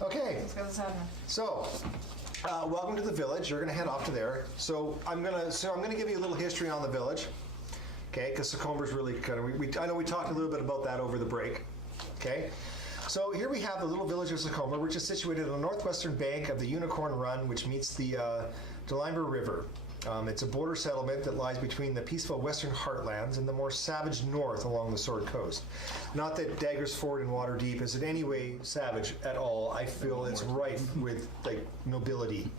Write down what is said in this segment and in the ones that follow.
Okay, Let's get this happening. so welcome to the village. You're gonna head off to there. So I'm gonna give you a little history on the village. Okay, because Secomber's really kind of, I know we talked a little bit about that over the break. Okay, so here we have the little village of Secomber, which is situated on the northwestern bank of the Unicorn Run, which meets the Delimber River. It's a border settlement that lies between the peaceful western heartlands and the more savage north along the Sword Coast. Not that Daggers Ford and Waterdeep is in any way savage at all. I feel it's rife with like nobility.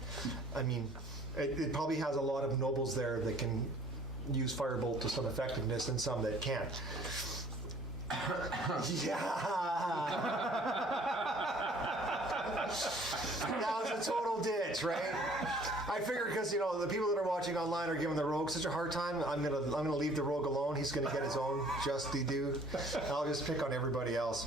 I mean, it probably has a lot of nobles there that can use Firebolt to some effectiveness and some that can't. Yeah. That was a total ditch, right? I figured because the people that are watching online are giving the rogue such a hard time. I'm gonna leave the rogue alone. He's gonna get his own justy due. I'll just pick on everybody else.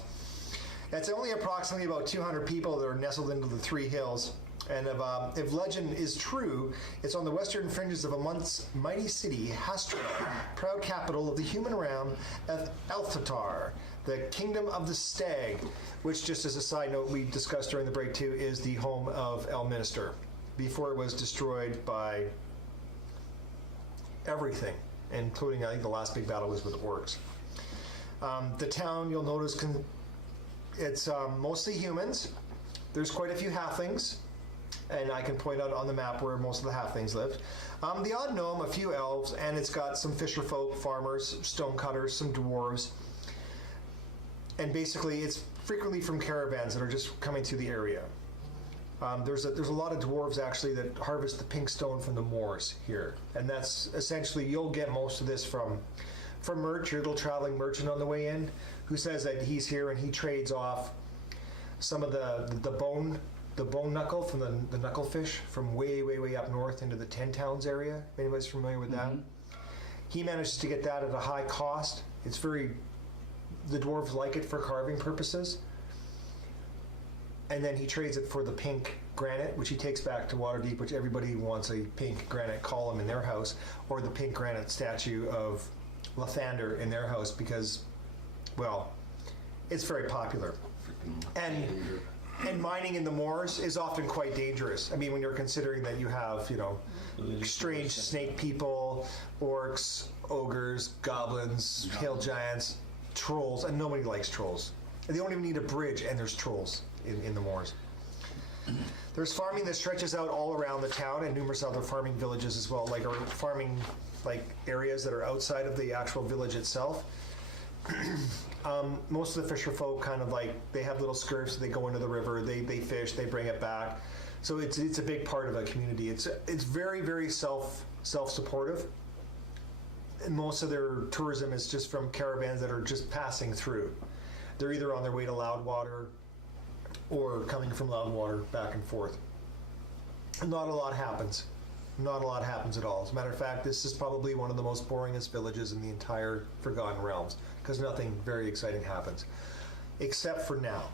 It's only approximately about 200 people that are nestled into the three hills. And if legend is true, it's on the western fringes of a once mighty city, Hastra, proud capital of the human realm of Elftatar, the kingdom of the stag, which, just as a side note, we discussed during the break too, is the home of Elminster, before it was destroyed by everything, including, I think, the last big battle was with the orcs. The town, you'll notice, it's mostly humans. There's quite a few halflings. And I can point out on the map where most of the halflings live. The odd gnome, a few elves, and it's got some fisher folk, farmers, stonecutters, some dwarves. And basically, it's frequently from caravans that are just coming through the area. There's a lot of dwarves, actually, that harvest the pink stone from the moors here. And that's essentially, you'll get most of this from Merch, your little traveling merchant on the way in, who says that he's here and he trades off some of the bone knuckle from the knucklefish from way, way, way up north into the Ten Towns area. If anybody's familiar with that. He manages to get that at a high cost. The dwarves like it for carving purposes. And then he trades it for the pink granite, which he takes back to Waterdeep, which everybody wants a pink granite column in their house, or the pink granite statue of Lathander in their house because, well, it's very popular. And mining in the moors is often quite dangerous. I mean, when you're considering that you have, strange snake people, orcs, ogres, goblins, hill giants, trolls, and nobody likes trolls. And they don't even need a bridge, and there's trolls in the moors. There's farming that stretches out all around the town, and numerous other farming villages as well, or farming areas that are outside of the actual village itself. Most of the fisher folk they have little skirts, they go into the river, they fish, they bring it back. So it's a big part of a community. It's very, very self-supportive. And most of their tourism is just from caravans that are just passing through. They're either on their way to Loudwater or coming from Loudwater back and forth. Not a lot happens. Not a lot happens at all. As a matter of fact, this is probably one of the most boringest villages in the entire Forgotten Realms, because nothing very exciting happens, except for now.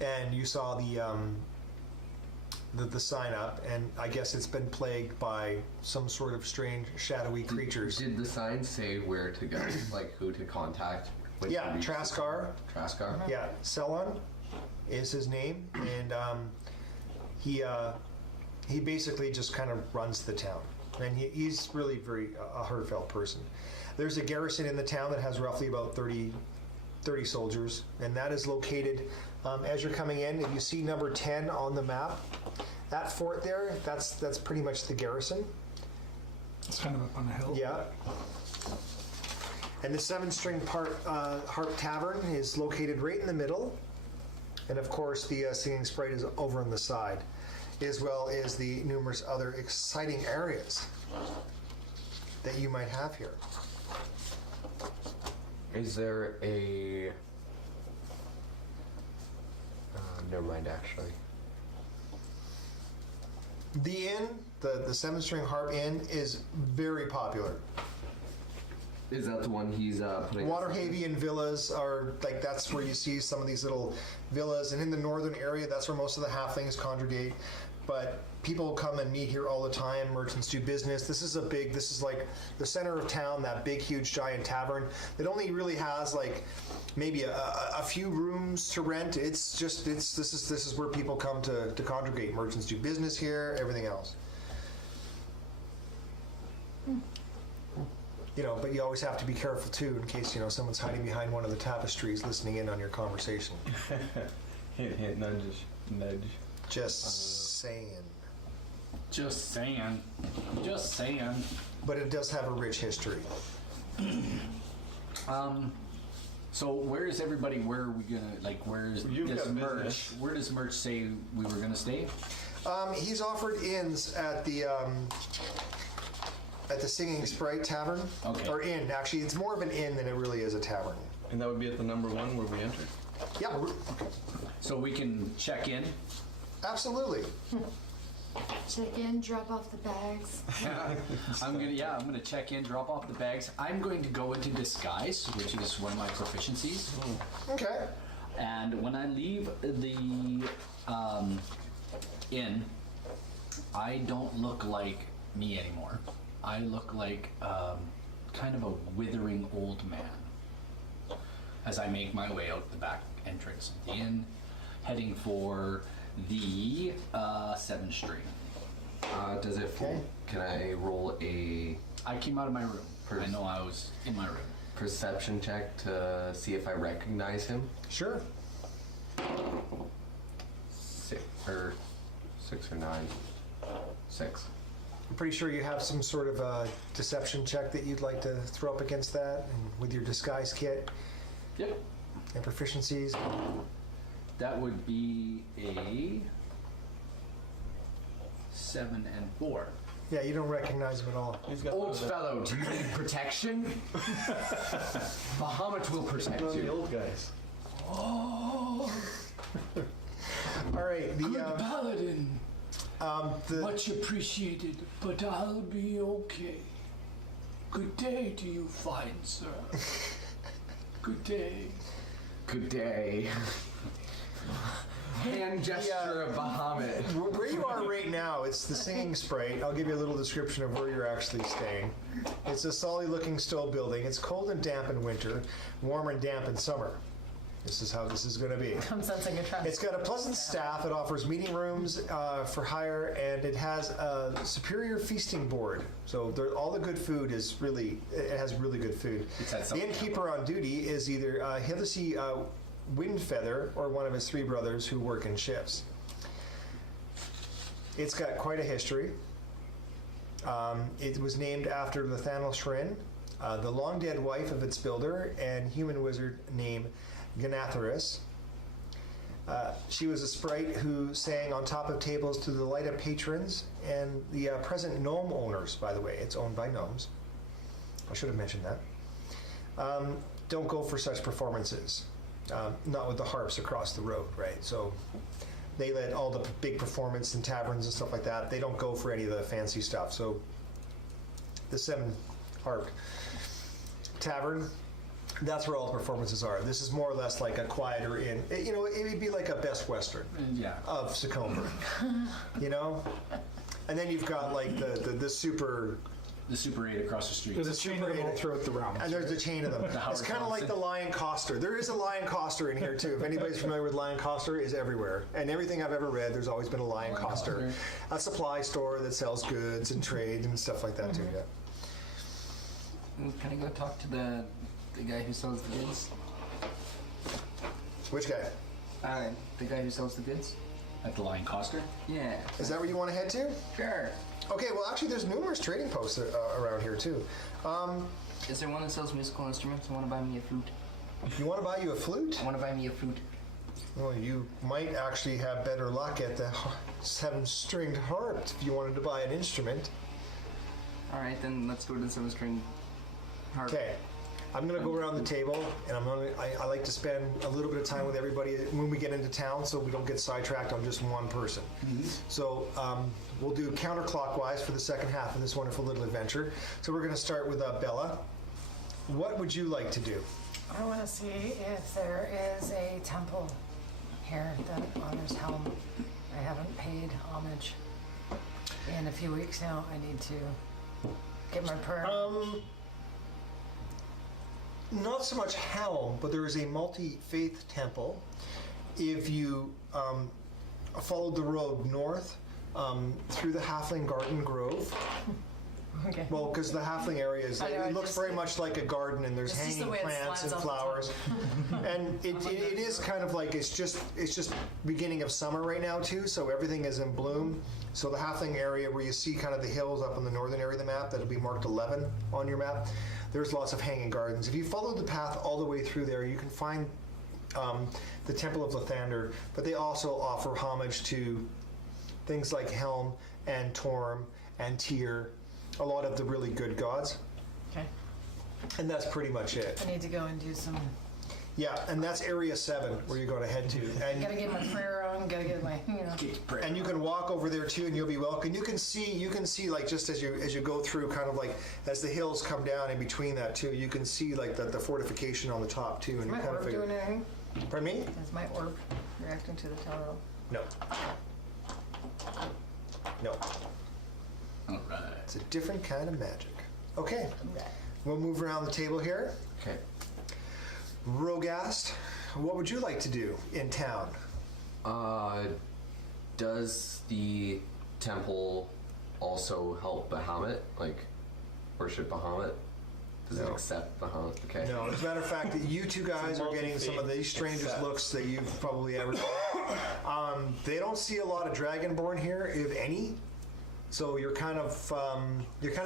And you saw the sign up, and I guess it's been plagued by some sort of strange, shadowy creatures. Did the sign say where to go, like who to contact? Yeah, Traskar. Traskar? Yeah, Selon is his name, and he basically just kind of runs the town. And he's really a heartfelt person. There's a garrison in the town that has roughly about 30 soldiers, and that is located as you're coming in. If you see number 10 on the map, that fort there, that's pretty much the garrison. It's kind of up on a hill. Yeah. And the Seven String Harp Tavern is located right in the middle. And of course, the Singing Sprite is over on the side, as well as the numerous other exciting areas that you might have here. Is there a... never mind, actually. The inn, the Seven String Harp Inn, is very popular. Is that the one he's putting? Waterhavian villas are that's where you see some of these little villas, and in the northern area, that's where most of the halflings congregate. but people come and meet here all the time. Merchants do business. This is like the center of town, that big, huge, giant tavern that only really has like maybe a few rooms to rent. This is where people come to congregate. Merchants do business here, everything else. You know, but you always have to be careful too, in case, you know, someone's hiding behind one of the tapestries listening in on your conversation. Hint, hint, nudge. Just saying. Just saying. Just saying. But it does have a rich history. So where is everybody? Where are we gonna You've does got merch? business. Where does merch say we were gonna stay? He's offered inns at the Singing Sprite Tavern. Okay. Or inn, actually. It's more of an inn than it really is a tavern. And that would be at the number 1 where we entered. Yeah, So we can check in. absolutely. Check in, drop off the bags. I'm gonna check in, drop off the bags. I'm going to go into disguise, which is one of my proficiencies. Okay. And when I leave the inn, I don't look like me anymore. I look like kind of a withering old man as I make my way out the back entrance of the inn, heading for the 7th Street. Does it fall? Okay. Can I roll a I came out of my room. I know I was in my room. perception check to see if I recognize him? Sure. 6 or 9? 6. I'm pretty sure you have some sort of a deception check that you'd like to throw up against that, and with your disguise kit Yep. and proficiencies. That would be a 7 and 4. Yeah, you don't recognize him at all. He's got Old fellow, do you need protection? Bahamut will protect one of the you. old guys. All right. Paladin, The much appreciated, but I'll be okay. Good day to you, fine sir. Good day. Good day. Hand gesture of Bahamut. where you are right now, it's the Singing Sprite. I'll give you a little description of where you're actually staying. It's a solid-looking stone building. It's cold and damp in winter, warm and damp in summer. This is how this is going to be. I'm sensing a trend. It's got a pleasant staff. It offers meeting rooms for hire, and it has a superior feasting board. So all the good food is it has really good food. It's at The something. innkeeper on duty is either Hithesy Windfeather or one of his 3 brothers who work in shifts. It's got quite a history. It was named after Nathaniel Shrin, the long-dead wife of its builder and human wizard named Ganatharus. She was a sprite who sang on top of tables to the delight of patrons and the present gnome owners, by the way. It's owned by gnomes. I should have mentioned that. Don't go for such performances. Not with the harps across the road, right? So they let all the big performance in taverns and stuff like that. They don't go for any of the fancy stuff. So the 7 Harp Tavern, that's where all the performances are. This is more or less like a quieter inn. It would be like a Best Western Yeah. of Secomber, you know? And then you've got like the super, The Super 8 across the street. There's a chain of them all throughout the realm. and there's a chain of them. Howard It's kind of like the Johnson. Lion Coster. There is a Lion Coster in here too. If anybody's familiar with Lion Coster, is everywhere. And everything I've ever read, there's always been a Lion Lion Coster. Coster. A supply store that sells goods and trade and stuff like that too, yeah. Can I go talk to the guy who sells the goods? Which guy? The guy who sells the goods? At the Lion Coster. Yeah. Is that where you want to head to? Sure. Okay, well actually there's numerous trading posts around here too. Is there one that sells musical instruments? I want to buy me a flute. You want to buy you a flute? I want to buy me a flute. Well, you might actually have better luck at the 7-stringed harp if you wanted to buy an instrument. All right, then let's go to the 7-string harp. Okay, I'm gonna go around the table, and I like to spend a little bit of time with everybody when we get into town, so we don't get sidetracked on just one person. So we'll do counterclockwise for the second half of this wonderful little adventure. So we're gonna start with Bella. What would you like to do? I want to see if there is a temple here that honors Helm. I haven't paid homage in a few weeks now. I need to get my prayer. Not so much Helm, but there is a multi-faith temple. If you followed the road north through the Halfling Garden Grove, Okay. well, because the Halfling area is, I know, it looks very much like a garden, and there's It's just the hanging way it plants and slides off the flowers, and it is kind of like it's just beginning of summer right now too, so everything is in bloom. So the Halfling area where you see kind of the hills up in the northern area of the map, that'll be marked 11 on your map. There's lots of hanging gardens. If you follow the path all the way through there, you can find the Temple of Lathander, but they also offer homage to things like Helm and Torm and Tyr, a lot of the really good gods, Okay. and that's pretty much it. I need to go and do some. Yeah, and that's Area 7 where you're going to head to. Gotta get my prayer on. Gotta get my, And you can walk over there too, and you'll be welcome. You can see like just as you go through, kind of like as the hills come down in between that too. You can see like the fortification on the top too, and Is you my kind of orb figure. doing anything? Pardon me? Is my orb reacting to the tower? No. No. All right. It's a different kind of magic. Okay, we'll move around the table here. Okay. Rogast, what would you like to do in town? Does the temple also help Bahamut? Like, worship Bahamut? Does it No. accept Bahamut? Okay. No, as a matter of fact, you two guys are getting some of the strangest looks that you've probably ever seen. They don't see a lot of Dragonborn here, if any. So you're kind of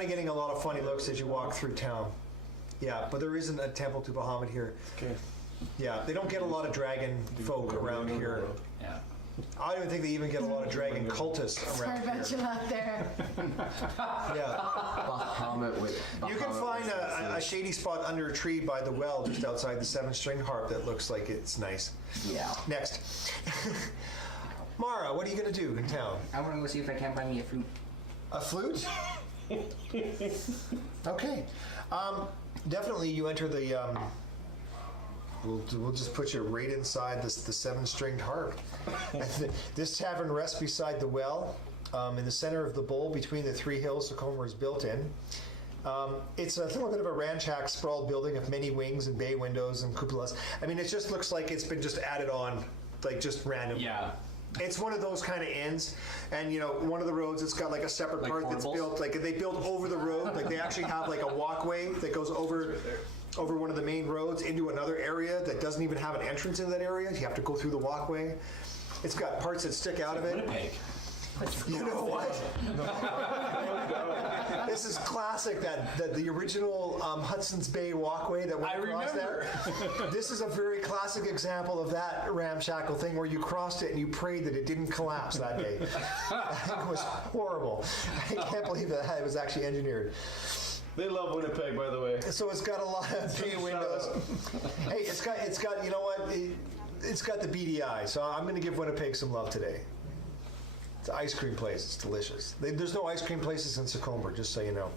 getting a lot of funny looks as you walk through town. Yeah, but there isn't a temple to Bahamut here. Okay. Yeah, they don't get a lot of dragon folk around here. Yeah. I don't even think they even get a lot of dragon cultists Sorry around about you here. out there. Yeah. Bahamut with. You can Bahamut find with a senses. shady spot under a tree by the well just outside the 7-string harp that looks like it's nice. Yeah. Next. Mara, what are you going to do in town? I want to go see if I can find me a flute. A flute? Okay. Definitely you enter the... We'll just put you right inside the 7-stringed harp. This tavern rests beside the well, in the center of the bowl between the 3 hills Secomber is built in. It's a little bit of a ranch-hack sprawled building of many wings and bay windows and cupolas. I mean, it just looks like it's been just added on, like just randomly. Yeah. It's one of those kind of inns, and one of the roads, it's got like a separate Like part that's Horribles? built, like they built over the road, like they actually have like a walkway that goes over one of the main roads into another area that doesn't even have an entrance in that area. You have to go through the walkway. It's got parts that stick out of it. Winnipeg. You know what? This is classic, that the original Hudson's Bay walkway that went I across remember. there. This is a very classic example of that ramshackle thing where you crossed it and you prayed that it didn't collapse that day. I think it was horrible. I can't believe that it was actually engineered. They love Winnipeg, by the way. So it's got a lot of bay windows. Hey, it's got you know what? It's got the BDI. So I'm going to give Winnipeg some love today. It's an ice cream place. It's delicious. There's no ice cream places in Secomber, just so you know.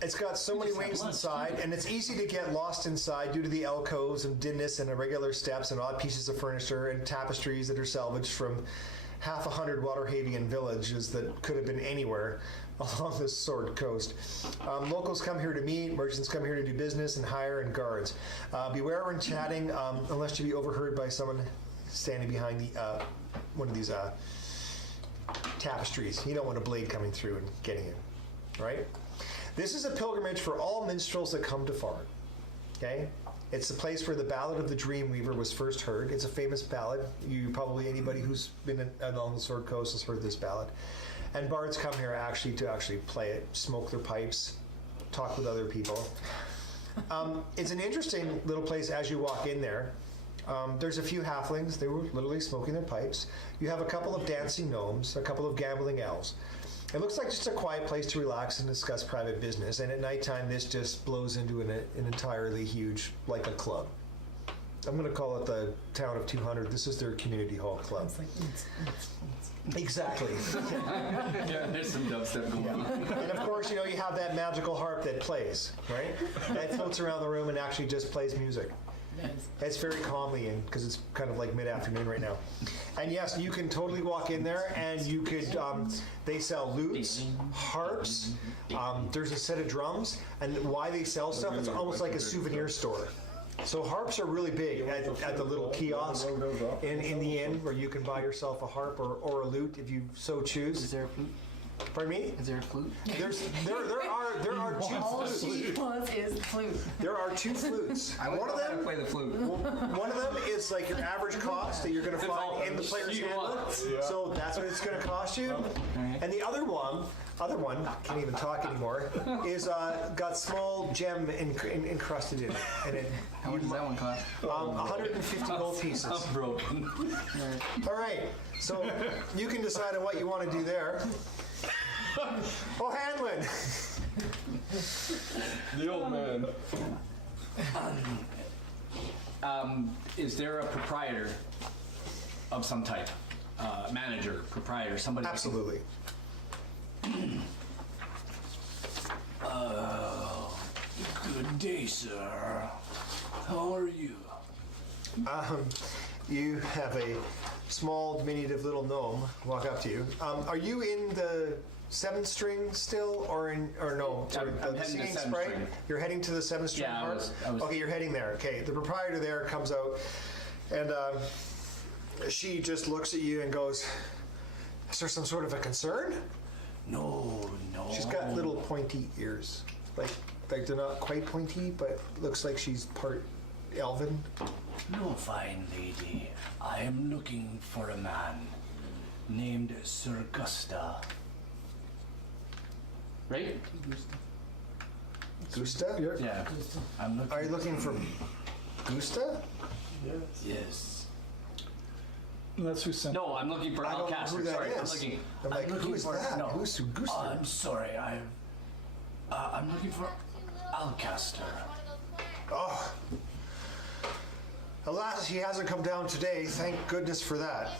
It's got so many wings inside, and it's easy to get lost inside due to the alcoves and dimness and irregular steps and odd pieces of furniture and tapestries that are salvaged from half 100 Waterhavian villages that could have been anywhere along this Sword Coast. Locals come here to meet, merchants come here to do business and hire, and guards. Beware when chatting, unless you be overheard by someone standing behind one of these tapestries. You don't want a blade coming through and getting you, right? This is a pilgrimage for all minstrels that come to Fard. Okay? It's the place where the Ballad of the Dreamweaver was first heard. It's a famous ballad. Anybody who's been along the Sword Coast has heard this ballad. And bards come here to play it, smoke their pipes, talk with other people. It's an interesting little place as you walk in there. There's a few halflings. They were literally smoking their pipes. You have a couple of dancing gnomes, a couple of gambling elves. It looks like just a quiet place to relax and discuss private business. And at nighttime, this just blows into an entirely huge, like a club. I'm going to call it the Town of 200. This is their community hall club. It's like, Exactly. Yeah, there's some dubstep going on. And of course, you have that magical harp that plays, right? That floats around the room and actually just plays music. It's very calmly in because it's kind of like mid-afternoon right now. And yes, you can totally walk in there and you could, they sell lutes, harps, there's a set of drums, and why they sell stuff, it's almost like a souvenir store. So harps are really big at the little kiosk in the inn where you can buy yourself a harp or a lute if you so choose. Is there a flute? Pardon me? Is there a flute? There are two All flutes. she wants is the flute. There are two flutes. I would One of know how to them play the flute. One of them is like your average cost that you're going to find in the player's handbook. So that's what it's going to cost you. And the other one, can't even talk anymore, is got small gem encrusted in it. And it How much does that one cost? 150 gold pieces. I'm broken. All right. So you can decide on what you want to do there. Oh, Hanlon. The old man. Is there a proprietor of some type? Manager, proprietor, somebody? Absolutely. Good day, sir. How are you? You have a small, diminutive little gnome walk up to you. Are you in the 7th string still, or no? Sorry, I'm the heading to singing 7th sprite? string. You're heading to the 7th string Yeah, part? I was. Okay, you're heading there. Okay, the proprietor there comes out, and she just looks at you and goes, "Is there some sort of a concern?" No. She's got little pointy ears, like they're not quite pointy, but looks like she's part elven. No, fine lady. I am looking for a man named Sir Gusta. Right? Gusta? Yeah. I'm looking. Are you looking for Gusta? Yes. That's who sent. No, I'm looking for I don't know Alcaster. who that Sorry, I'm is. looking. I'm like, looking who is for, that? No. Who's Gusta? I'm sorry. I'm looking for Alcaster. Oh. Alas, he hasn't come down today. Thank goodness for that.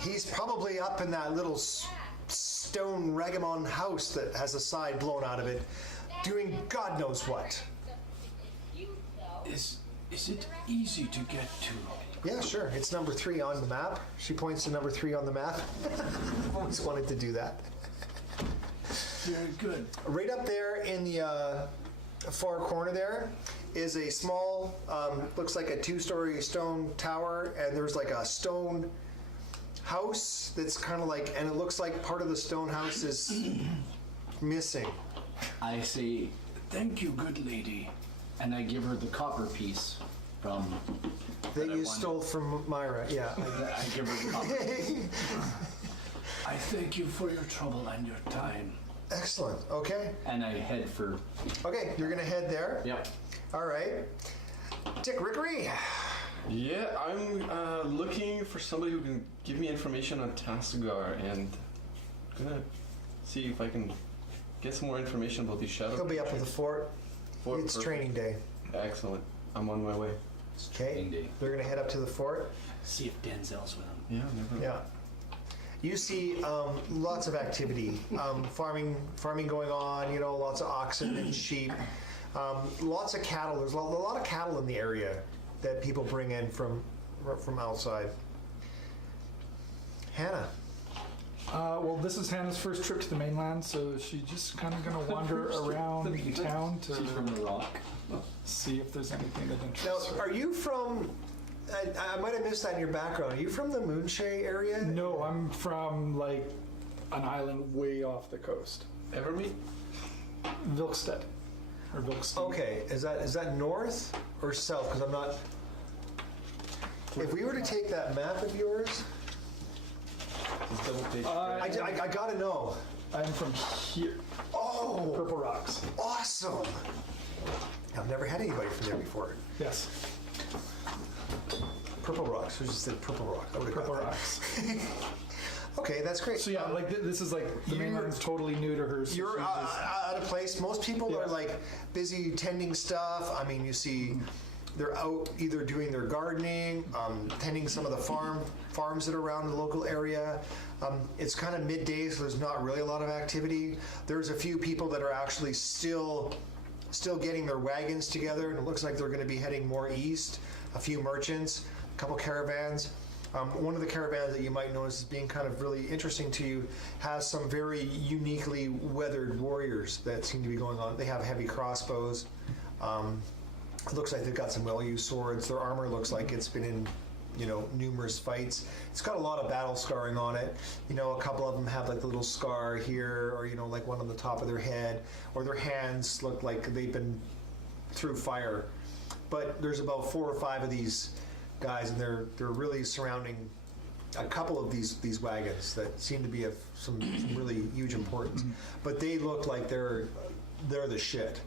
He's probably up in that little stone Ragamon house that has a side blown out of it, doing God knows what. Is it easy to get to? Yeah, sure. It's number 3 on the map. She points to number 3 on the map. I've always wanted to do that. Very good. Right up there in the far corner there is a small, looks like a 2-story stone tower, and there's like a stone house that's kind of like, and it looks like part of the stone house is missing. I say, thank you, good lady. And I give her the copper piece from... That I you won. stole from Myra, yeah. I give her the copper piece. I thank you for your trouble and your time. Excellent, okay. And I head for... Okay, you're gonna head there. Yep. All right. Dick Rickery. Yeah, I'm looking for somebody who can give me information on Tasgar, and I'm gonna see if I can get some more information about these shadow. He'll be up at the fort. Fort, It's perfect. training day. Excellent. I'm on my way. Okay. Training day. They're gonna head up to the fort. See if Denzel's with him. Yeah, never. Yeah. You see lots of activity, farming going on, you know, lots of oxen and sheep, lots of cattle. There's a lot of cattle in the area that people bring in from outside. Hannah. Well, this is Hannah's first trip to the mainland, so she's just kind of going to wander around town to She's from the rock. see if there's anything that Now, interests her. are you from, I might have missed that in your background, are you from the Moonshay area? No, I'm from like an island way off the coast, Ever meet? Vilkstead, or Vilkstein. Okay, is that north or south? Because I'm not, if we were to take that map of yours, It's double page. I gotta know. I'm from here, Oh, Purple Rocks. awesome. I've never had anybody from there before. Yes, Purple Rocks. Who just said Purple Rock? I would have Purple got that. Rocks. Okay, that's great. So yeah, like this is like the You're- mainland's totally new to her. So You're she just- out of place. Most people Yeah. are like busy tending stuff. I mean, you see, they're out either doing their gardening, tending some of the farms that are around the local area. It's kind of midday, so there's not really a lot of activity. There's a few people that are actually still still getting their wagons together, and it looks like they're going to be heading more east. A few merchants, a couple caravans. One of the caravans that you might notice as being kind of really interesting to you has some very uniquely weathered warriors that seem to be going on. They have heavy crossbows. It looks like they've got some well-used swords. Their armor looks like it's been in, numerous fights. It's got a lot of battle scarring on it. A couple of them have like a little scar here, or like one on the top of their head, or their hands look like they've been through fire. But there's about 4 or 5 of these guys, and they're really surrounding a couple of these wagons that seem to be of some really huge importance. But they look like they're the shit.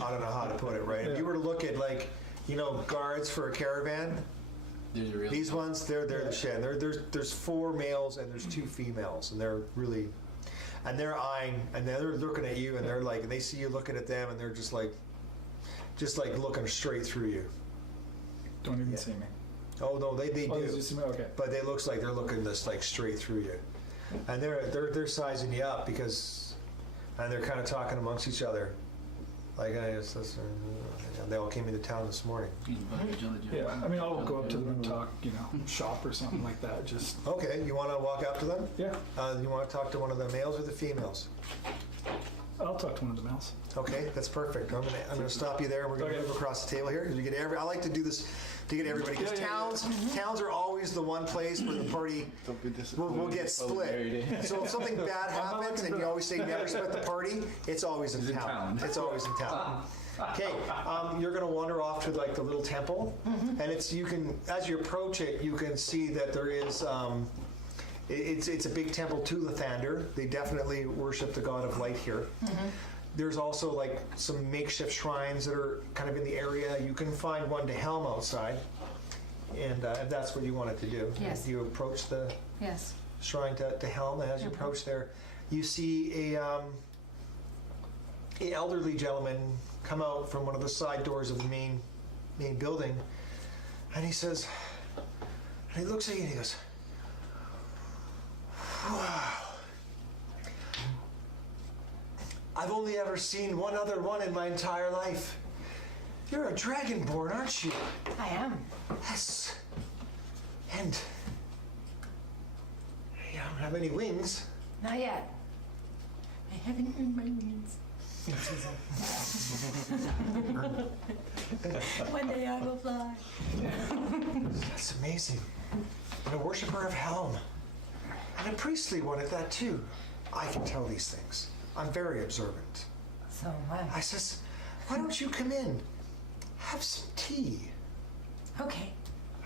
I don't know how to put it, right? If you were to look at guards for a caravan, these ones they're the shit. And there's 4 males and there's 2 females, and they're eyeing, and they're looking at you, and they're like, and they see you looking at them, and they're just like looking straight through you. Don't even see me. Oh no, they do. They see me? Okay. But it looks like they're looking just like straight through you, and they're sizing you up and they're kind of talking amongst each other, like they all came into town this morning. Yeah, I mean, I'll go up to them and talk, shop or something like that. Just Okay, you want to walk up to them? yeah, You want to talk to one of the males or the females? I'll talk to one of the males. Okay, that's perfect. I'm gonna stop you there, and we're gonna move across the table here. You get I like to do this to get everybody, because towns are always the one place where the party will get split. So if something bad happens, and you always say never split the party, it's always in town. It's always in town. Okay, you're gonna wander off to like the little temple, and as you approach it, you can see that there is. It's a big temple to Lathander. They definitely worship the god of light here. There's also like some makeshift shrines that are kind of in the area. You can find one to Helm outside, and if that's what you wanted to do. Yes. You approach the Yes. shrine to Helm, and as you approach there, you see a elderly gentleman come out from one of the side doors of the main building, and he says, and he looks at you and he goes, "Wow. I've only ever seen one other one in my entire life. You're a dragonborn, aren't you?" I am. Yes. And you don't have any wings. Not yet. I haven't earned my wings. One day I will fly. That's amazing. And a worshiper of Helm. And a priestly one at that, too. I can tell these things. I'm very observant. So am I says, why don't you come in? Have some tea. Okay.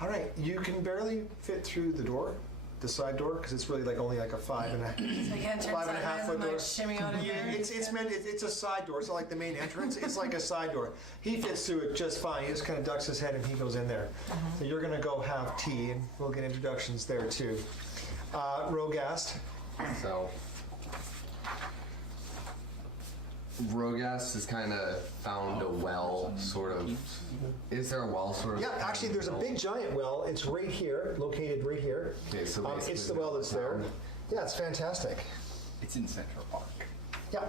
All right, you can barely fit through the door, the side door, because it's really like only like a 5 and a half. So I can't turn 5.5 sideways foot and door. like shimmy out of there. It's a side door. It's not like the main entrance. It's like a side door. He fits through it just fine. He just kind of ducks his head and he goes in there. So you're gonna go have tea, and we'll get introductions there too. Rogast. So, Rogast has kind of found a well, sort of. Is there a well, sort of? Yeah, actually, there's a big giant well. It's right here, located right here. Okay, so it's the well that's there. Yeah, it's fantastic. It's in Central Park. Yeah.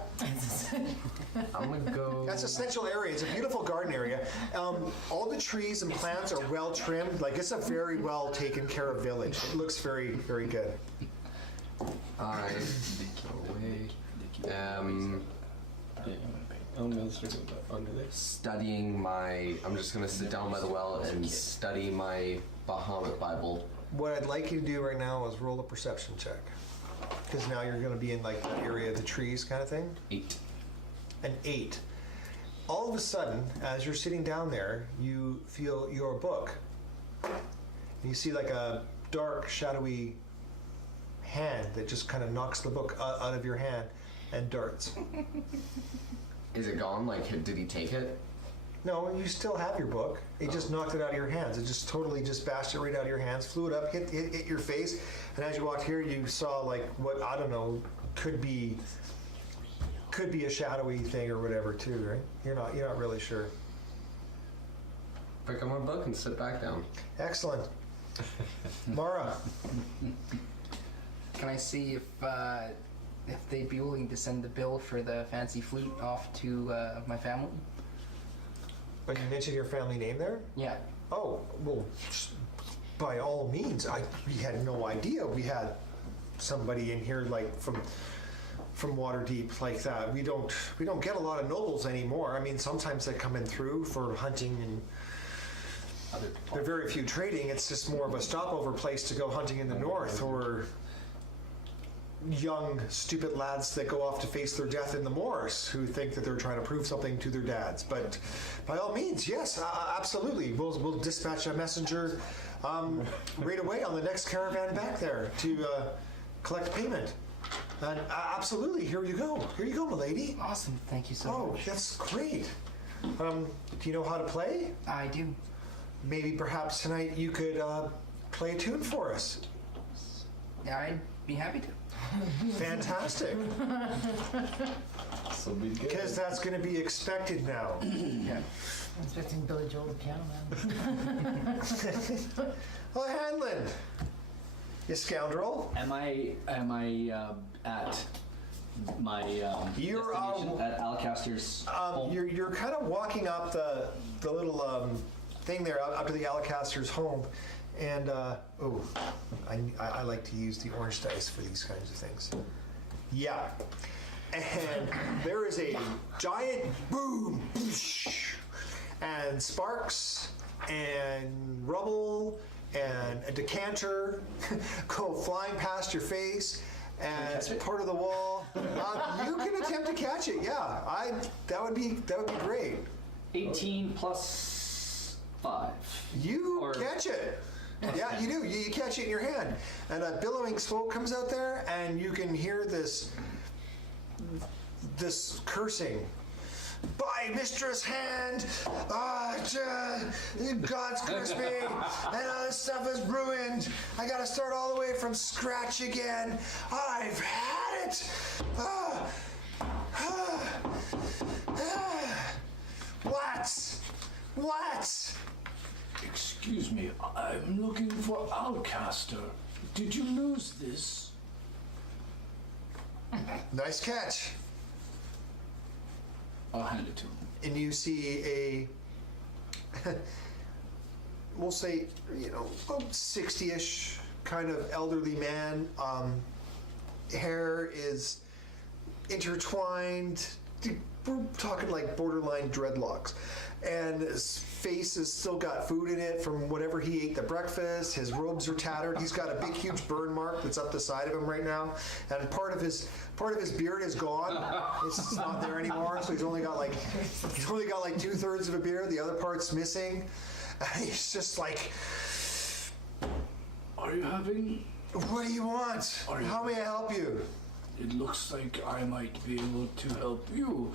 I'm gonna go. That's a central area. It's a beautiful garden area. All the trees and plants are well trimmed. Like, it's a very well taken care of village. It looks very, very good. All right. Studying my. I'm just gonna sit down by the well and study my Bahamut Bible. What I'd like you to do right now is roll a perception check. Because now you're going to be in like the area of the trees kind of thing. 8. An 8. All of a sudden, as you're sitting down there, you feel your book. You see like a dark, shadowy hand that just kind of knocks the book out of your hand and darts. Is it gone? Like, did he take it? No, you still have your book. It just knocked it out of your hands. It just totally just bashed it right out of your hands, flew it up, hit your face, and as you walked here, you saw like what, I don't know, could be a shadowy thing or whatever too, right? You're not really sure. Pick up my book and sit back down. Excellent. Mara. Can I see if they'd be willing to send the bill for the fancy flute off to my family? But you mentioned your family name there? Yeah. Oh, well, by all means. We had no idea we had somebody in here like from Waterdeep like that. We don't get a lot of nobles anymore. I mean, sometimes they come in through for hunting and there are very few trading. It's just more of a stopover place to go hunting in the north, or young, stupid lads that go off to face their death in the moors who think that they're trying to prove something to their dads. But by all means, yes, absolutely. We'll dispatch a messenger right away on the next caravan back there to collect payment. And absolutely, here you go. Here you go, milady. Awesome. Thank you so Oh, much. that's great. Do you know how to play? I do. Maybe perhaps tonight you could play a tune for us. Yeah, I'd be happy to. Fantastic. So be good. Because that's going to be expected now. Yeah. I'm expecting Billy Joel, the piano man. Oh, Hanlon, you scoundrel. Am I at my You're, destination at Alcaster's home? You're kind of walking up the little thing there up to the Alacaster's home, and I like to use the orange dice for these kinds of things. Yeah, and there is a giant boom, and sparks and rubble and a decanter go flying past your face. As part of the wall, you can attempt to catch it. Yeah, that would be great. 18 plus 5. You catch it. Yeah, you do. You catch it in your hand, and a billowing smoke comes out there, and you can hear this cursing. By Mistress Hand, God's cursed me, and all this stuff is ruined. I gotta start all the way from scratch again. I've had it. What? Excuse me, I'm looking for Alcaster. Did you lose this? Nice catch. I'll hand it to him. And you see we'll say, about 60-ish kind of elderly man. Hair is intertwined. We're talking like borderline dreadlocks. And his face has still got food in it from whatever he ate the breakfast. His robes are tattered. He's got a big, huge burn mark that's up the side of him right now. And part of his beard is gone. It's not there anymore. So he's only got like 2/3 of a beard. The other part's missing. And he's just like, Are you having... what do you want? How may I help you? It looks like I might be able to help you.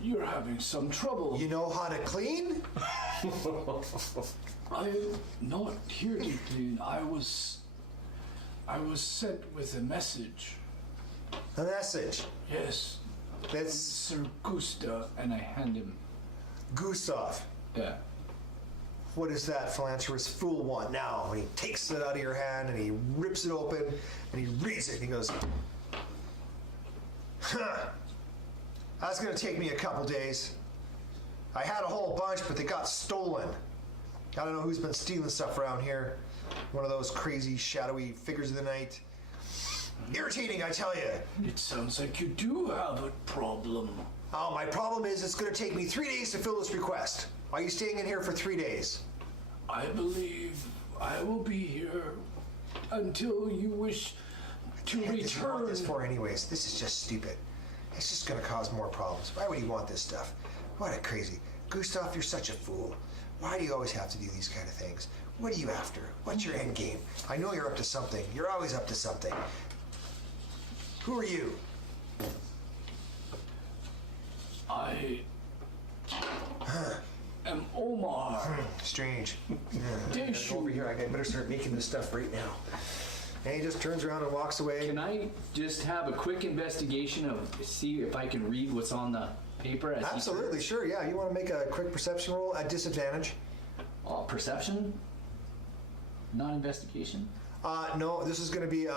You're having some trouble. You know how to clean? I'm not here to clean. I was sent with a message. A message. Yes. That's Sir Gusta, and I hand him. Gustav. Yeah. What does that philanthropist fool want now? And he takes it out of your hand and he rips it open and he reads it and he goes, that's going to take me a couple days. I had a whole bunch, but they got stolen. I don't know who's been stealing stuff around here. One of those crazy, shadowy figures of the night. Irritating, I tell you. It sounds like you do have a problem. Oh, my problem is it's going to take me 3 days to fill this request. Are you staying in here for 3 days? I believe I will be here until you wish to What does he want return. this for anyways? This is just stupid. It's just going to cause more problems. Why would he want this stuff? What a crazy. Gustav, you're such a fool. Why do you always have to do these kind of things? What are you after? What's your end game? I know you're up to something. You're always up to something. Who are you? I am Omar. Strange. Dish. Over here, I better start making this stuff right now. And he just turns around and walks away. Can I just have a quick investigation of see if I can read what's on the paper? As he Absolutely, turns? sure, yeah. You want to make a quick perception roll at disadvantage? Perception, not investigation. No, this is going to be.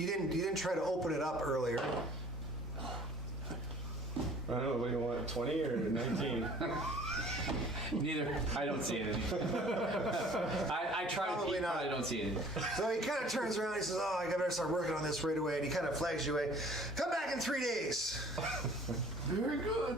You didn't try to open it up earlier. I don't know, what do you want, 20 or 19? Neither. I don't see anything. I try to Probably peek, not. but I don't see anything. So he kind of turns around and he says, oh, I better start working on this right away. And he kind of flags you away. Come back in 3 days. Very good.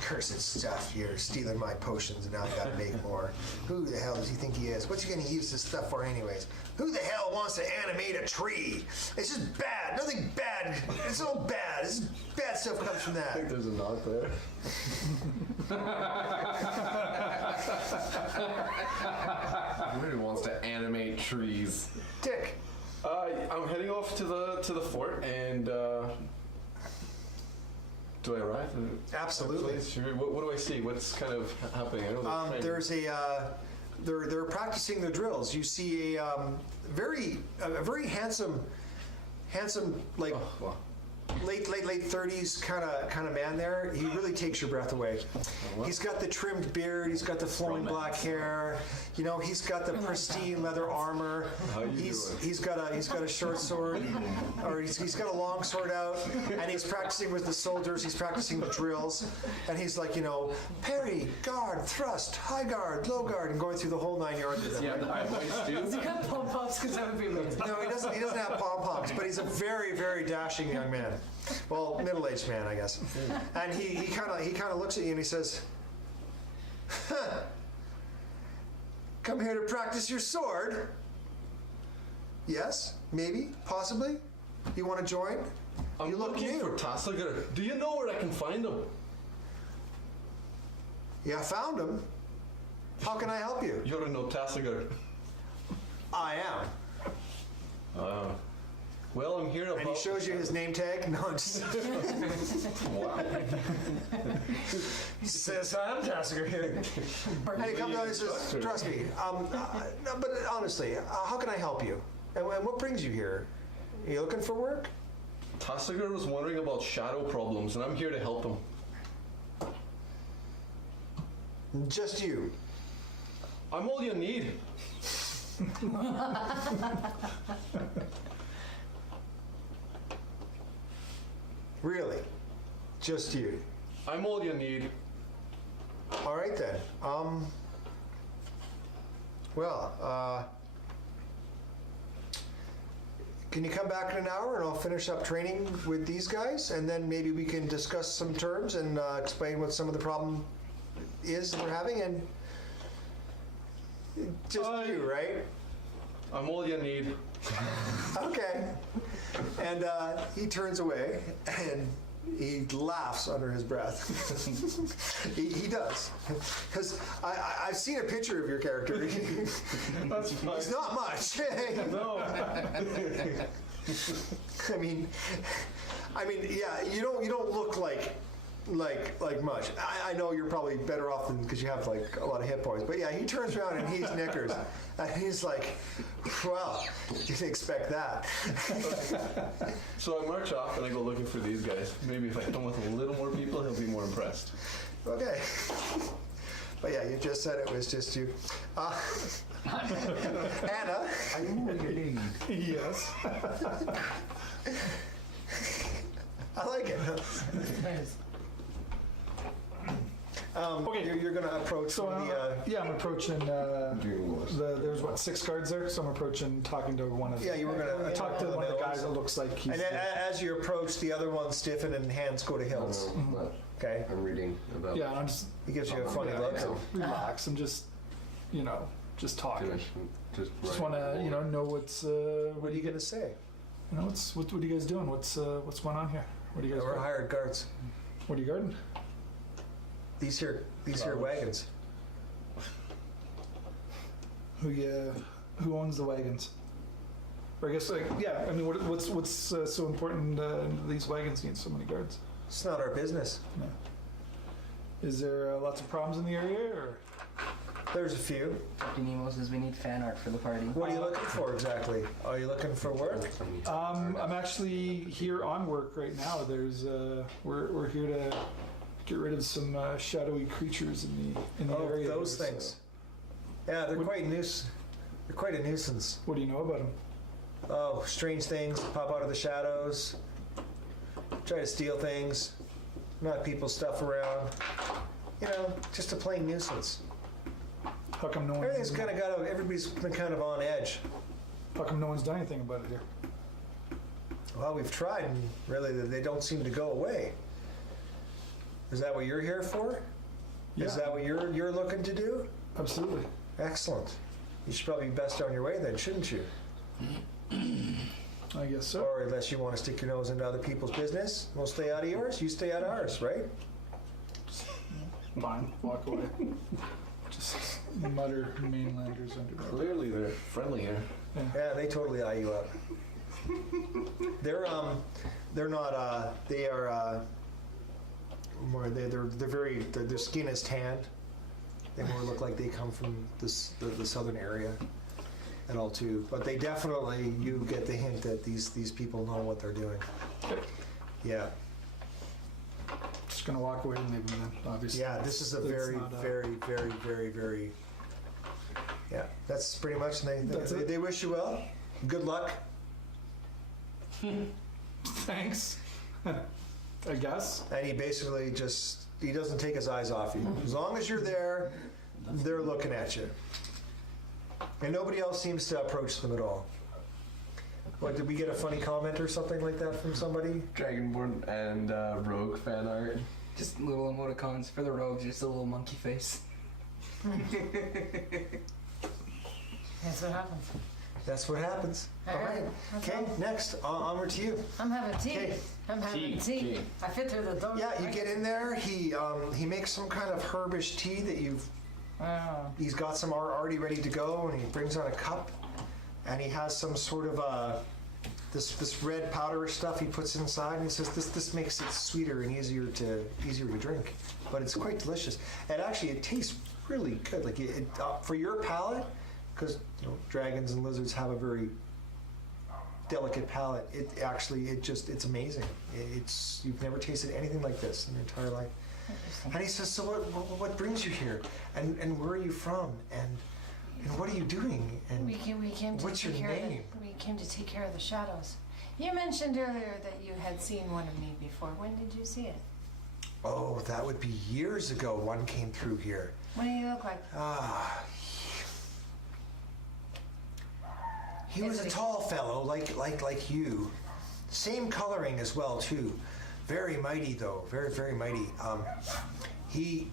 Cursed stuff. You're stealing my potions and now I gotta make more. Who the hell does he think he is? What's he gonna use this stuff for anyways? Who the hell wants to animate a tree? It's just bad. Nothing bad. It's all bad. It's bad stuff comes from I think that. there's a knot there. Nobody wants to animate trees. Dick. I'm heading off to the fort, and do I arrive? Absolutely. Sure. What do I see? What's kind of happening? I know they're training. There's a they're practicing their drills. You see a very handsome like Oh, wow. late 30s kind of man there. He really takes your breath away. He's got the trimmed beard, he's got the flowing black hair, you know, he's got the pristine leather armor. How you He's got a short sword, or he's got a long sword out, and he's practicing with the soldiers, he's practicing the drills, and he's like, you know, parry, guard, thrust, high guard, low guard, and going through the whole 9 yards with them. Yeah, the high voice too. He's got pom-poms because that would be weird. No, he doesn't have pom-poms, but he's a very, very dashing young man. Well, middle-aged man, I guess. And he kind of looks at you and he says, huh, come here to practice your sword? Yes, maybe, possibly. You want to join? I'm You look looking new. for Tassiger. Do you know where I can find him? Yeah, I found him. How can I help you? You're no Tassiger. I am. Well, I'm here about. And he shows you his name tag. No, just. He says, I'm Tassiger here. And he comes out and says, trust me. No, but honestly, how can I help you? And what brings you here? Are you looking for work? Tassiger was wondering about shadow problems, and I'm here to help him. Just you. I'm all you need. Really? Just you. I'm all you need. All right then. Well, can you come back in an hour and I'll finish up training with these guys, and then maybe we can discuss some terms and explain what some of the problem is that we're having, and just you, right? I'm all you need. Okay. And he turns away and he laughs under his breath. he does. Because I've seen a picture of your character. That's fine. He's not much. No. I mean, yeah, you don't look like much. I know you're probably better off than because you have like a lot of hit points. But yeah, he turns around and he's knickers, and he's like, "Well, you didn't expect that." So I march off and I go looking for these guys. Maybe if I come with a little more people, he'll be more impressed. Okay. But yeah, you just said it was just you. Anna. I know what you need. Yes. I like it. Okay. You're going to approach So yeah, I'm approaching. There's what, 6 guards there, so I'm approaching, talking to one of. Yeah, you were gonna talk to one of the guys that looks like he's. And as you approach, the other ones stiffen and hands go to hilts. But Okay. I'm reading about Yeah, I'm just He gives you a funny look. relax. I'm just, just talking. finish. Just Just want to, know what's. What are you going to say? What are you guys doing? What's going on here? What are you guys? We're guarding? hired guards. What are you guarding? These here wagons. Who owns the wagons? Or I guess what's so important? These wagons need so many guards. It's not our business. No. Is there lots of problems in the area, or? There's a few. Captain Nemo says we need fan art for the party. What are you looking for exactly? Are you looking for work? I'm actually here on work right now. There's we're here to get rid of some shadowy creatures in the Oh, area. those there, things. Yeah, they're quite a nuisance. What do you know about them? Oh, strange things pop out of the shadows. Try to steal things. not people stuff around. You know, just a plain nuisance. How come no one? Everything's kind of got. Everybody's been kind of on edge. How come no one's done anything about it here? Well, we've tried, and really, they don't seem to go away. Is that what you're here for? Yeah. Is that what you're looking to do? Absolutely. Excellent. You should probably be best on your way then, shouldn't you? I guess so. Or unless you want to stick your nose into other people's business, we'll stay out of yours. You stay out of ours, right? Fine. Walk away. Just mutter mainlanders under there. Clearly, they're friendly here. Yeah, they totally eye you up. They're not. They are. More. They're very. Their skin is tanned. They more look like they come from the southern area, and all too. But they definitely. You get the hint that these people know what they're doing. Yeah. Just gonna walk away and leave them then, obviously. Yeah. This is a It's very, not, very. Yeah. That's pretty much. They wish you well. Good luck. Thanks. I guess. And he basically he doesn't take his eyes off you. As long as you're there, they're looking at you. And nobody else seems to approach them at all. What, did we get a funny comment or something like that from somebody? Dragonborn and Rogue fan art. Just little emoticons for the rogues, just a little monkey face. That's what happens. That's what happens. All right. Okay, next, onward to you. I'm having tea. Okay. I'm having tea. I fit through the door. Yeah, you get in there. He makes some kind of herbish tea that he's got some already ready to go, and he brings out a cup, and he has some sort of this red powderish stuff he puts inside, and he says this makes it sweeter and easier to drink, but it's quite delicious. And actually, it tastes really good. Like it for your palate, because dragons and lizards have a very delicate palate. It's amazing. You've never tasted anything like this in your entire life. And he says, so what brings you here? And where are you from? And what are you doing? And we came to what's your take care name? we came to take care of the shadows. You mentioned earlier that you had seen one of me before. When did you see it? Oh, that would be years ago. One came through here. What do you look like? He was a tall fellow, like you. Same coloring as well too. Very mighty though. Very, very mighty. He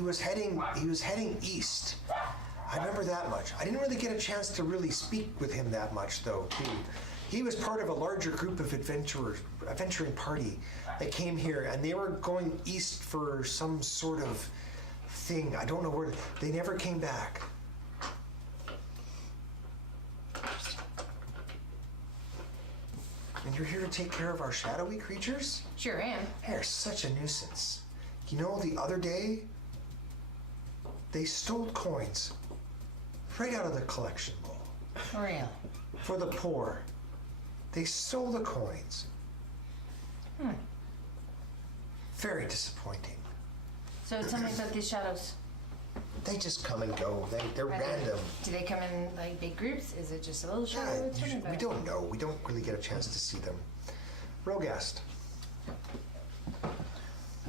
was heading east. I remember that much. I didn't really get a chance to really speak with him that much though too. He was part of a larger group of adventuring party that came here, and they were going east for some sort of thing. I don't know where. They never came back. And you're here to take care of our shadowy creatures? Sure am. They're such a nuisance. You know, the other day, they stole coins right out of the collection bowl. Really? For the poor. They stole the coins. Very disappointing. So tell me about these shadows. They just come and go. They're random. Do they come in like big groups? Is it just a little shadow? Tell me about We it. don't know. We don't really get a chance to see them. Rogast.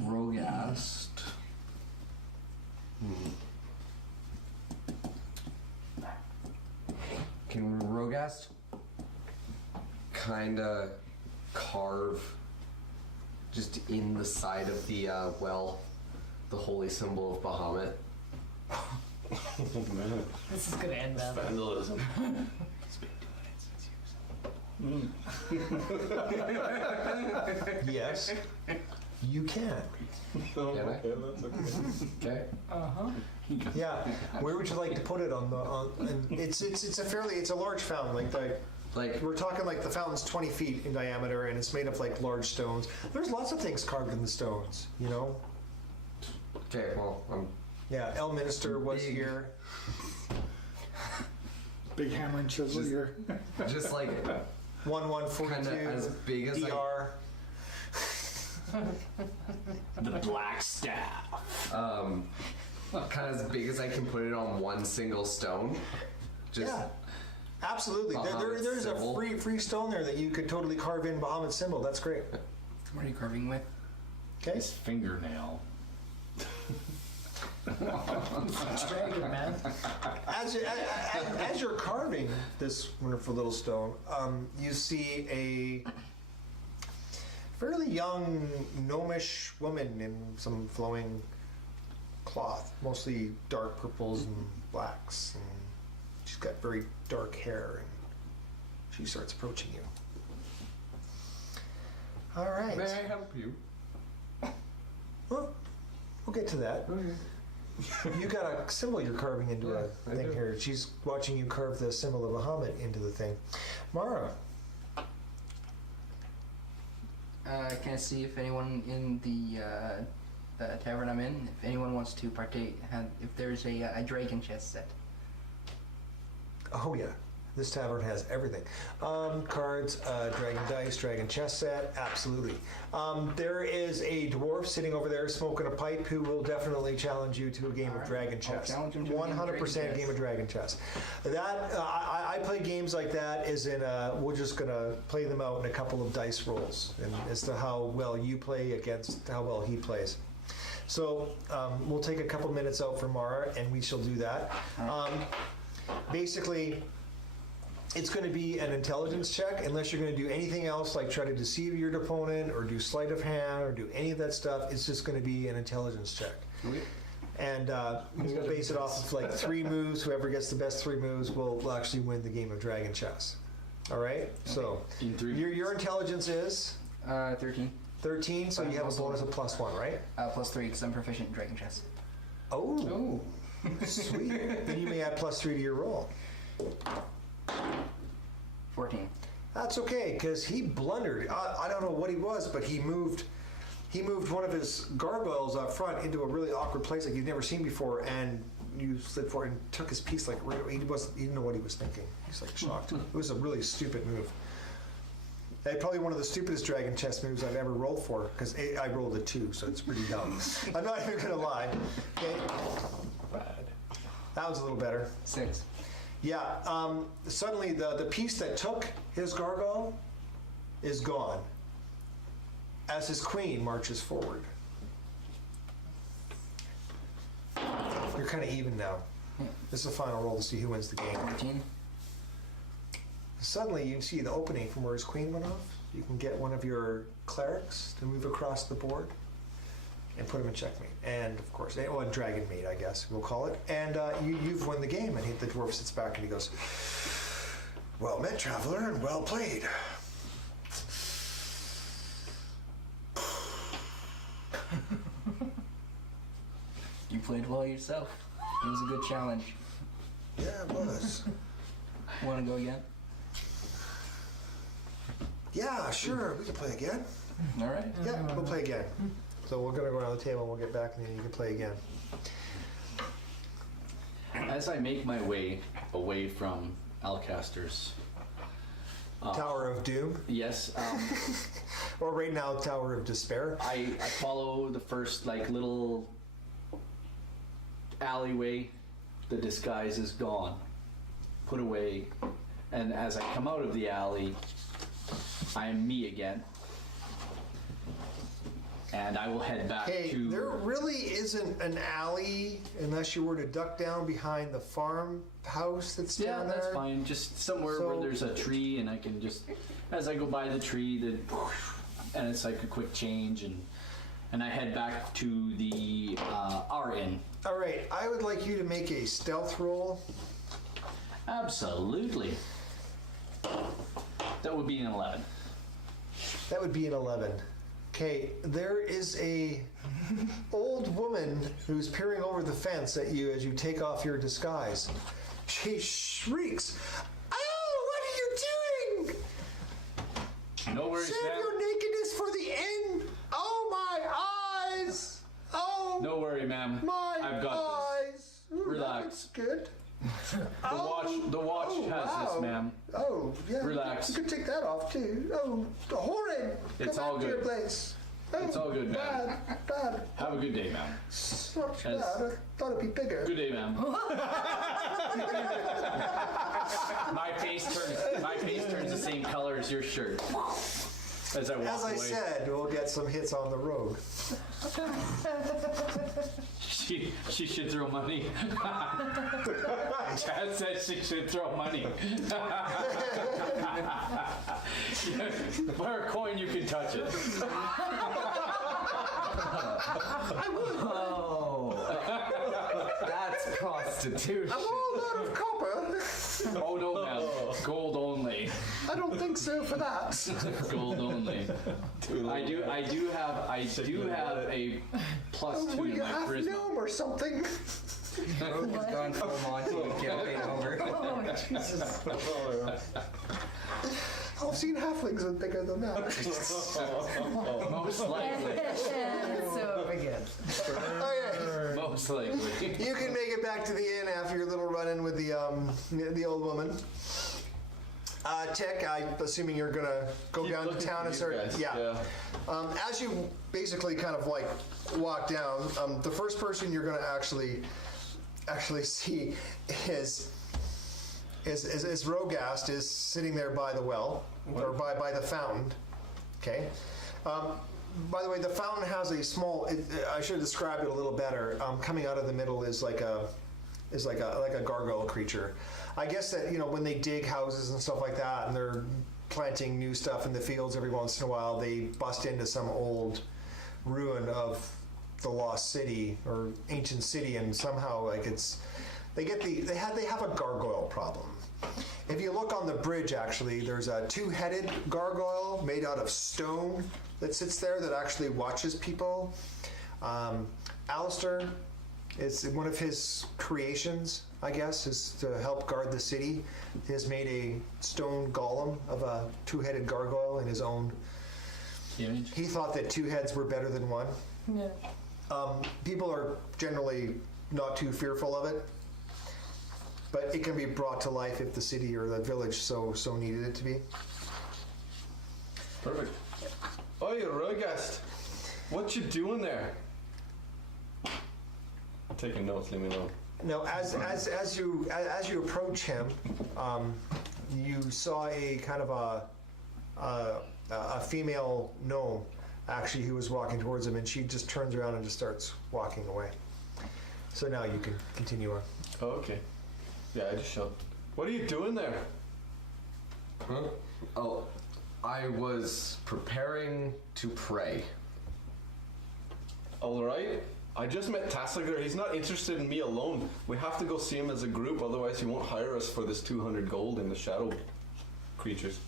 Rogast. Can Rogast kinda carve just in the side of the the holy symbol of Bahamut? Oh man, This is gonna end badly. vandalism. Yes, you can. Oh, Can I? okay, that's okay. Okay. Yeah. Where would you like to put it and it's a large fountain. Like We're talking like the fountain's 20 feet in diameter, and it's made of like large stones. There's lots of things carved in the stones, you know? okay, well, Yeah, Elminster was Big. here. Big hammer and chisel here. just like 1142. kinda as big as DR. The black staff. kind of as big as I can put it on one single stone. Just Yeah. Absolutely. Bahamut's There's a symbol. free stone there that you could totally carve in Bahamut's symbol. That's great. What are you carving with? Okay. His fingernail. Dragon, man. As you're carving this wonderful little stone, you see a fairly young gnomish woman in some flowing cloth, mostly dark purples and blacks. And she's got very dark hair, and she starts approaching you. All right. May I help you? Well, we'll get to that. You got a symbol you're carving into a I thing do. here. She's watching you carve the symbol of Bahamut into the thing. Mara, Can I see if anyone in the tavern I'm in, if anyone wants to partake, if there's a dragon chess set? oh yeah, this tavern has everything. Cards, dragon dice, dragon chess set, absolutely. There is a dwarf sitting over there smoking a pipe who will definitely challenge you to a game of Alright. dragon I'll chess. challenge him to a game of 100% dragon chess. game of dragon chess. That I play games like that is in we're just gonna play them out in a couple of dice rolls and as to how well you play against how well he plays. So we'll take a couple minutes out for Mara and we shall do that. Basically, it's going to be an intelligence check unless you're going to do anything else like try to deceive your opponent or do sleight of hand or do any of that stuff. It's just going to be an intelligence check. And we'll base it off of like 3 moves. Whoever gets the best 3 moves will actually win the game of dragon chess. All right? So In 3 your intelligence is 13. 13, so you have a bonus of +1, right? +3 because I'm proficient in dragon chess. Oh, sweet. Then you may add +3 to your roll. 14. That's okay, because he blundered. I don't know what he was, but he moved one of his gargoyles up front into a really awkward place like you've never seen before, and you slid forward and took his piece like right away. He didn't know what he was thinking. He's like shocked. It was a really stupid move. Probably one of the stupidest dragon chess moves I've ever rolled for, because I rolled a 2, so it's pretty dumb. I'm not even gonna lie. Okay, that was a little better. 6. Yeah, suddenly the piece that took his gargoyle is gone as his queen marches forward. You're kind of even now. This is the final roll to see who wins the game. 14. Suddenly you see the opening from where his queen went off. You can get one of your clerics to move across the board and put him in checkmate. And of course, well, dragon mate, I guess we'll call it. And you've won the game. And the dwarf sits back and he goes, "Well met, traveler, and well played." You played well yourself. It was a good challenge. Yeah, it was. Want to go again? Yeah, sure. We can play again. All right. Yeah, we'll play again. So we're gonna go around the table and we'll get back and then you can play again. As I make my way away from Alcaster's Tower of Doom, yes, or right now Tower of Despair. I follow the first like little alleyway. The disguise is gone, put away, and as I come out of the alley, I am me again, and I will head back Hey, to. there really isn't an alley unless you were to duck down behind the farmhouse that's Yeah, down there. that's fine. Just somewhere So- where there's a tree, and I can just, as I go by the tree, and it's like a quick change, and I head back to the our inn. All right, I would like you to make a stealth roll. Absolutely. That would be an 11. That would be an 11. Okay, there is a old woman who's peering over the fence at you as you take off your disguise. She shrieks, "Oh, what are you doing? No worries, Save ma'am. your nakedness for the end! Oh, my eyes! Oh, No worry, ma'am. my I've got eyes! Ooh, Relax. that looks good. The watch has wow. this, ma'am. Oh, yeah. Relax. You could take that off, too. Oh, horrid. It's Come all back to your good. place. Oh, It's all good, ma'am. Bad. Have a good day, ma'am. It's not too As- bad. I thought it'd be bigger. Good day, ma'am. My face turns the same color as your shirt. As I walk As I away. said, we'll get some hits on the road. She should throw money. Chad said she should throw money. For a coin, you can touch it. Oh, that's prostitution. all out of copper. Oh no, man. Gold only. I don't think so for that. Gold only. I do have a +2 to my charisma. or something? Rogue has gone full Monty campaign over. Oh, Jesus. I've seen halflings and bigger than that. Most likely. So again. Okay. Most likely. You can make it back to the inn after your little run-in with the old woman. Tick, I'm assuming you're gonna go Keep down to looking town for and you start. guys, Yeah. As you basically kind of like walk down, the first person you're gonna actually see is Rogast is sitting there by the well or by the fountain. Okay. By the way, the fountain has a small. I should describe it a little better. Coming out of the middle is like a gargoyle creature. I guess that when they dig houses and stuff like that, and they're planting new stuff in the fields every once in a while, they bust into some old ruin of the lost city or ancient city, and somehow they have a gargoyle problem. If you look on the bridge, actually, there's a two-headed gargoyle made out of stone that sits there that actually watches people. Alistair, it's one of his creations, I guess, is to help guard the city. He has made a stone golem of a two-headed gargoyle in his own. Image. He thought that two heads were better than one. Yeah. People are generally not too fearful of it, but it can be brought to life if the city or the village so needed it to be. Perfect. Oh, you Rogast. What you doing there? I'm taking notes. Leave me alone. Now, as you approach him, you saw a kind of a female gnome, actually, who was walking towards him, and she just turns around and just starts walking away. So now you can continue on. Oh, okay. Yeah, I just showed. What are you doing there? Huh? Oh, I was preparing to pray. All right. I just met Tassiger. He's not interested in me alone. We have to go see him as a group, otherwise he won't hire us for this 200 gold in the shadow creatures.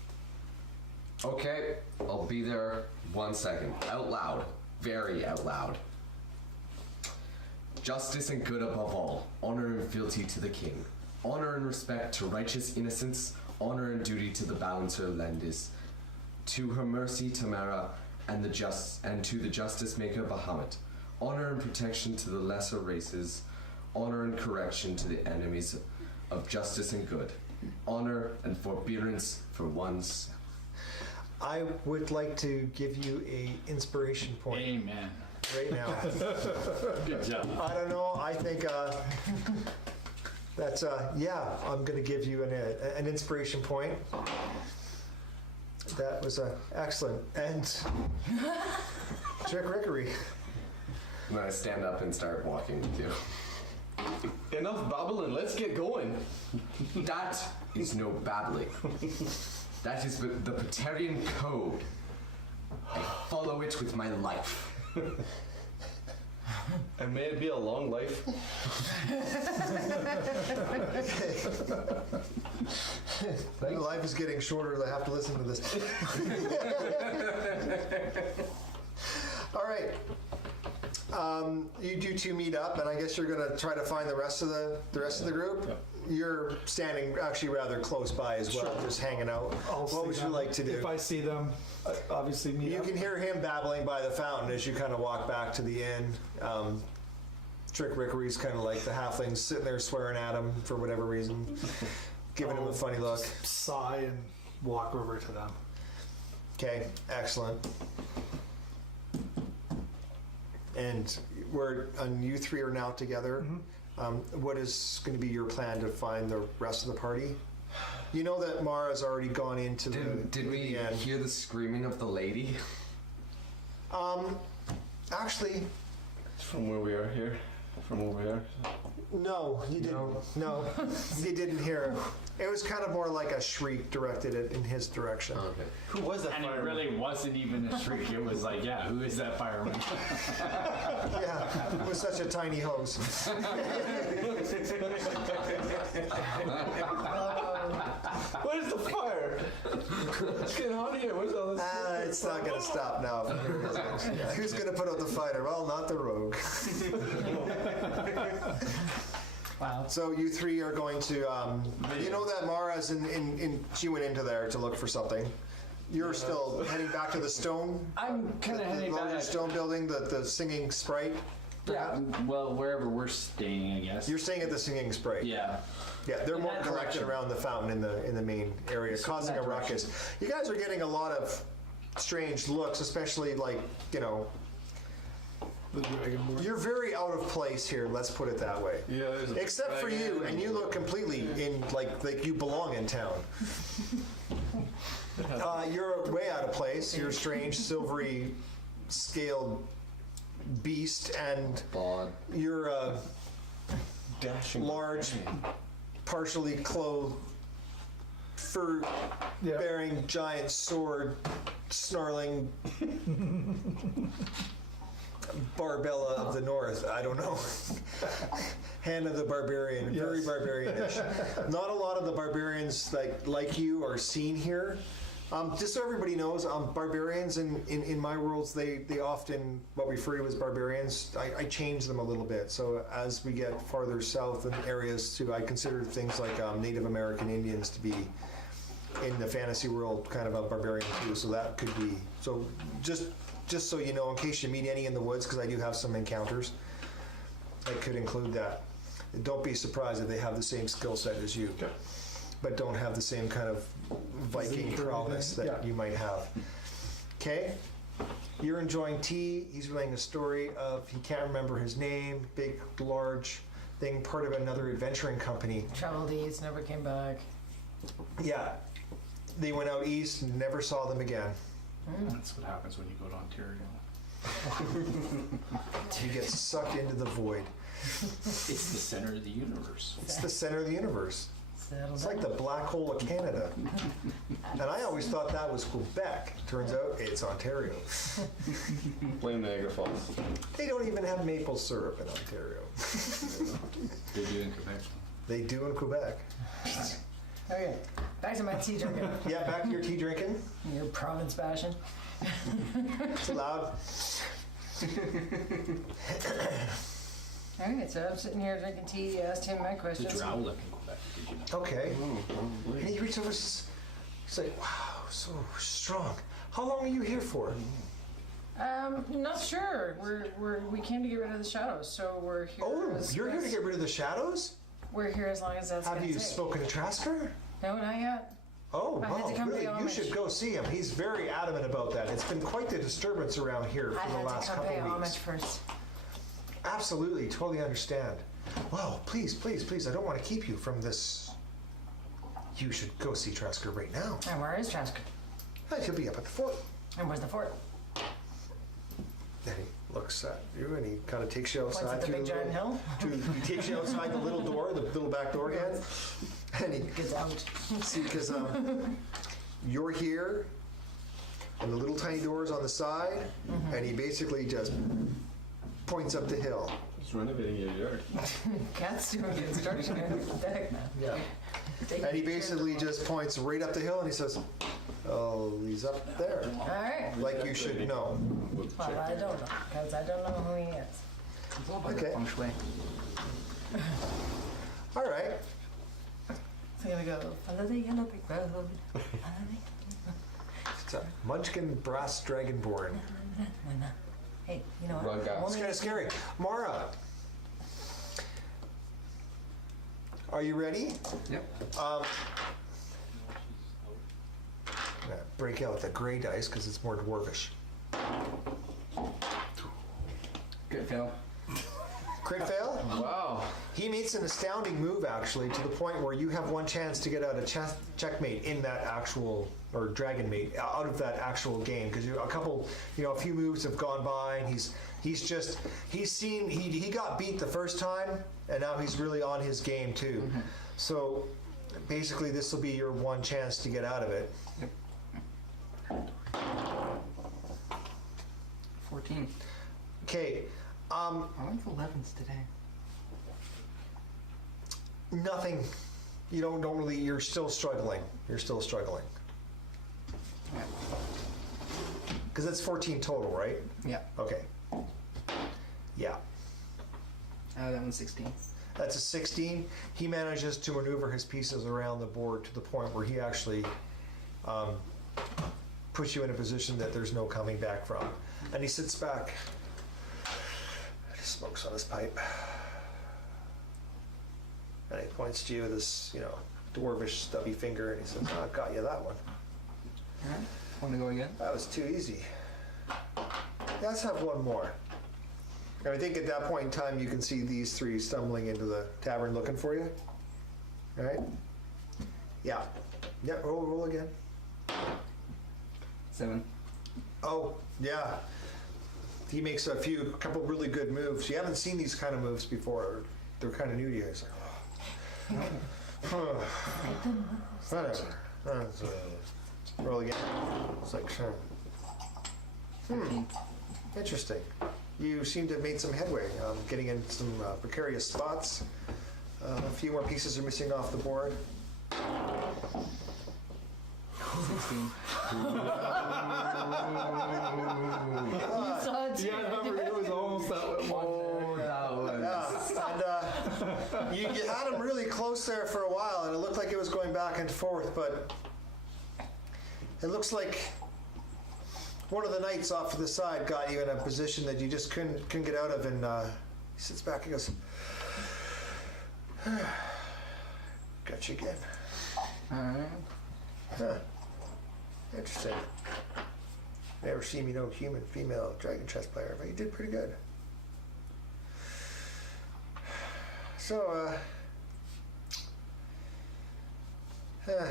Okay, I'll be there 1 second. Out loud. Very out loud. Justice and good above all. Honor and fealty to the king. Honor and respect to righteous innocence. Honor and duty to the balancer Lendis. To her mercy Tamara and to the justice maker Bahamut. Honor and protection to the lesser races. Honor and correction to the enemies of justice and good. Honor and forbearance for one's. I would like to give you a inspiration point Amen. right now. Good job. I don't know. I think that's I'm going to give you an inspiration point. That was excellent. And Rickery. I'm gonna stand up and start walking with you. Enough babbling. Let's get going. That is no babbling. That is the Paterian code. I follow it with my life. And may it be a long life. My life is getting shorter. I have to listen to this. All right. You two meet up, and I guess you're going to try to find the rest of the group. Yep. You're standing actually rather close by as well, just hanging out. I'll see What would you them. like to do? If I see them, obviously meet You up. can hear him babbling by the fountain as you kind of walk back to the inn. Trick Rickery's kind of like the halfling sitting there swearing at him for whatever reason, giving him a funny look. Sigh and walk over to them. Okay, excellent. And you three are now together. Mm-hmm. What is going to be your plan to find the rest of the party? You know that Mara's already gone into Did we the end. hear the screaming of the lady? Actually, From where we are here. From where we are. no, you didn't. No, you didn't hear. It was kind of more like a shriek directed in his direction. Okay. Who was that And it fireman? really wasn't even a shriek. It was like, yeah, who is that fireman? Yeah, it was such a tiny hose. What is the fire? It's getting hot here. What's all this? It's not going to stop now. Who's going to put out the fire? Well, not the rogue. Wow. So you three are going to, you know that Mara's she went into there to look for something. You're still heading back to the stone? I'm kind of The heading larger back. stone building, the singing sprite? Yeah, well, wherever we're staying, I guess. You're staying at the singing sprite. Yeah. Yeah, they're In more that collected direction. around the fountain in the main area, So in causing a that ruckus. You guys are getting a lot of strange looks, especially like, The dragonborn. you're very out of place here, let's put it that way. Yeah, there's a Except for dragon. you, and you look completely like you belong in town. You're way out of place. You're a strange, silvery, scaled beast, and Bod. you're a Dashing. large, partially clothed, fur-bearing giant sword, snarling Barbella of the North. I don't know. Hand of the Barbarian. Very barbarian-ish. Not a lot of the barbarians like you are seen here. Just so everybody knows, barbarians in my worlds, they often, what we refer to as barbarians, I change them a little bit. So as we get farther south in areas I consider things like Native American Indians to be in the fantasy world kind of a barbarian too. So that could be, so just so you know, in case you meet any in the woods, because I do have some encounters, I could include that. And don't be surprised if they have the same skill set as you, but don't have the same kind of Viking Physique or prowess anything. that you might have. Okay? You're enjoying tea. He's relaying a story of, he can't remember his name, big, large thing, part of another adventuring company. Traveled east, never came back. Yeah. They went out east, never saw them again. That's what happens when you go to Ontario. You get sucked into the void. It's the center of the universe. It's the center of the universe. Settled It's like down. the black hole of Canada. And I always thought that was Quebec. Turns out it's Ontario. Blame Niagara Falls. They don't even have maple syrup in Ontario. They do in Quebec. They do in Quebec. Okay, back to my tea drinking. Yeah, back to your tea drinking. Your province bashing. It's allowed. All right, so I'm sitting here drinking tea. You asked him my The questions. drow live in Quebec, did you know? Okay. And he reached over and says, he's like, wow, so strong. How long are you here for? Not sure. We came to get rid of the shadows, so we're here. Oh, you're here to get rid of the shadows? We're here as long as that's Have gonna you take. spoken to Trasker? No, not yet. Oh, I had to wow, come really? pay You homage. should go see him. He's very adamant about that. It's been quite the disturbance around here I for the had last to come couple pay of homage weeks. first. Absolutely, totally understand. Wow, please, please, please, I don't want to keep you from this. You should go see Trasker right now. And where is Trasker? He'll be up at the fort. And where's the fort? Then he looks at you and he kind of takes you Points outside at the through big giant hill. he takes you outside the little door, the little back door again, and he Gets out. see because you're here, and the little tiny door is on the side, and he basically just points up the hill. He's renovating your yard. Cat's doing construction in the deck now. Yeah. And he basically just points right up the hill, and he says, "Oh, he's up there." All right. Like you should know. We'll Well, check I it. don't know, because I don't know who he is. It's all about Okay. feng shui. All right. So I'm gonna go, follow the yellow brick road. Follow It's a Munchkin Brass Dragonborn. Hey, you know what? Rug out. It's kind of scary. Mara, are you ready? Yep. I'm gonna break out the gray dice because it's more dwarvish. Good, Phil. Crit fail. Wow. He makes an astounding move, actually, to the point where you have one chance to get out a checkmate in that actual, or dragon mate, out of that actual game. Because a few moves have gone by, and he got beat the first time, and now he's really on his game too. Mm-hmm. So basically, this will be your one chance to get out of it. 14. Okay. I went for 11s today. Nothing. You don't really. You're still struggling. Yeah. Because that's 14 total, right? Yeah. Okay. Yeah. That one's 16. That's a 16. He manages to maneuver his pieces around the board to the point where he actually puts you in a position that there's no coming back from. And he sits back. He smokes on his pipe. And he points to you with this, dwarvish stubby finger, and he says, "Oh, I got you that one. Alright. Want to go again? That was too easy. Let's have one more." And I think at that point in time, you can see these three stumbling into the tavern looking for you. All right? Yeah. Yeah, roll again. 7. Oh, yeah. He makes a couple really good moves. You haven't seen these kind of moves before. They're kind of new to you. It's like, whatever. Roll again. It's like, sure. 14. Interesting. You seem to have made some headway, getting in some precarious spots. A few more pieces are missing off the board. 16. Yeah, I remember it was almost that one. Yeah, and you had him really close there for a while, and it looked like it was going back and forth, but it looks like one of the knights off to the side got you in a position that you just couldn't get out of, and he sits back and goes, "Got you again." Alright. Huh. Interesting. Never seen me no human female dragon chess player, but you did pretty good. So, yeah,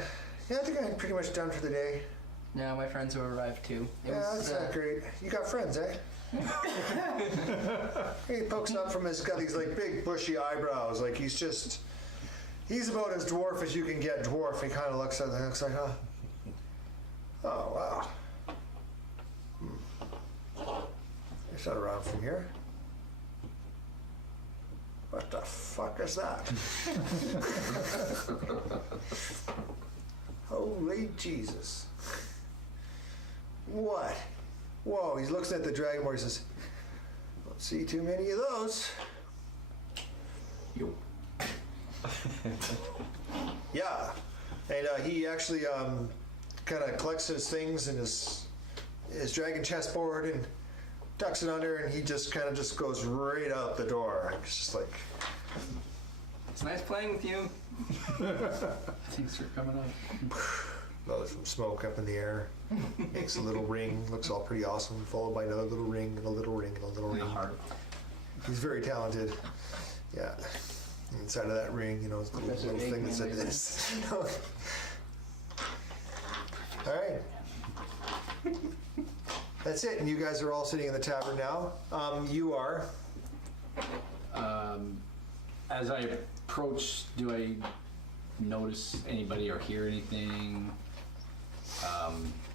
I think I'm pretty much done for the day. Yeah, my friends have arrived too. That's not great. You got friends, eh? He pokes up from got these like big bushy eyebrows, like he's about as dwarf as you can get dwarf. He kind of looks at it and looks like, huh? Oh, wow. He's not around from here. What the fuck is that? Holy Jesus. What? Whoa, he looks at the dragonborn and says, "Don't see too many of those." Yo. Yeah. And he actually kind of collects his things and his dragon chessboard and tucks it under, and he just kind of just goes right out the door. It's just like, It's nice playing with you. Thanks for coming up. blows some smoke up in the air, makes a little ring, looks all pretty awesome, followed by another little ring and a little ring and a little ring. Heart. He's very talented. Yeah. Inside of that ring, it's the Professor little thing that Eggman said laser. this. All right. That's it. And you guys are all sitting in the tavern now. You are. As I approach, do I notice anybody or hear anything?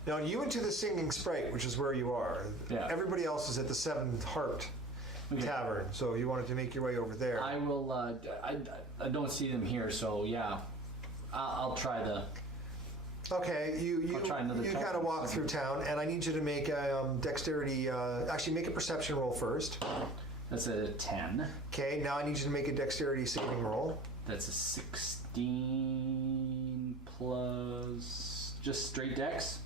Now, you went to the Singing Sprite, which is where you are. Yeah. Everybody else is at the Seven Harped Tavern, so you wanted to make your way over there. I will. I don't see them here, so yeah, I'll try the. Okay, you I'll try another kind of tavern. walk through town, and I need you to make a dexterity. Actually, make a perception roll first. That's a 10. Okay, now I need you to make a dexterity saving roll. That's a 16 plus just straight dex.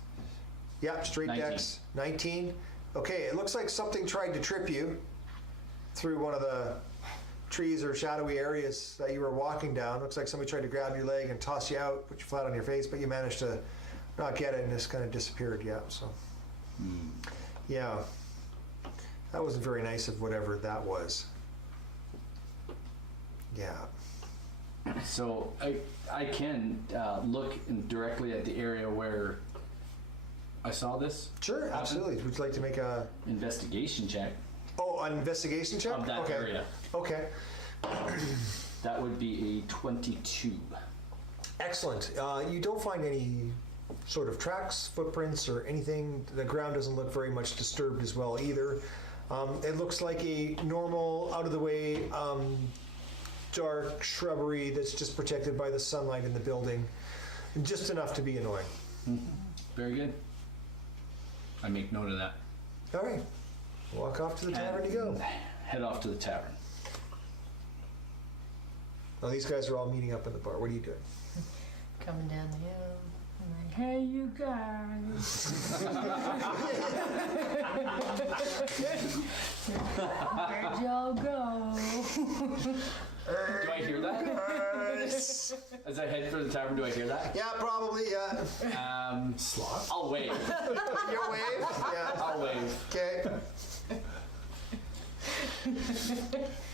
Yep, straight 19. dex. 19. Okay, it looks like something tried to trip you through one of the trees or shadowy areas that you were walking down. Looks like somebody tried to grab your leg and toss you out, put you flat on your face, but you managed to not get it and just kind of disappeared. Yeah, so. Yeah. That wasn't very nice of whatever that was. Yeah. So I can look directly at the area where I saw this. Sure, absolutely. Would you like to make a Investigation check an investigation check of that okay. area. Okay. That would be a 22. Excellent. You don't find any sort of tracks, footprints, or anything. The ground doesn't look very much disturbed as well either. It looks like a normal, out-of-the-way, dark shrubbery that's just protected by the sunlight in the building. Just enough to be annoying. Very good. I make note of that. All right. Walk off to the tavern you go. Head off to the tavern. Well, these guys are all meeting up in the bar. What are you doing? Coming down the hill. I'm like, hey, you guys. Where'd y'all go? Do I hear that? As I head for the tavern, do I hear that? Yeah, probably, yeah. Slot? I'll wave. Your wave? Yeah. I'll wave. Okay.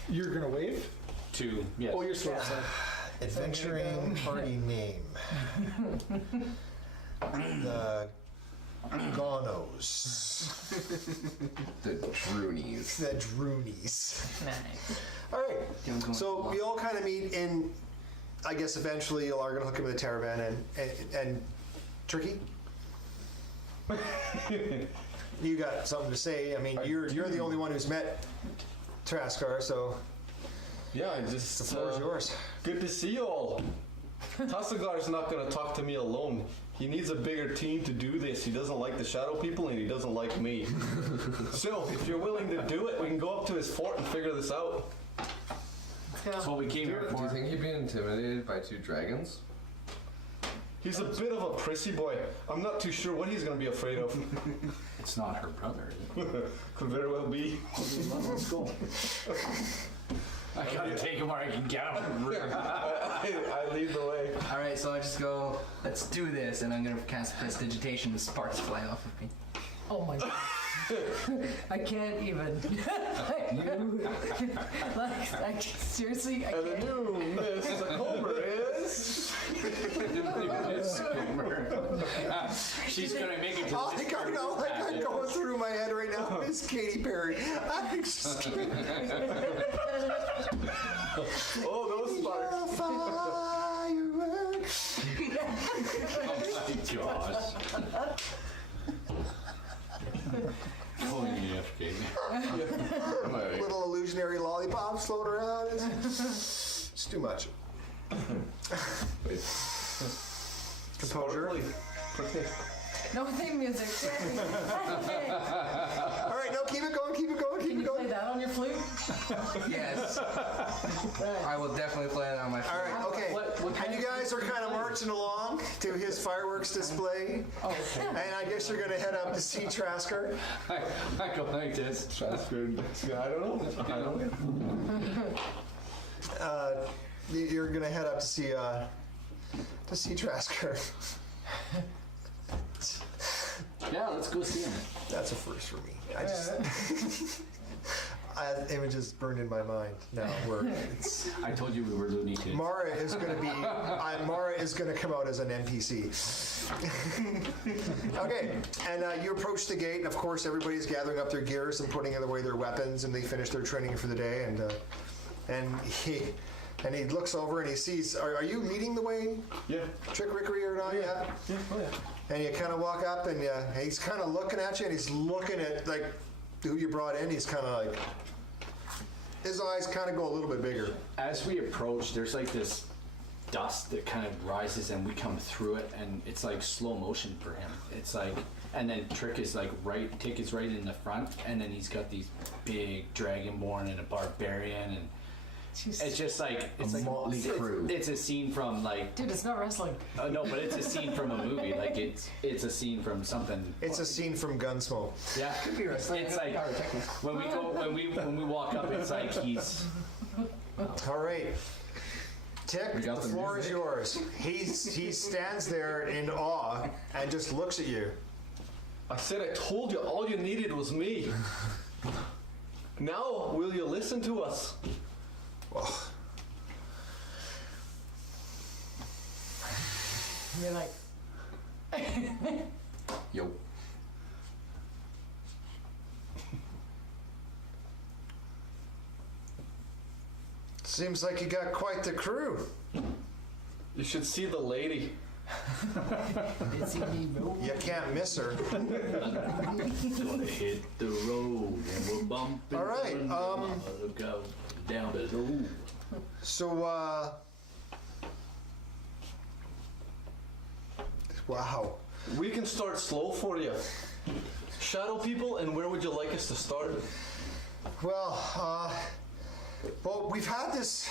You're gonna wave? Two. Yes. Oh, you're supposed to. Adventuring party name. The Gonos. The Droonies. The Droonies. Nice. All right. So we all kind of meet in, I guess eventually you are going to hook him with the caravan and Tricky? You got something to say. I mean, you're the only one who's met Traskar, so Yeah, I just. the floor is yours. Good to see you all. Tassagar's not going to talk to me alone. He needs a bigger team to do this. He doesn't like the shadow people and he doesn't like me. So, if you're willing to do it, we can go up to his fort and figure this out. That's what we came here Do you for. think he'd be intimidated by two dragons? He's a bit of a prissy boy. I'm not too sure what he's going to be afraid of. It's not her brother. Could very well be. Let's go. I gotta take him where I can get him. I lead the way. All right, so I just go. Let's do this, and I'm gonna cast prestidigitation. And sparks fly off of me. Oh my god. I can't even. Like, seriously, I And the can't. new Miss Secomber is. She's gonna make it to All this I got, all I got going through my head right now is Katy Perry. I'm just kidding. Oh, those sparks. Fireworks. Oh my gosh. Oh, yeah, okay. Little illusionary lollipops floating around. It's too much. Composure. No theme music. Okay. All right, no, keep it going, keep it going, keep Can it you play going. that on your flute? Yes, I will definitely play it on my. All right, okay. What kind And you guys are kind of marching along to his fireworks display. Oh, okay. And I guess you're going to head up to see Traskar. I go like this. I don't know. You're going to head up to see Traskar. Yeah, let's go see him. That's a first for me. I just images burned in my mind. Now I told you we were Looney Tunes. Mara is going to be. Mara is going to come out as an NPC. Okay, and you approach the gate, and of course everybody's gathering up their gears and putting away their weapons, and they finish their training for the day. And he looks over and he sees. Are you leading the way? Yeah. Trick Rickery or not? Yeah. Yeah. Oh, yeah. And you kind of walk up, and he's kind of looking at you, and he's looking at like who you brought in. He's kind of like, his eyes kind of go a little bit bigger. As we approach, there's like this dust that kind of rises, and we come through it, and it's like slow motion for him. It's like, and then Trick is like Tick is right in the front, and then he's got these big dragonborn and a barbarian, and it's just like it's like motley crew. It's a scene from like. Dude, it's not wrestling. No, but it's a scene from a movie. Like it's a scene from something. It's a scene from Gunsmoke. Yeah, Could be wrestling. it's like when we walk up, it's like he's. All right. Tick, We the got the floor is music. yours. He stands there in awe and just looks at you. I said I told you all you needed was me. Now, will you listen to us? Well, You're like, Yo. Seems like you got quite the crew. You should see the lady. busy road. You can't miss her. Gonna hit the road and we're bumping. All right, Look out down below. So, wow. We can start slow for you. Shadow people, and where would you like us to start? Well, we've had this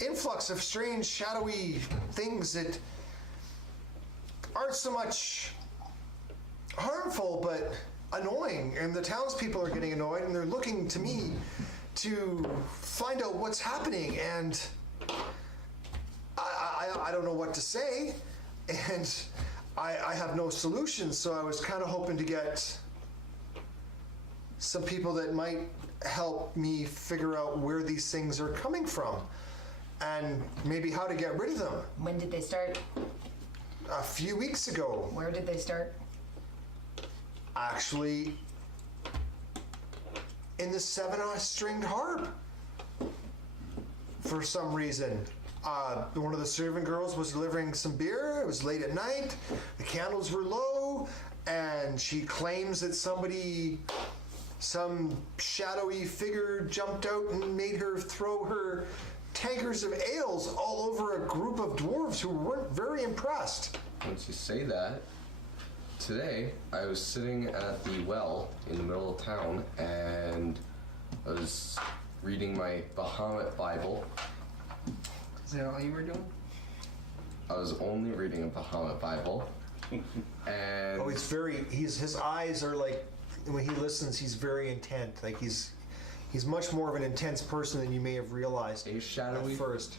influx of strange, shadowy things that aren't so much harmful, but annoying. And the townspeople are getting annoyed, and they're looking to me to find out what's happening. And I don't know what to say, and I have no solutions. So I was kind of hoping to get some people that might help me figure out where these things are coming from and maybe how to get rid of them. When did they start? A few weeks ago, Where did they start? actually, in the 7-stringed harp. For some reason, one of the serving girls was delivering some beer. It was late at night. The candles were low, and she claims that some shadowy figure jumped out and made her throw her tankers of ales all over a group of dwarves who weren't very impressed. Once you say that, today I was sitting at the well in the middle of town and I was reading my Bahamut Bible. Is that all you were doing? I was only reading a Bahamut Bible. And Oh, his eyes are like, when he listens, he's very intent. Like he's much more of an intense person than you may have realized a at shadowy first.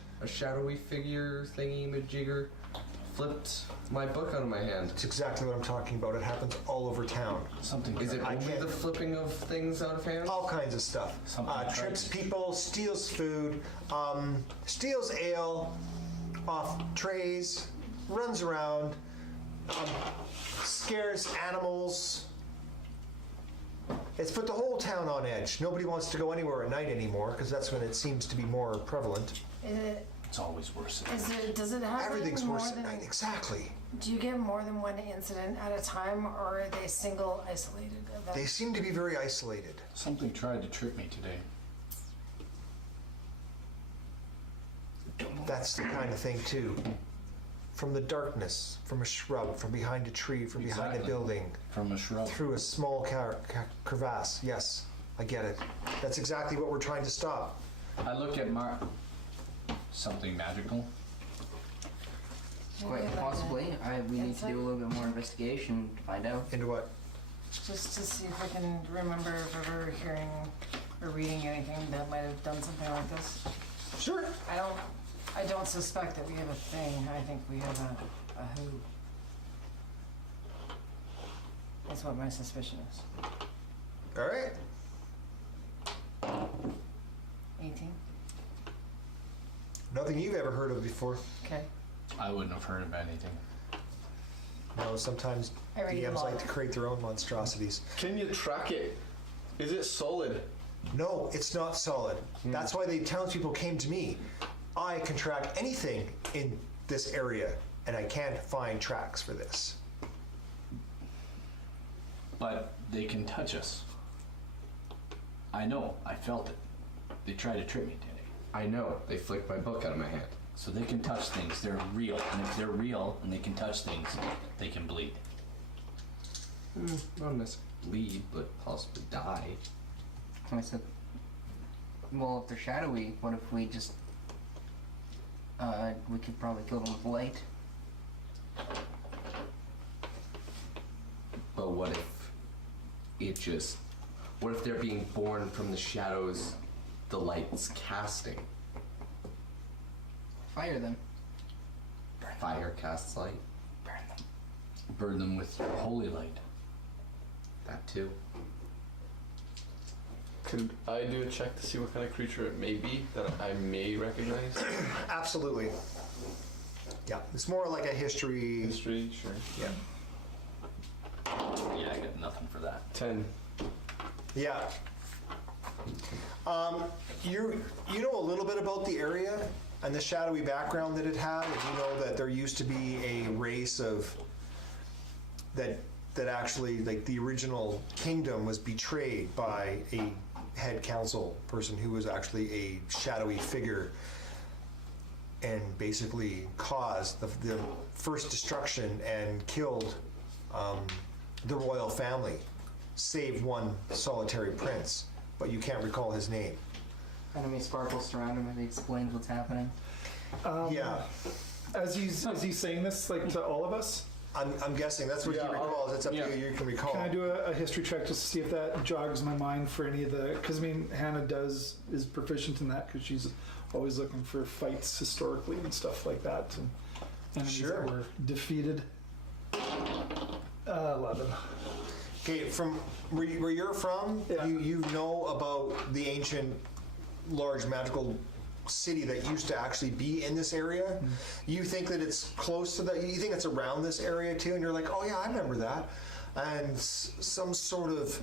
figure thingy-majigger flipped my book out of my hand. It's exactly what I'm talking about. It happens all over town. Something. Is it I only can't- the flipping of things out of hand? All kinds of stuff. Something Trips tragic. people, steals food, steals ale off trays, runs around, scares animals. It's put the whole town on edge. Nobody wants to go anywhere at night anymore because that's when it seems to be more prevalent. It's always worse. Does it happen Everything's more worse at than, night. Exactly. do you get more than one incident at a time, or are they single, isolated events? They seem to be very isolated. Something tried to trip me today. That's the kind of thing too. From the darkness, from a shrub, from behind a tree, from behind a Exactly. building, From a shrub. through a small crevasse. Yes, I get it. That's exactly what we're trying to stop. I look at something magical. Quite Maybe possibly. We need to do a little bit more investigation to find out. Into what? Just to see if I can remember if ever hearing or reading anything that might have done something like this. Sure. I don't suspect that we have a thing. I think we have a who. That's what my suspicion is. All right. 18. Nothing you've ever heard of before. Okay. I wouldn't have heard of anything. No, sometimes I read them DMs all. like to create their own monstrosities. Can you track it? Is it solid? No, it's not solid. That's why the townspeople came to me. I can track anything in this area, and I can't find tracks for this. But they can touch us. I know. I felt it. They tried to trip me today. I know. They flicked my book out of my hand. So they can touch things. They're real. And if they're real and they can touch things, they can bleed. Not necessarily bleed, but possibly die. I said, well, if they're shadowy, what if we just, we could probably kill them with light. But what if they're being born from the shadows the light's casting? Fire them. Fire casts light. Burn them. Burn them with your holy light. That too. Could I do a check to see what kind of creature it may be that I may recognize? Absolutely. Yeah, it's more like a history. History, sure. Yeah. Yeah, I got nothing for that. 10. Yeah. You know a little bit about the area and the shadowy background that it had. And you know that there used to be a race of that actually, like, the original kingdom was betrayed by a head council person who was actually a shadowy figure and basically caused the first destruction and killed the royal family, save one solitary prince, but you can't recall his name. Enemy sparkles surround him and he explains what's happening. Yeah, As he's saying this, like, to all of us, I'm guessing that's what he recalls. It's up to you. You can recall. can I do a history check just to see if that jogs my mind for any of the? Because I mean, Hannah is proficient in that because she's always looking for fights historically and stuff like that, and enemies Sure. that were defeated. 11. Okay, from where you're from, Yeah. you know about the ancient, large magical city that used to actually be in this area. You think that it's close to that. You think it's around this area too, and you're like, oh yeah, I remember that. And some sort of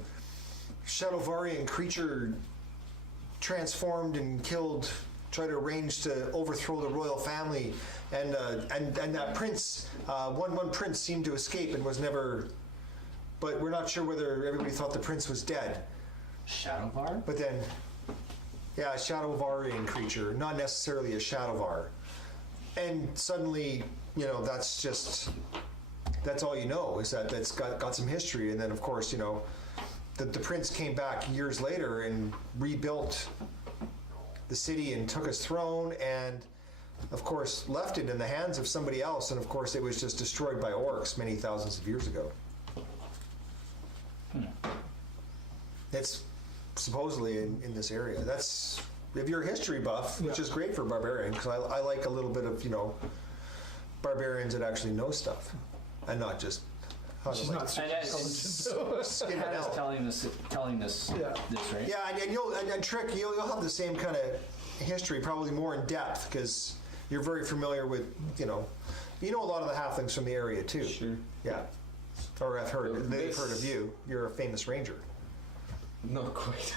Shadowvarian creature transformed and killed, tried to arrange to overthrow the royal family, and that prince, one prince seemed to escape and was never. But we're not sure whether everybody thought the prince was dead. Shadowvar? But then, yeah, a Shadowvarian creature, not necessarily a Shadowvar. And suddenly, you know, that's all you know, is that that's got some history. And then, of course, you know, the prince came back years later and rebuilt the city and took his throne and, of course, left it in the hands of somebody else. And, of course, it was just destroyed by orcs many thousands of years ago. It's supposedly in this area. That's, if you're a history buff, which is great for barbarian, because I like a little bit of, you know, barbarians that actually know stuff and not just how to She's like not super And intelligent. skin it Hannah's out. telling this, Yeah. right? Yeah, and Trick, you'll have the same kind of history, probably more in depth, because you're very familiar with, you know a lot of the halflings from the area too. Sure. Yeah. Or I've heard, they've This- heard of you. You're a famous ranger. Not quite.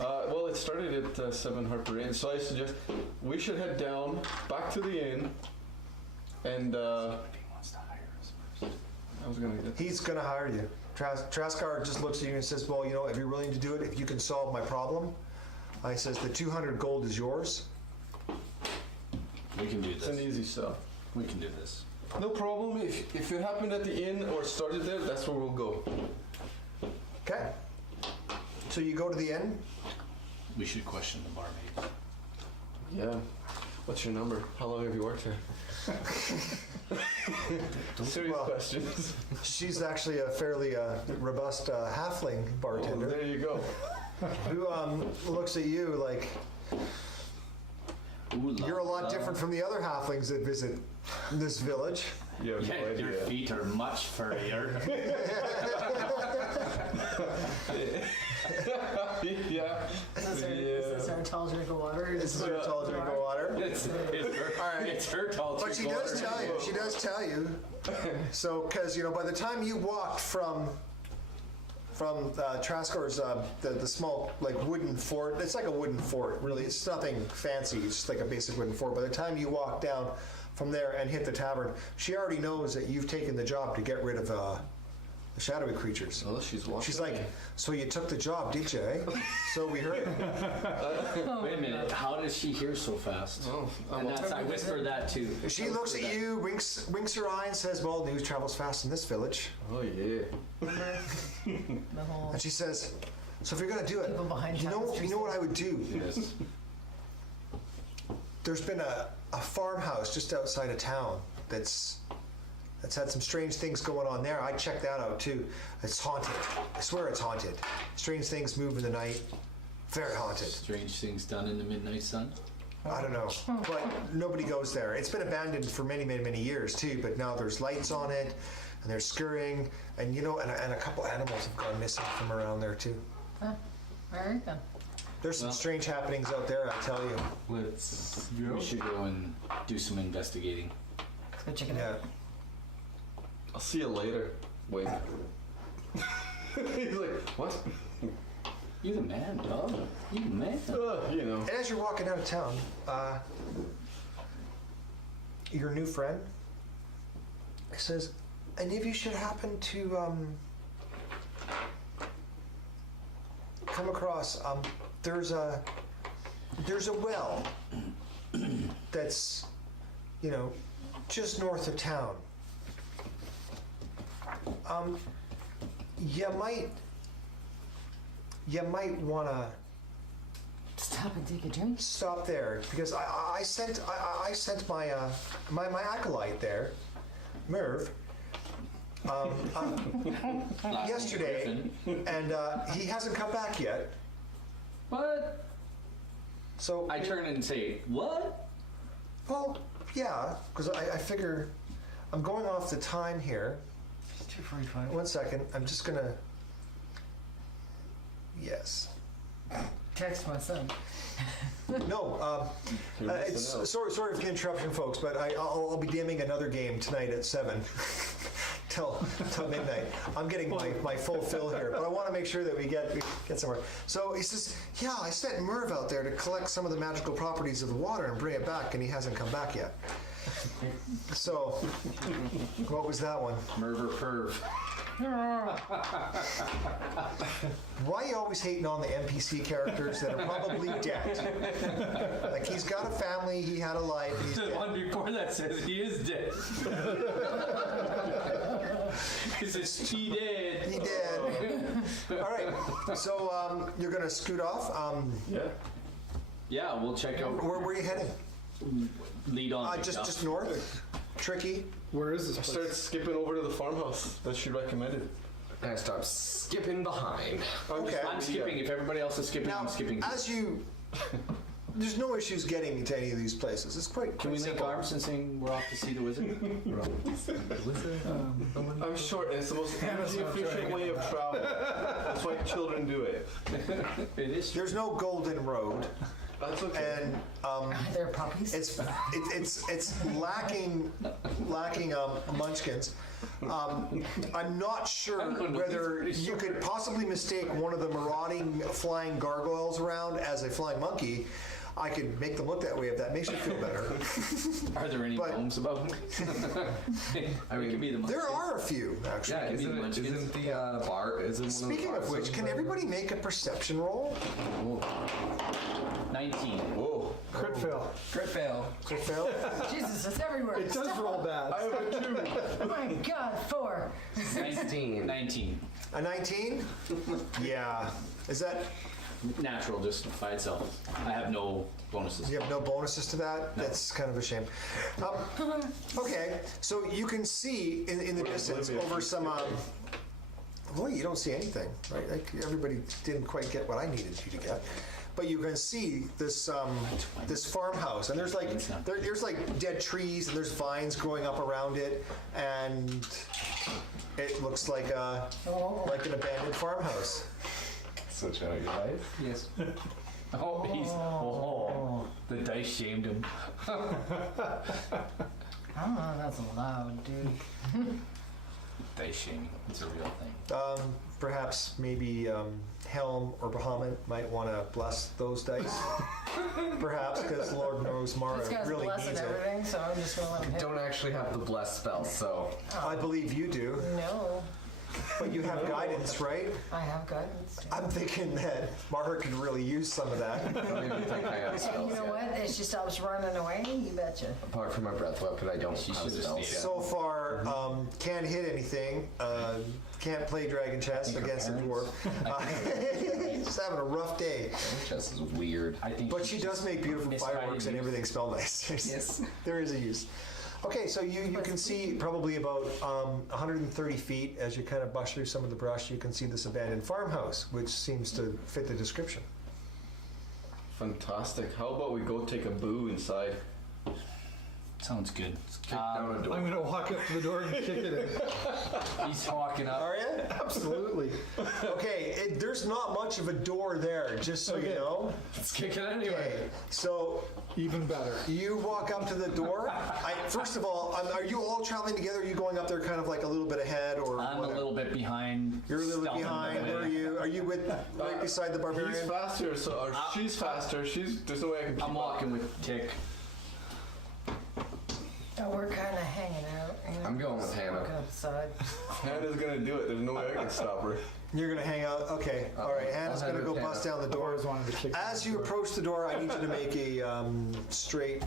Well, it started at 7 Harper Inn, so I suggest we should head down, back to the inn, and He wants to hire us first. I was gonna get. He's going to hire you. Traskar just looks at you and says, well, you know, if you're willing to do it, if you can solve my problem, I says, the 200 gold is yours. We can do It's an this. easy sell. We can do this. No problem. If it happened at the inn or started there, that's where we'll go. Okay. So you go to the inn. We should question the barmaid. Yeah. What's your number? How long have you worked here? Serious Well- questions. She's actually a fairly robust halfling Oh, bartender there you go. who looks at you like Ooh, you're a lot different from the other halflings that visit this village. You have no Yeah, your idea. feet are much furrier. Yeah. Is this our tall drink of water? This is her tall drink of water. It's her tall But she does tell you. She does tell you. So, because by the time you walked from Traskar's the small wooden fort, it's like a wooden fort. Really, it's nothing fancy. It's just like a basic wooden fort. By the time you walk down from there and hit the tavern, she already knows that you've taken the job to get rid of the shadowy creatures. Oh, she's watching. She's like, so you took the job, did you? Eh? So we heard. Wait a minute. How does she hear so fast? Oh, And I whisper that too. She looks at you, winks her eye, and says, "Well, news travels fast in this village." oh yeah. The whole And she says, "So if you're gonna do it, people behind you know tapestries. what I would do? Yes. There's been a farmhouse just outside of town that's had some strange things going on there. I checked that out too. It's haunted. I swear it's haunted. Strange things move in the night. Very haunted. Strange things done in the midnight sun. I don't know, but nobody goes there. It's been abandoned for many, many, many years too. But now there's lights on it, and there's scurrying, and and a couple animals have gone missing from around there too. Very good. There's some Well- strange happenings out there, I tell you. Let's We should go and do some investigating. Let's go check it Yeah. out. I'll see you later. Wait. He's like, what? You the man, dog. You the man. You know. And as you're walking out of town, your new friend says, any of you should happen to come across, there's a well that's, just north of town. You might want to Stop and take a drink. stop there because I sent my my acolyte there, Merv, yesterday, and he hasn't come back yet. What? So I turn and say, what? well, yeah, because I figure I'm going off the time here. It's 2:45. 1 second, I'm just gonna. Yes. Text my son. No, it's, sorry for the interruption, folks, but I'll be DMing another game tonight at 7 till midnight. I'm getting my full fill here, but I want to make sure that we get somewhere. So he says, yeah, I sent Merv out there to collect some of the magical properties of the water and bring it back, and he hasn't come back yet. So, what was that one? Merver perv. Why are you always hating on the NPC characters that are probably dead? Like, he's got a family, he had a life, and he's The dead. one before that says he is dead. He says he dead. He did. All right, so you're going to scoot off. Yeah, we'll check out. Where are you heading? Lead on. Big Duck. Just north. Tricky. Where is this I place? start skipping over to the farmhouse that she recommended. I start skipping behind. Okay. I'm skipping. If everybody else is skipping, Now, I'm skipping. as you, there's no issues getting to any of these places. It's quite Can we link simple. arms and saying we're off to see the wizard? I'm short, and it's the most energy efficient way of travel. That's why children do it. It is. There's no golden road, That's okay. and They're puppies. it's lacking munchkins. I'm not sure whether you could possibly mistake one of the marauding flying gargoyles around as a flying monkey. I could make them look that way if that makes you feel better. Are there any But- poems about him? I mean, it could be the There Munchkins. are a few, actually. Yeah, Isn't the bar? Isn't Speaking one of which, can everybody make a perception roll? 19. Whoa. Crit fail. Crit fail. Crit fail? Jesus, it's everywhere. It does roll bad. I have a 2. Oh my God, 4. 16. 19. A 19? Yeah. Is that, Natural, just by itself. I have no bonuses. you have no bonuses to that? That's kind of a shame. Okay, so you can see in the distance over some, well, you don't see anything, right? Like, everybody didn't quite get what I needed you to get. But you can see this this farmhouse, and there's there's dead trees, and there's vines growing up around it, and it looks like an abandoned farmhouse. Such a guy. Yes. Oh, he's. Oh, the dice shamed him. I don't know if that's allowed, dude. Dice shaming. It's a real thing. Perhaps maybe Helm or Bahamut might want to bless those dice. Perhaps, because Lord knows Mara This guy's really blessing needs it. everything, so I'm just gonna let him hit. Don't actually have the bless spell, so I believe you do, No, but you have guidance, right? I have guidance. I'm thinking that Mara could really use some of that. I don't even think I have And spells you know yet. what? If she stops running away, you betcha. Apart from my breath weapon, I don't She have should just spells need yet. So far, can't hit anything. Can't play Dragon Chess Think her against a dwarf. Just having a rough day. Chess is weird. I think. But she does make beautiful Misguided fireworks and use. everything smell nice. Yes. There is a use. Okay, so you can see probably about 130 feet as you kind of bust through some of the brush, you can see this abandoned farmhouse, which seems to fit the description. Fantastic. How about we go take a boo inside? Sounds good. Kick down a door. I'm gonna walk up to the door and kick it in. He's walking up. Are you? Absolutely. Okay, there's not much of a door there, just so you Okay. know. Let's kick it anyway. Okay, so Even better. you walk up to the door. First of all, are you all traveling together? Are you going up there kind of like a little bit ahead, or I'm whatever? a little bit behind. You're a little bit stealthing behind. away. Where are you? Are you with right beside the He's barbarian? faster, or she's faster. There's no way I can keep I'm walking with Tick. Oh, we're kind of hanging out. You know, I'm going with Hannah. Walking outside. Hannah's gonna do it. There's no way I can stop her. You're gonna hang out. Okay. All right. Hannah's I'll gonna head go with bust Hannah. down the I've door. always wanted to kick As down you the door. approach the door, I need you to make a straight.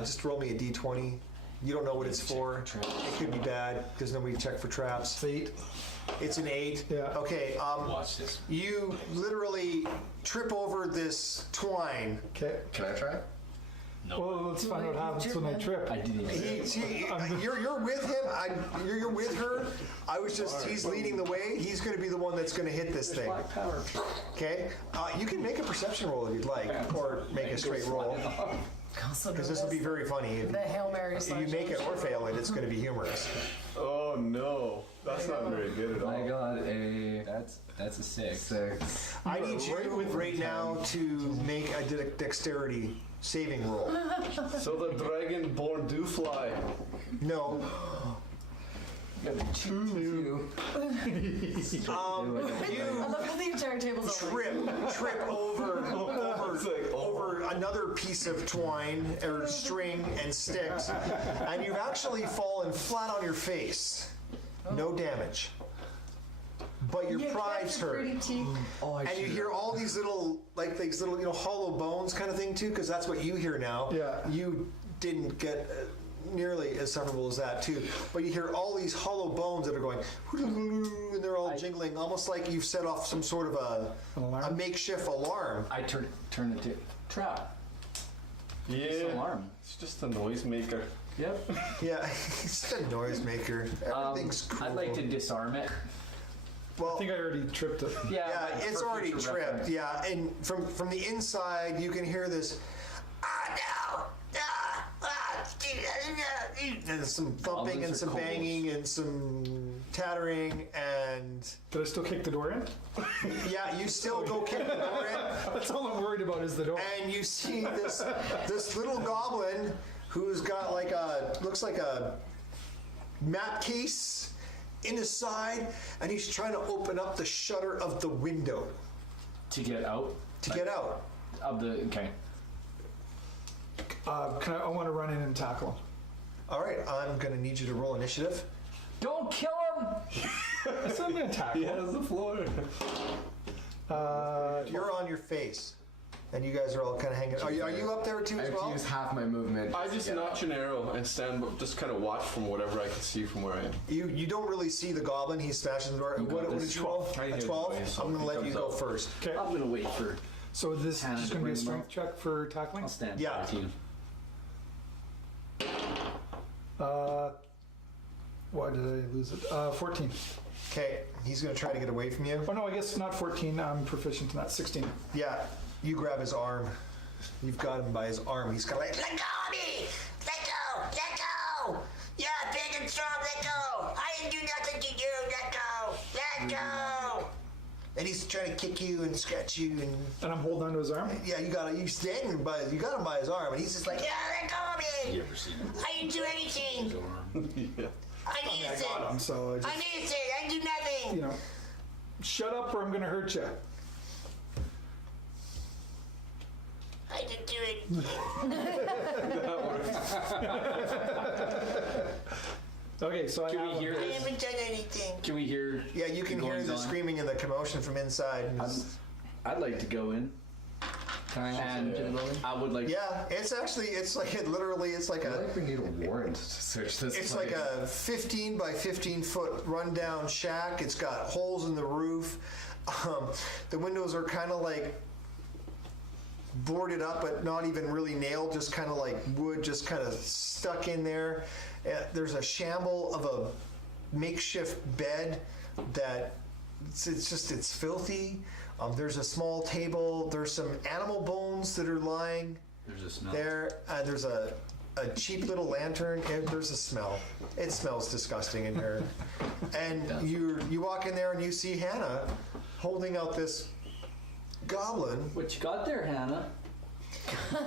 Just roll me a d20. You don't know what it's for. It could be bad because nobody checked for traps. Fate. It's an 8. Yeah. Okay. Watch this. You literally trip over this twine. Okay. Can I try? No. Well, let's find out what happens when I trip. I didn't. You're with him. You're with her. I was just. He's leading the way. He's going to be the one that's going to hit this thing. Okay. You can make a perception roll if you'd like, or make a straight roll, Also, because this will be very funny. If the Hail Mary. if you make it or fail it, it's going to be humorous. Oh no, that's not very good at I all. got a That's a 6. 6. I need you right now to make a dexterity saving roll. So the dragon-born do fly. No. Two. I love how the entire table's over. Trip over another piece of twine or string and sticks, and you've actually fallen flat on your face. No damage. But your pride's hurt. Oh, I And you hear all these little, hollow bones kind of thing too, because that's what you hear now. Yeah. You didn't get nearly as sufferable as that too, but you hear all these hollow bones that are going, and they're all jingling, almost like you've set off some sort of An alarm? a makeshift alarm. I turn it to trap. Yeah. It's an alarm. It's just a noisemaker. Yep. Yeah, it's a noisemaker. Everything's cool. I'd like to disarm it. Well, I think I already tripped it. yeah, it's for already future tripped. reference. Yeah, and from the inside, you can hear this. And some thumping and these are some banging and some tattering and Did I still kick the door in? yeah, you still go kick the door in, That's all I'm worried about is the door. and you see this little goblin who's got looks like a map case in his side, and he's trying to open up the shutter of the window To get out to get out. of the. Okay. I want to run in and tackle him. All right, I'm gonna need you to roll initiative. Don't kill him! I said I'm going to tackle He him. has the floor. You're on your face, and you guys are all kind of hanging. Are you up there too I as have to well? use half my movement. I just notch an arrow and stand, just kind of watch from whatever I can see from where I am. You don't really see the goblin. He's smashing the door. What this. did you roll? I A did 12. anyway, so I'm gonna he let you comes go up. first. Okay. I'm gonna wait for. So this is Hannah just to going to be a bring them strength up. check for tackling? I'll stand Yeah. by you. Why did I lose it? 14. Okay, he's gonna try to get away from you. Oh no, I guess not 14. I'm proficient in that. 16. Yeah, you grab his arm. You've got him by his arm. He's kind of like, let go of me! Let go! Let go! Yeah, big and strong, let go! I didn't do nothing to you, let go! Let go! And he's trying to kick you and scratch you and And I'm holding onto his arm? yeah, you got him by his arm, and he's just like, yeah, let go of me! You ever seen him? I didn't do anything! Yeah. I need I got him, so I just, need to I didn't do nothing! you know, shut up or I'm going to hurt you. I didn't do it. Okay, so I Can we have hear this? haven't done anything. Can we hear? Yeah, you can hear goings the on? screaming and the commotion from inside. I'd like to go in. Can I And into the building? I would like. Yeah, it's like I feel like we need a warrant to search this it's place. like a 15 by 15 foot rundown shack. It's got holes in the roof. The windows are kind of like boarded up, but not even really nailed, just kind of like wood, just kind of stuck in there. There's a shamble of a makeshift bed that it's filthy. There's a small table. There's some animal bones that are lying There's a smell. there. There's a a cheap little lantern. And there's a smell. It smells disgusting in here. And you walk in there and you see Hannah holding out this goblin. What you got there, Hannah? Tell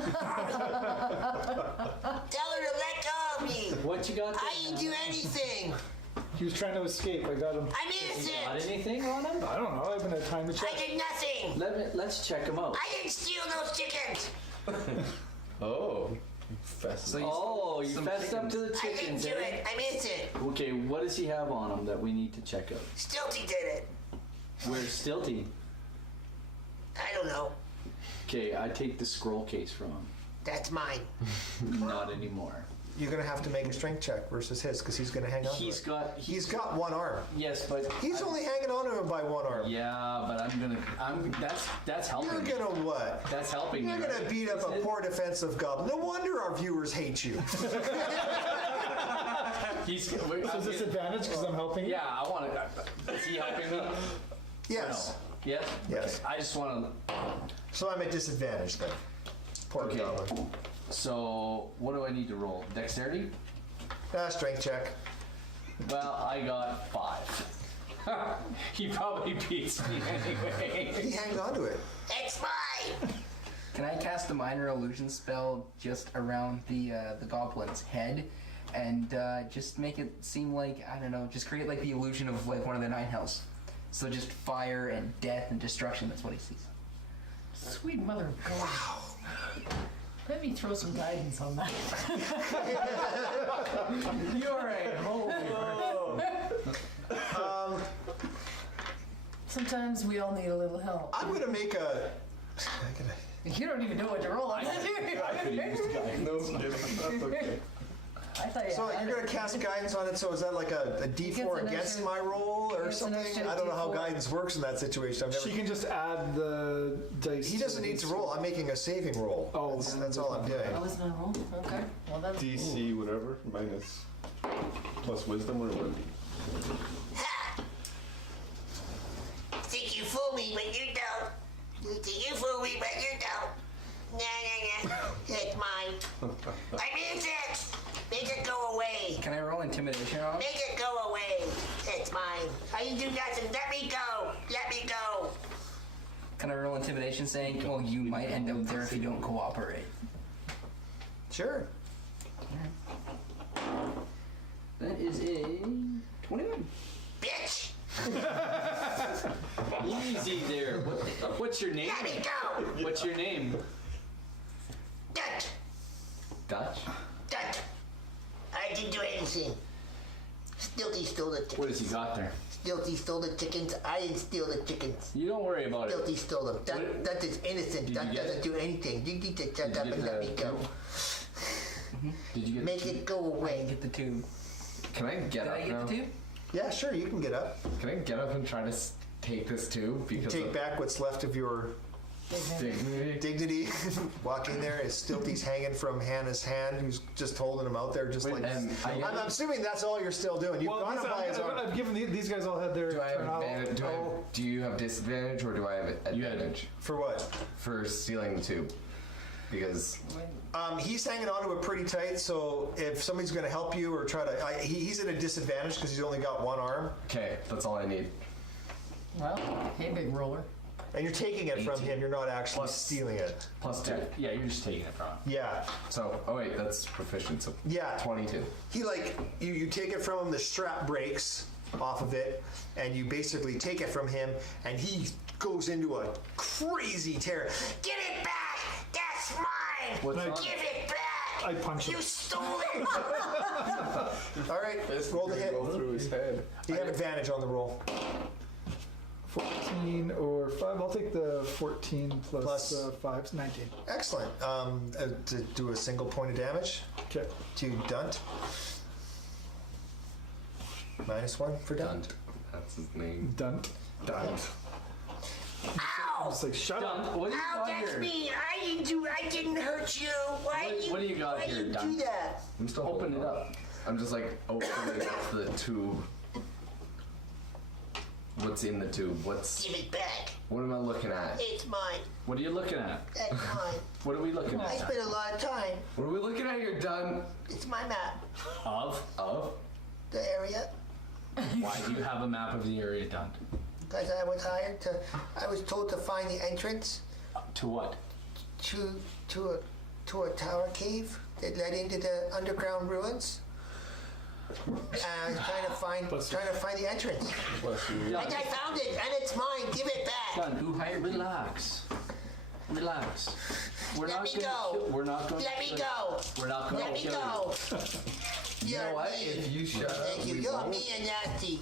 her to let go of me. What you got there? I didn't do anything. He was trying to escape. I got him. I'm Got innocent. anything on him? I don't know. I haven't had time to check. I did nothing. Let's check him out. I didn't steal those chickens. Oh. Fast. So you Oh, you some fessed up to the I didn't chickens, do eh? it. I'm innocent. Okay, what does he have on him that we need to check out? Stilty did it. Where's Stilty? I don't know. Okay, I take the scroll case from him. That's mine. Not anymore. You're gonna have to make a strength check versus his because he's gonna hang on. He's to it. got. He's got one arm. Yes, but He's only hanging on to him by one arm. Yeah, but that's helping. You're me. gonna what? That's helping You're me. gonna beat up a poor defensive goblin. No wonder our viewers hate you. He's. So is this advantage because I'm helping you? Yeah, I want to. Is he helping me? Yes. No. Yes. Yes. Okay. I just want to. So I'm at disadvantage then. Poor Okay. goblin. So what do I need to roll? Dexterity? Strength check. Well, I got 5. He probably beats me anyway. He hangs on to it. It's mine. Can I cast a minor illusion spell just around the goblin's head, and just make it seem like, I don't know, just create like the illusion of like one of the 9 hells. So just fire and death and destruction. That's what he sees. Sweet mother of God. Wow. Let me throw some guidance on that. You're a holy. Sometimes we all need a little help. I'm gonna make a. You don't even know what to roll on. I could use no kidding. That's okay. I thought you So had you're gonna it. cast guidance on it. So is that like a gets D4 an against extra- my roll or gets an something? extra I don't know how D4. guidance works in that situation. I've never. She can just add the dice. He doesn't need to roll. I'm making a saving roll. Oh, that's all I'm doing. I was gonna roll. Okay. Well, that's DC whatever minus plus wisdom or what? Think you fool me, but you don't. You think you fool me, but you don't. Nah. It's mine. I'm innocent. Make it go away. Can I roll intimidation on him? Make it go away. It's mine. I didn't do nothing. Let me go. Let me go. Can I roll intimidation saying, well, you might end up there if you don't cooperate? Sure. That is a 21. Bitch. Easy there. What's your name? Let me go. What's your name? Dut. Dutch? Dut. I didn't do anything. Stilty stole the chickens. What has he got there? Stilty stole the chickens. I didn't steal the chickens. You don't worry about it. Stilty stole them. What- Dut is innocent. Did Dut you get doesn't it? do anything. You need to shut Did you up get and let the me go. Did you get Make the it go I didn't away. get the tube. Can I get Did up I get now? the tube? Yeah, sure. You can get up. Can I get up and try to take this tube? Because Take of back what's left of your dignity. dignity. Walk in there. His Stilty's hanging from Hannah's hand, who's just holding him out there, just Wait, like. and I'm assuming that's all you're still doing. You've gone up by his arm. I've given these guys all had their Do I have turn. advantage? Do you have disadvantage or do I have advantage For what? for stealing the tube? Because He's hanging onto it pretty tight, so if somebody's going to help you or try to, he's at a disadvantage because he's only got one arm, okay, that's all I need. well. Hey, big roller. and you're taking it from 18. him. You're not actually Plus- stealing it. Plus 2. Yeah, you're just taking it from him. Yeah, So, oh wait, that's proficient. So yeah. 22. He you take it from him. The strap breaks off of it, and you basically take it from him, and he goes into a crazy terror. Give it back. That's mine. What's Like- on Give it? it back. I punch him. You stole it. All right, roll the hit. Go through his head. You have advantage on the roll. 14 or 5. I'll take the 14 plus, Plus- 5. 19. Excellent. To do a single point of damage Okay. to Dunt. -1 for Dunt. Dunt. That's his name. Done. Dunt. Ow. It's like, shut up. Dun, what do you Ow, got that's here? me. I didn't hurt you. What do you got why here, you Dun? do that? I'm still Open holding it up. I'm just like opening up the tube. What's in the tube? Give it back. What am I looking at? It's mine. What are you looking at? That's mine. What are we looking I at? spent a lot of time. What are we looking at? You're done. It's my map. Of? The area. Why do you have a map of the area done? Because I was told to find the entrance To what? to a tower cave that led into the underground ruins. And I was trying to find the entrance. And I found it, and it's mine. Give it back. Done. Who hired you? Relax. We're Let not me gonna go. We're not going Let to me kill go. We're not going Let to me kill go. You know You're what? mean. If you shut up, Thank you. we You're won't. mean and nasty. you.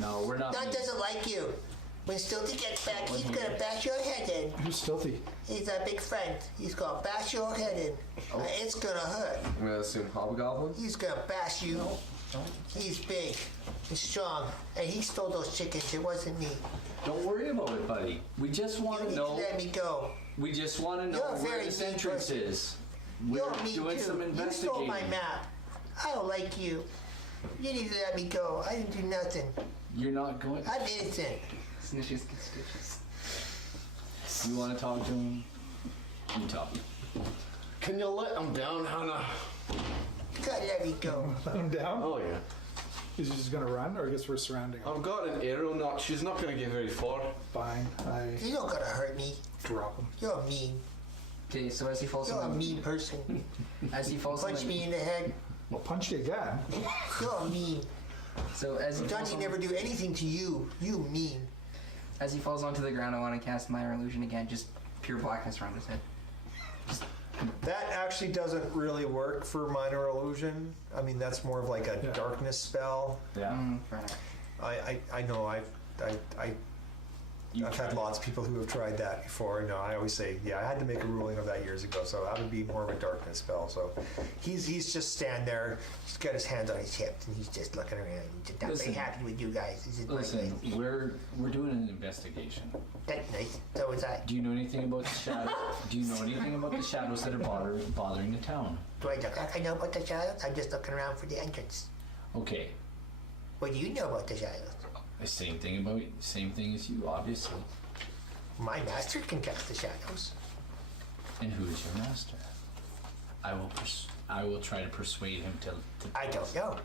No, we're not. Don doesn't like you. When Stilty gets back, he's gonna bash your head in. Who's Stilty? He's a big friend. He's gonna bash your head in. It's gonna hurt. I'm gonna assume Hobgoblin. He's gonna bash you. He's big and strong, and he stole those chickens. It wasn't me. Don't worry about it, buddy. We just want You to need to know. let me go. We just want to know You're a where very this mean entrance person. is. We're You're mean doing too. some You investigating. stole my map. I don't like you. You need to let me go. I didn't do nothing. You're not going. I'm innocent. Snitches get stitches. You want to talk to him? You talk. Can you let him down, Hannah? You gotta let me go. Let him down? Oh yeah. Is he just gonna run, or I guess we're surrounding him? I've got an arrow nut. She's not gonna get very far. Fine, I You don't gotta hurt me. drop him. You're mean. Okay, so as he falls You're a on the, mean person. as he falls on Punch the, me in the head. Well, punch you again. You're mean. so as he falls Johnny on, never do anything to you. You mean. as he falls onto the ground, I want to cast Minor Illusion again. Just pure blackness around his head. That actually doesn't really work for minor illusion. I mean, that's more of like a Yeah. darkness spell. Yeah. Fair enough. I know I've had lots of people who have tried that before. No, I always say, yeah, I had to make a ruling of that years ago, so that would be more of a darkness spell. So he's just standing there, he's got his hands on his hips, and he's just looking around. He's just not very Listen. happy with you guys. This is my Listen, place. we're doing an investigation. That's nice. So was I. Do you know anything about the shadows? Do you know anything about the shadows that are bothering the town? Do I look like I know about the shadows? I'm just looking around for the entrance. Okay, What do you know about the shadows? the same thing as you, obviously. My master can cast the shadows. And who is your master? I will try to persuade him to I don't know.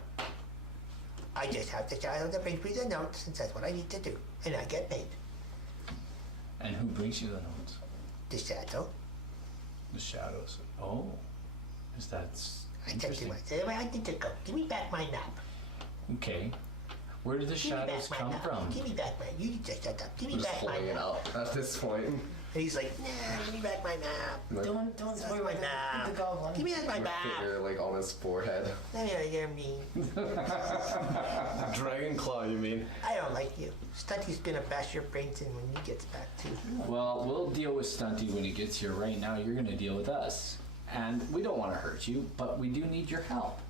I just have the shadow that brings me the notes, since that's what I need to do, and I get paid. And who brings you the notes? The shadow. The shadows. Oh, is that I tell you interesting? what. I need to go. Give me back my map. Okay, where do the Give me shadows back my come map. from? Give me back my. You need to shut up. Give me I'm just back my pulling it map. out at this point. And he's like, nah, give me back my map. Don't That's spoil my the map. goblin. Give me back my My map. finger like on his forehead. No, you're mean. Dragon claw, you mean? I don't like you. Stunty's gonna bash your brains in when he gets back too. Well, we'll deal with Stunty when he gets here. Right now, you're going to deal with us. And we don't want to hurt you, but we do need your help.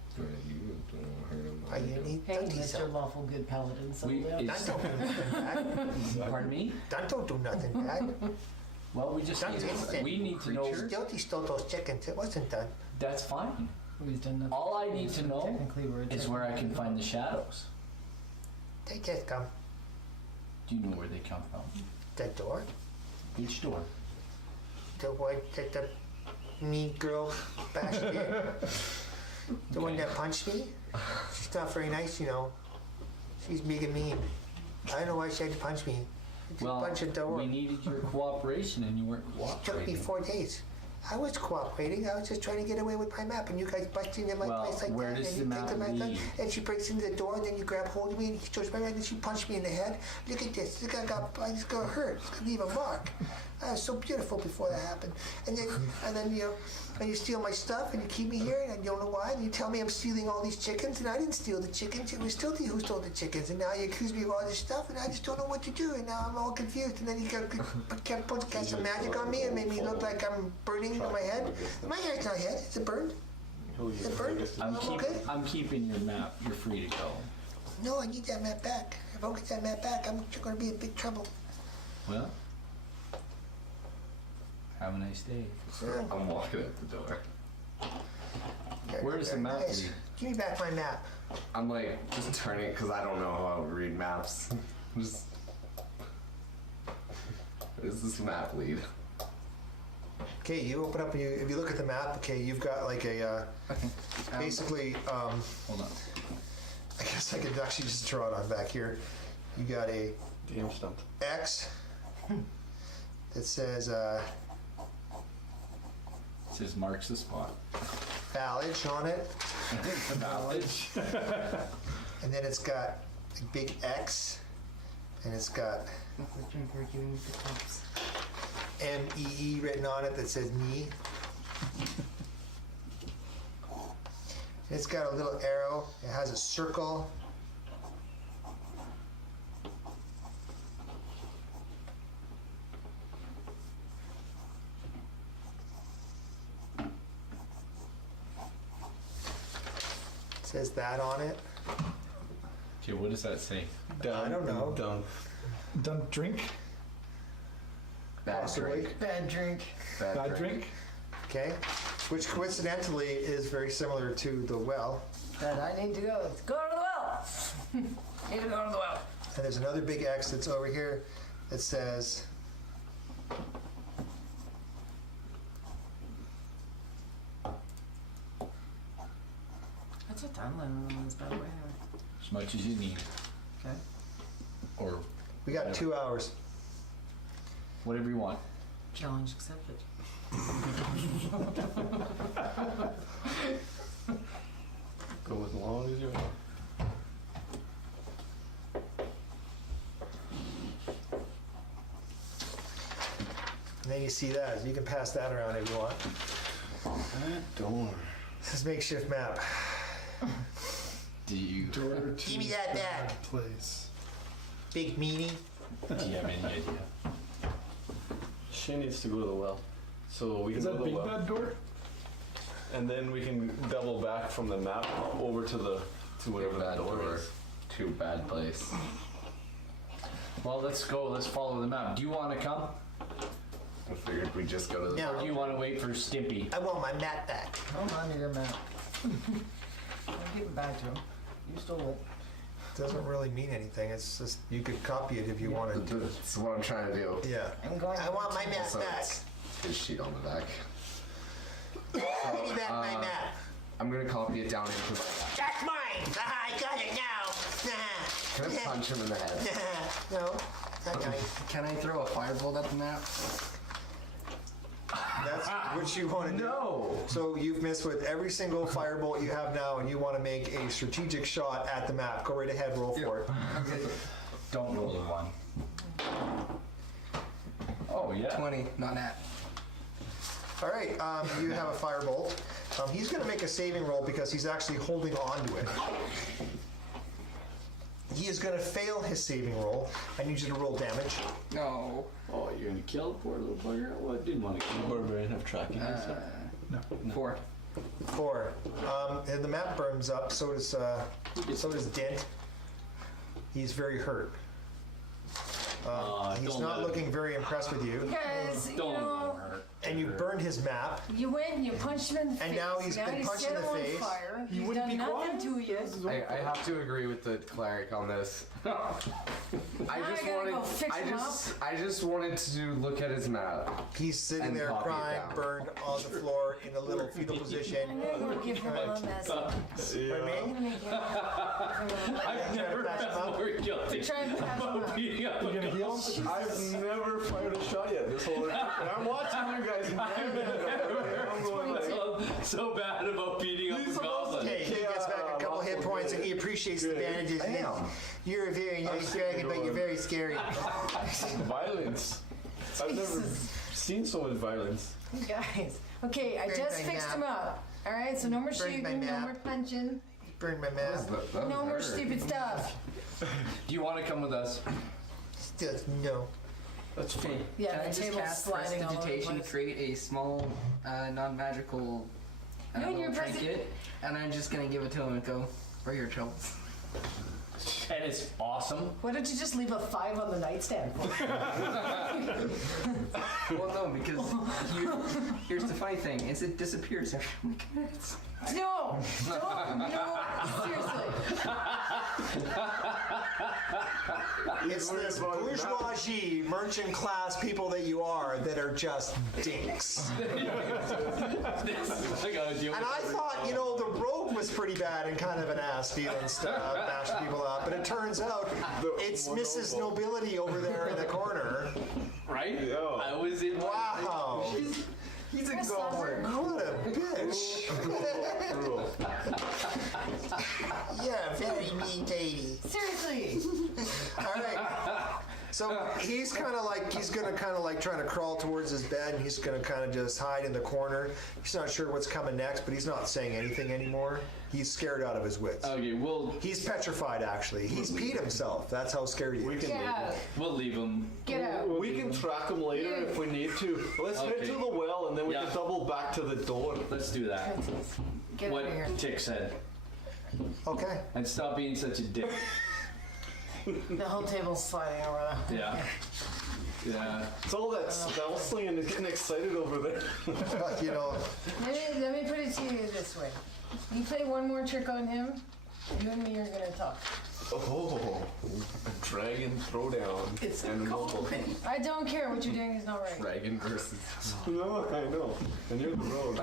Why you need Hey, Stunty's Mr. help? Lawful Good Paladin. So We- Dun it's- don't do nothing bad. Pardon me? Dun don't do nothing bad. Well, we just That's innocent. we need to know. Stilty stole those chickens. It wasn't done. That's fine. We've done nothing. All I need to know Technically, we're is where I can find the shadows. They just come. Do you know where they come from? The door. Which door? The one that the mean girl bashed in. The one that punched me. She's not very nice, you know. She's big and mean. I don't know why she had to punch me. Just Well, punch a door. we needed your cooperation, and you weren't It took me cooperating. 4 days. I was cooperating. I was just trying to get away with my map, and you guys busting in my Well, place like where that. does And the you map take the lead? and she breaks into the door, and then you grab hold of me, and he shows my right, and she punched me in the head. Look at this. Look, I just got hurt. It's gonna leave a mark. I was so beautiful before that happened. And then you know, and you steal my stuff, and you keep me here, and I don't know why. And you tell me I'm stealing all these chickens, and I didn't steal the chickens. It was Stilty who stole the chickens, and now you accuse me of all this stuff, and I just don't know what to do. And now I'm all confused. And then you kept cast some magic on me and made me look like I'm burning in my head. My hair's not head. It's a bird. It's a bird. Okay. I'm keeping your map. You're free to go. No, I need that map back. If I don't get that map back, I'm going to be in big trouble. Well, have a nice day. Yeah. I'm walking out the door. Where does the map Nice. lead? Give me back my map. I'm like just turning because I don't know how to read maps. Just Is this map lead? Okay, you open up and if you look at the map, okay, you've got like a, Okay. basically, Hold on. I guess I could actually just draw it on back here. You got a Damn stumped. X that says It says marks the spot. Village on it, Village. and then it's got a big X, and it's got MEE written on it that says me. It's got a little arrow. It has a circle. It says that on it. Okay, what does that say? I don't know. Dunk. Don't drink. Bad Possibly. drink. Bad drink. Bad drink. Okay. Which coincidentally is very similar to the well. That I need to go. Go to the well. Need to go to the well. And there's another big X that's over here that says What's your timeline on this, by the way? As much as you need. Okay. Or we got 2 hours. whatever you want. Challenge accepted. Go as long as you want. And then you see that. You can pass that around if you want. That door. This is makeshift map. Do you Door to Give me that back. place. Big meanie. have any idea? She needs to go to the well. So we can Is go that to the big well. bad door? And then we can double back from the map over to the whatever Bad that door door. is. Too bad place. Well, let's go. Let's follow the map. Do you want to come? I figured we'd just go to the. No. Or do you want to wait for Stimpy? I want my map back. Hold on to your map. I'll give it back to him. You stole it. Doesn't really mean anything. It's just you could copy it if you wanted to. That's what I'm trying to do. Yeah. I'm going. I want my map Also, back. it's his sheet on the back. Give me back my map. I'm gonna copy it down into my. That's mine. I got it now. Can I punch him in the head? No. Okay. Can I throw a firebolt at the map? That's what you want to do. No. So you've missed with every single firebolt you have now, and you want to make a strategic shot at the map. Go right ahead, roll for it. Don't roll a 1. Oh, yeah. 20, not nat. All right, you have a firebolt. He's going to make a saving roll because he's actually holding on to it. He is going to fail his saving roll. I need you to roll damage. No. Oh, you're gonna kill the poor little bugger? Well, I didn't want to kill him. Barbarian have tracking. and stuff? 4. 4. And the map burns up. So does Dent. He's very hurt. He's don't not let him. looking very impressed with you. Guys, you Don't let know, him hurt. And you burned his map. you went and you punched him in the face. And now he's been punched in set the him on face. fire. You He's wouldn't done be nothing quiet? to you. I have to agree with the cleric on this. I Now I just gotta wanted. go fix him I just wanted to look at his map. He's sitting And there copy it crying, down. burned on the floor in a little fetal position. I'm gonna go give him a little message. Pardon me? I'm gonna make him I've never patch him felt up? more guilty try and patch him about up. beating up a You gonna heal him? I've never fired a shot yet this whole. And I'm watching you guys. And I'm going like, so bad about beating up He's a supposed goblin. Okay, he gets back a couple hit points and he appreciates the bandages. And you're a very nice dragon, but you're very scary. violence. I've never seen so much violence. You guys. Okay, I Burned just my fixed map. him up. All right, so no more Burned my shooting, no map. more punching, Burned my map. no more stupid stuff. Do you want to come with us? Still, no. That's fine. Yeah, Can I the just table's cast sliding all over the Prestidigitation, place. create a small, non-magical No, little you're trinket, and I'm just gonna give it to him and go, for your troubles. And it's awesome. Why don't you just leave a 5 on the nightstand for? Well, no, because here's the funny thing, is it disappears every week minutes. No! Don't! No! Seriously. It's this bourgeoisie, merchant class people that you are that are just dinks. I gotta deal And with I thought, you know, the rogue was pretty bad and kind of an ass, stealing stuff, bashing people up. But it turns out it's Mrs. Nobility over there in the corner. right? Yeah. I was in. Wow. He's a Chris goblin. What a bitch. You're a very mean lady. Seriously. All right. So he's kind of like, he's going to kind of like trying to crawl towards his bed, and he's going to kind of just hide in the corner. He's not sure what's coming next, but he's not saying anything anymore. He's scared out of his wits. Okay, He's petrified, actually. He's peed himself. That's how scared he is. Get out. we'll leave him. Get out. We can track him later if we need to. Let's head Okay. to the well and then we Yeah. can double back to the door. Let's do that. Get What out of here. Tick said. Okay. And stop being such a dick. The whole table's sliding over there. Yeah. Yeah. It's all that spell slinging and getting excited over there. You know, Let me put it to you this way. You play one more trick on him, you and me are gonna talk. Oh, a dragon throwdown. It's a and noble. goblin. I don't care what you're doing is not right. Dragon versus. No, I know. And you're the rogue.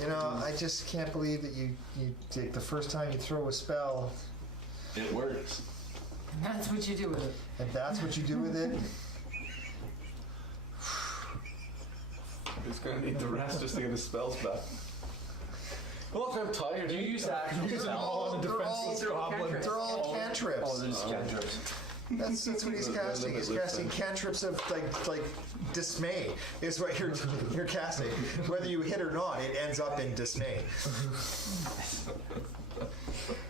you know, I just can't believe that you take the first time you throw a spell, It works. That's what you do with it. and that's what you do with it. He's gonna need the rest just to get his spells back. Look, I'm tired. Do you use actual spell? They're all cantrips. Oh, there's cantrips. That's what he's casting. He's casting cantrips of like dismay. Is what you're casting. Whether you hit or not, it ends up in dismay.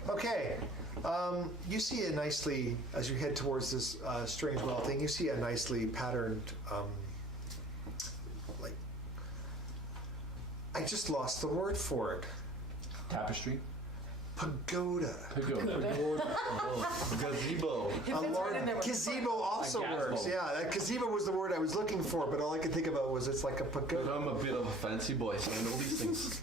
Okay. You see a nicely, as you head towards this strange well thing, you see a nicely patterned, like, I just lost the word for it. Tapestry. Pagoda. Pagoda. Gazebo. If A it's large right in there with gazebo also A gazebo. works. Yeah, that gazebo was the word I was looking for, but all I could think about was it's like a But pagoda. I'm a bit of a fancy boy, so I know these things.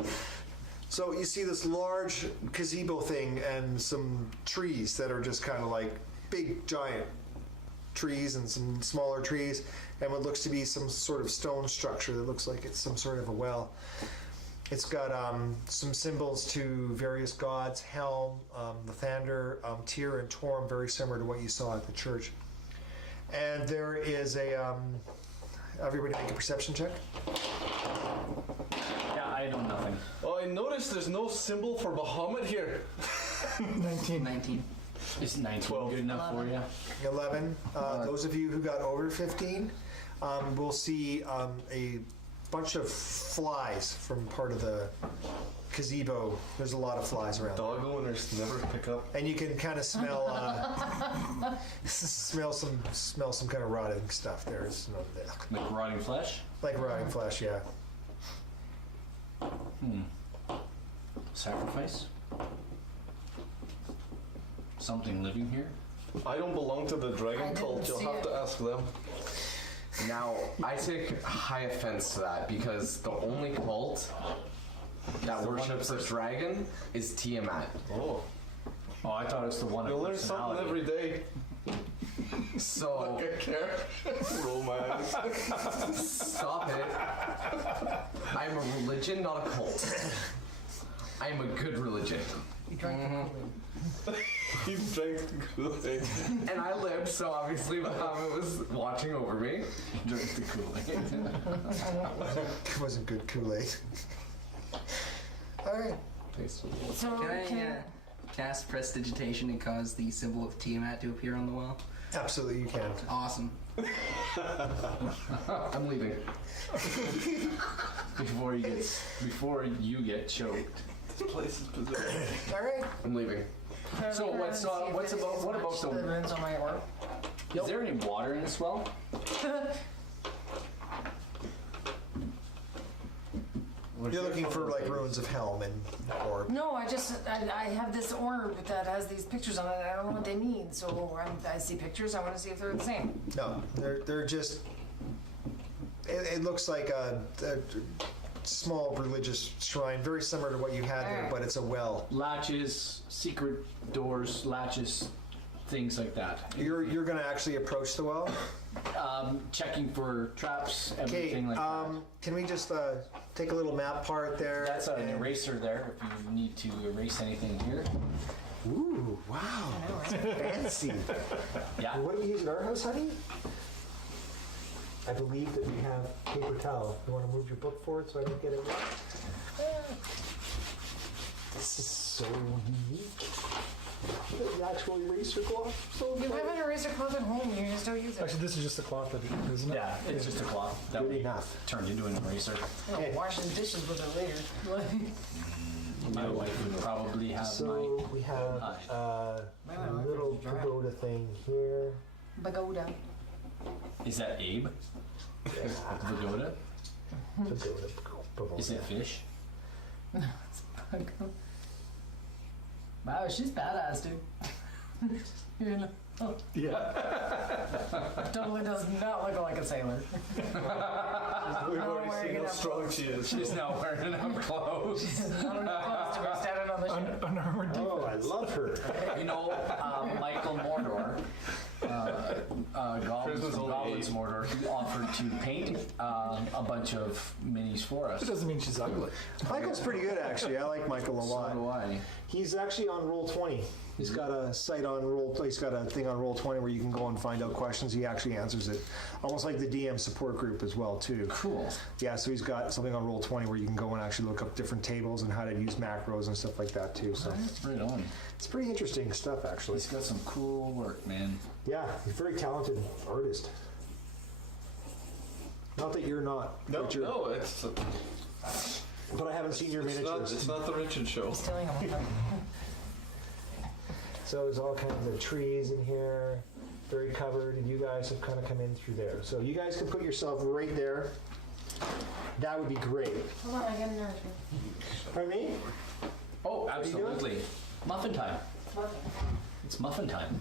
So you see this large gazebo thing and some trees that are just kind of like big giant trees and some smaller trees and what looks to be some sort of stone structure that looks like it's some sort of a well. It's got some symbols to various gods, Helm, Lathander, Tyr, and Torm, very similar to what you saw at the church. And there is a, everybody make a perception check. Yeah, I know nothing. Oh, I noticed there's no symbol for Bahamut here. 19. Is 19 12. good enough for you? 11. Those of you who got over 15 will see a bunch of flies from part of the gazebo. There's a lot of flies around. Dog owners never pick up. And you can kind of smell smell some kind of rotting stuff there. It's Like rotting flesh? like rotting flesh, yeah. Sacrifice? Something living here? I don't belong to the I dragon didn't cult. You'll see have it. to ask them. Now, I take high offense to that because the only cult that worships a dragon is Tiamat. Oh, Oh, I thought it was the one. you'll learn something every day. So, Like a carrot. Roll my eyes. stop it. I'm a religion, not a cult. I'm a good religion. You drank the Kool-Aid. You drank the Kool-Aid. And I lived, so obviously Muhammad was watching over me. Drink the Kool-Aid. It wasn't good Kool-Aid. All right. So Can I can cast Prestidigitation and cause the symbol of Tiamat to appear on the well? Absolutely, you can. Awesome. I'm leaving. Before you get choked. This place is possessed. All right. I'm leaving. So what's what about the runes on my orb? Is there any water in this well? You're looking for like ruins of Helm and or No, I have this orb that has these pictures on it. I don't know what they mean. So I see pictures. I want to see if they're the same. no, they're just. It looks like small religious shrine, very similar to what you had there, but it's a well. Latches, secret doors, latches, things like that. You're going to actually approach the well? Checking for traps, Okay, everything like that. can we just take a little map part there? That's an and- eraser there if you need to erase anything here. Ooh, wow. Fancy. Yeah. What do we use at our house, honey? I believe that we have paper towel. You want to move your book forward so I don't get it wet? This is so unique. The actual eraser cloth. So You have an eraser cloth at home, you just don't use it. Actually, this is just a cloth, isn't it? Yeah, it's just a cloth that good we enough. turned into an eraser. I'll wash the dishes with it later. My wife would probably have So we have a little pagoda thing here. Pagoda. Is that Abe? Pagoda? Pagoda. Is it fish? Wow, she's badass, dude. You know, totally does not look like a sailor. We've already seen how strong she is. She's not wearing enough clothes. Not enough clothes to be standing on the ship. Unarmored defense. Oh, I love her. You know, Michael Mordor, Prison's only Goblins 8. Mordor, he offered to paint a bunch of minis for us. It doesn't mean she's ugly. Michael's pretty good, actually. I like Michael a lot. So do I. He's actually on Roll 20. He's got a site on Roll. He's got a thing on Roll 20 where you can go and find out questions. He actually answers it, almost like the DM support group as well too. Cool. Yeah, so he's got something on Roll 20 where you can go and actually look up different tables and how to use macros and stuff like that too. So Right on. it's pretty interesting stuff, actually. He's got some cool work, man. Yeah, he's a very talented artist. Not that you're not. No, but you're, no, it's But I haven't seen your miniatures. it's not the Richard show. Stealing them. So there's all kinds of trees in here, very covered, and you guys have kind of come in through there. So you guys can put yourself right there. That would be great. Hold on, I got an nerve. Pardon me? Oh, are you doing? absolutely. Muffin time. It's muffin time.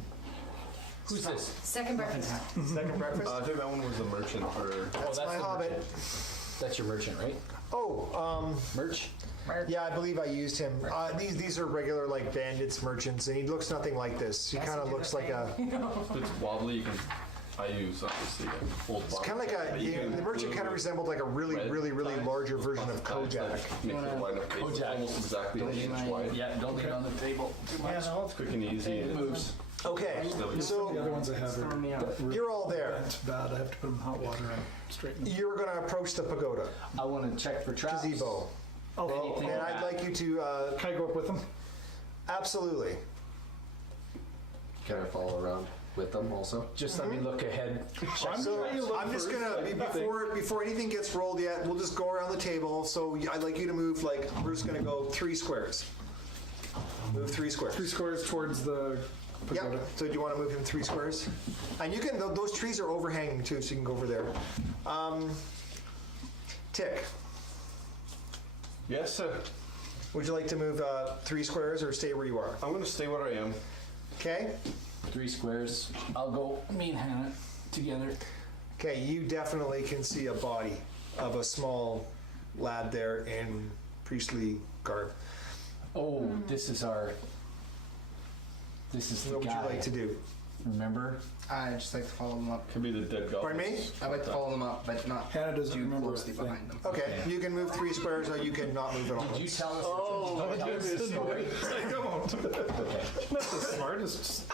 Who's this? Second breakfast. Second breakfast? I think that one was the merchant for. That's my the hobbit. merchant. That's your merchant, right? Oh, Merch? yeah, I believe I used him. These are regular like bandits, merchants, and he looks nothing like this. He kind of looks like a. It's wobbly. You can. I use obviously an old It's kind of like a. The merchant kind of resembled like a really, really, really larger version of Kojak. Make it wide enough. Kojak. Almost exactly an inch wide. Yeah, don't leave it on the table too much. Yeah, no. It's quick and easy. It moves. Okay, The so other ones I have are you're all there. bent bad. I have to put them in hot water and straighten them. You're going to approach the pagoda, I want to check for traps. gazebo, Anything and like I'd that. like you to Can I go up with them? absolutely. Can I follow around with them also? Just let me look ahead. So I'm just gonna before anything gets rolled yet, we'll just go around the table. So I'd like you to move like we're just gonna go 3 squares. Move 3 squares. 3 squares towards the pagoda. Yep. So do you want to move him 3 squares? And you can. Those trees are overhanging too, so you can go over there. Tick. Yes, sir. Would you like to move 3 squares or stay where you are? I'm gonna stay where I am. Okay. 3 squares. I'll go me and Hannah together. Okay. You definitely can see a body of a small lad there in priestly garb. Oh, this is the What would guy. you like to do? Remember? I just like to follow them up. Could be the dead goblin. Pardon me? I like to follow them up, but not Hannah doesn't too remember closely a thing. behind them. Okay. You can move 3 squares, or you can not move at all. Did you tell us? Oh, did you tell us the story? I don't. Okay. Not the smartest.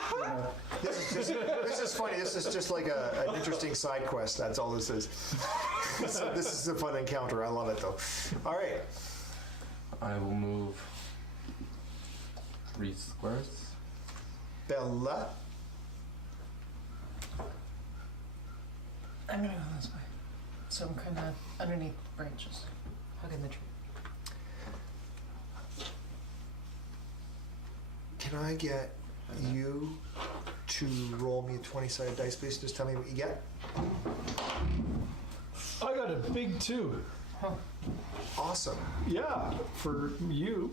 Just, This is funny. This is just like an interesting side quest. That's all this is. So this is a fun encounter. I love it though. All right. I will move 3 squares. Bella. I'm gonna go this way. So I'm kind of underneath branches, hugging the tree. Can I get you to roll me a 20-sided dice, please? Just tell me what you get. I got a big 2. Awesome. Yeah, for you.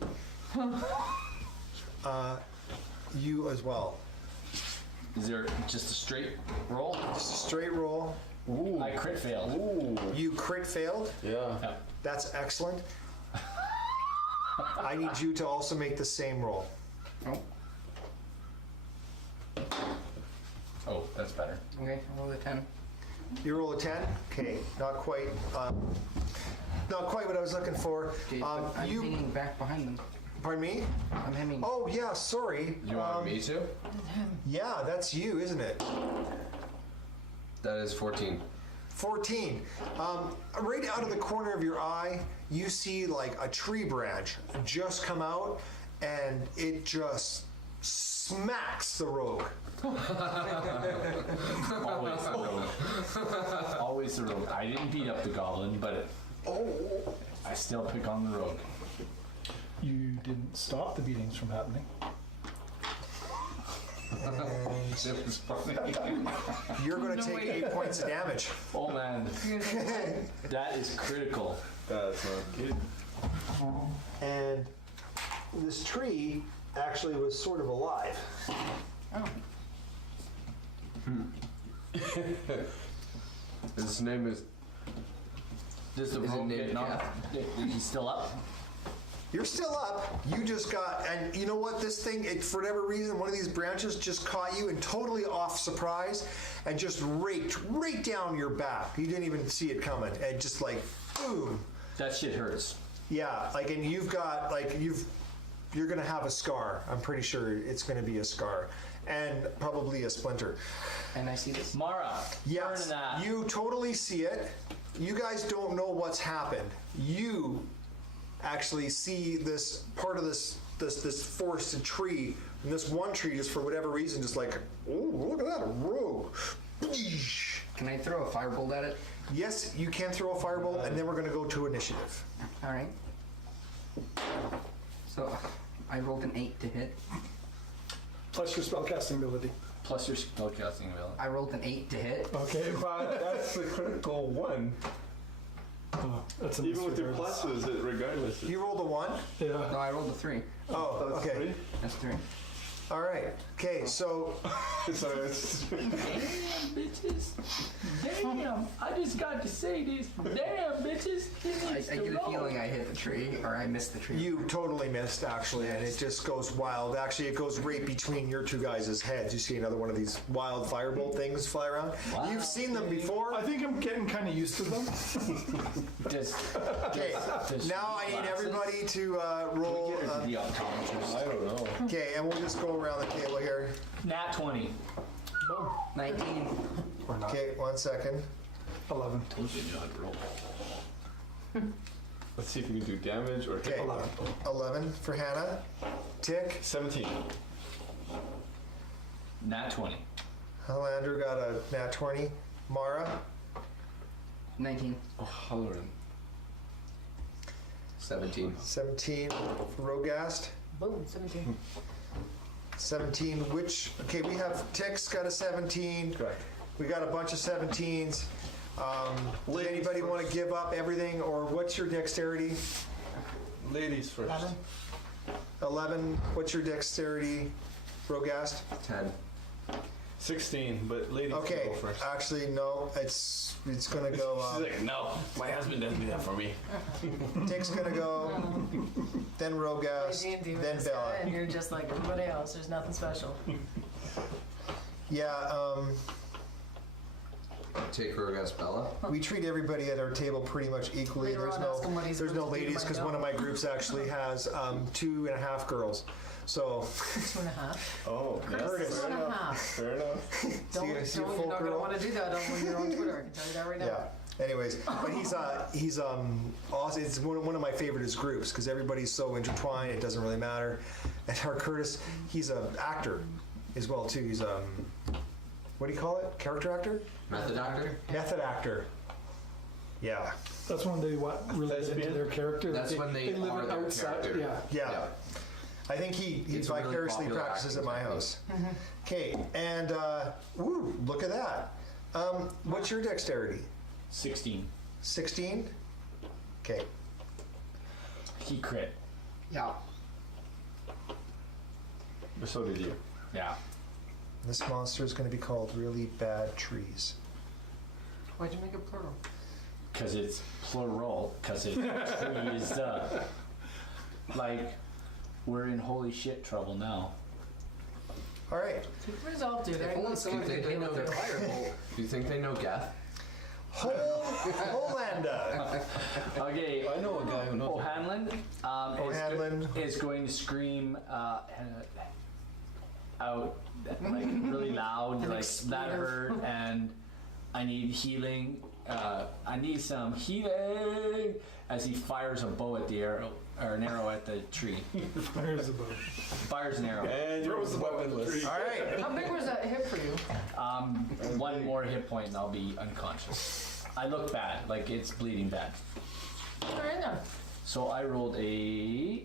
You as well. Is there just a straight roll? Just a straight roll. Ooh. I crit failed. Ooh. You crit failed. Yeah. Yeah. That's excellent. I need you to also make the same roll. Oh, Oh, that's better. okay. I'll roll a 10. You roll a 10. Okay, not quite. Not quite what I was looking for. Okay, but I'm You. hanging back behind them. Pardon me. I'm hanging. Oh yeah, sorry. You want me to? Yeah, that's you, isn't it? That is 14. 14. Right out of the corner of your eye, you see like a tree branch just come out, and it just smacks the rogue. Always the rogue. Always the rogue. I didn't beat up the goblin, but I still pick on the rogue. You didn't stop the beatings from happening. It was funny. You're going to take 8 points of damage. Oh man, that is critical. That's not good. And this tree actually was sort of alive. His name is. Does the Is it rogue named get knocked? Is he still up? You're still up. You just got, and you know what? This thing, for whatever reason, one of these branches just caught you and totally off surprise, and just raked right down your back. You didn't even see it coming, and just like, boom. That shit hurts. Yeah, like, and you've got, like, you're gonna have a scar. I'm pretty sure it's gonna be a scar, and probably a splinter. And I see this. Mara, Yes, burn that. you totally see it. You guys don't know what's happened. You actually see this part of this forested tree, and this one tree just for whatever reason just like, oh, look at that, a rogue. Can I throw a firebolt at it? Yes, you can throw a fireball, and then we're going to go to initiative. All right. So I rolled an 8 to hit. Plus your spellcasting ability. Plus your spellcasting ability. I rolled an 8 to hit. Okay, But that's the critical one. oh, that's a Even with your misregard. pluses, regardless. You rolled a 1? Yeah. No, I rolled a 3. Oh, That's okay. three? That's 3. All right. Okay, so So it's Damn, bitches. Damn, I just got to say this. Damn, bitches. I get a feeling I hit the tree, or I missed the tree. you totally missed, actually, and it just goes wild. Actually, it goes right between your two guys' heads. You see another one of these wild firebolt things fly around. Wow. You've seen them before. I think I'm getting kind of used to them. Okay, now I need everybody to roll. The optometrist. I don't know. Okay, and we'll just go around the table here. Nat 20. 19. Or not. Okay, 1 second. 11. Told you how to roll. Let's see if we can do damage or Okay, hit. 11 for Hannah. Tick. 17. Nat 20. Andrew got a nat 20. Mara. 19. Oh, Halloran. 17. 17 for Rogast. Boom, 17. 17, okay, we have Tick's got a 17. Correct. We got a bunch of 17s. Does anybody want to give up everything, or what's your dexterity? Ladies first. 11. What's your dexterity, Rogast? 10. 16, but ladies Okay, can go first. actually, no, it's gonna go, She's like, no, my husband doesn't do that for me. Tick's gonna go, then Rogast, D&D with then this guy, Bella. and you're just like everybody else. There's nothing special. Yeah, Take Rogas Bella. we treat everybody at our table pretty much equally. Later on, ask him what he's There's no supposed to do ladies, to because my one of my dog. groups actually has 2.5 girls. So, 2.5. Oh, yeah. Curtis. 2.5. Fair enough. Don't, see a don't, full you're not going to girl? want to do that on your own Twitter. I can tell you that right now. yeah. Anyways, but he's awesome. It's one of my favorite groups because everybody's so intertwined. It doesn't really matter. And our Curtis, he's an actor as well too. He's what do you call it? Character actor? Method actor? Method actor. Yeah. That's when they really get into Lesbian? their character. That's when they live are it their outside. character. Yeah. Yeah. I think he It's a really vicariously popular practices at acting my technique. house. Okay, and woo, look at that. What's your dexterity? 16. 16? Okay. He crit. Yeah. But so did you. Yeah. This monster is going to be called Really Bad Trees. Why'd you make it plural? Because it's plural. Because it's trees. Like, we're in holy shit trouble now. All right. Resolve, dude. If only someone could hit with their firebolt. Do you think they know Gath? Holanda. Okay. I know a guy who knows. O'Hanlon, O'Hanlon. is going to scream out like really loud, like that hurt, and I need healing. I need some healing as he fires a bow at the arrow, or an arrow at the tree. Fires the bow. Fires an arrow. And you're weaponless. All right. How big was that hit for you? One more hit point and I'll be unconscious. I look bad, like it's bleeding bad. Alright then. So I rolled a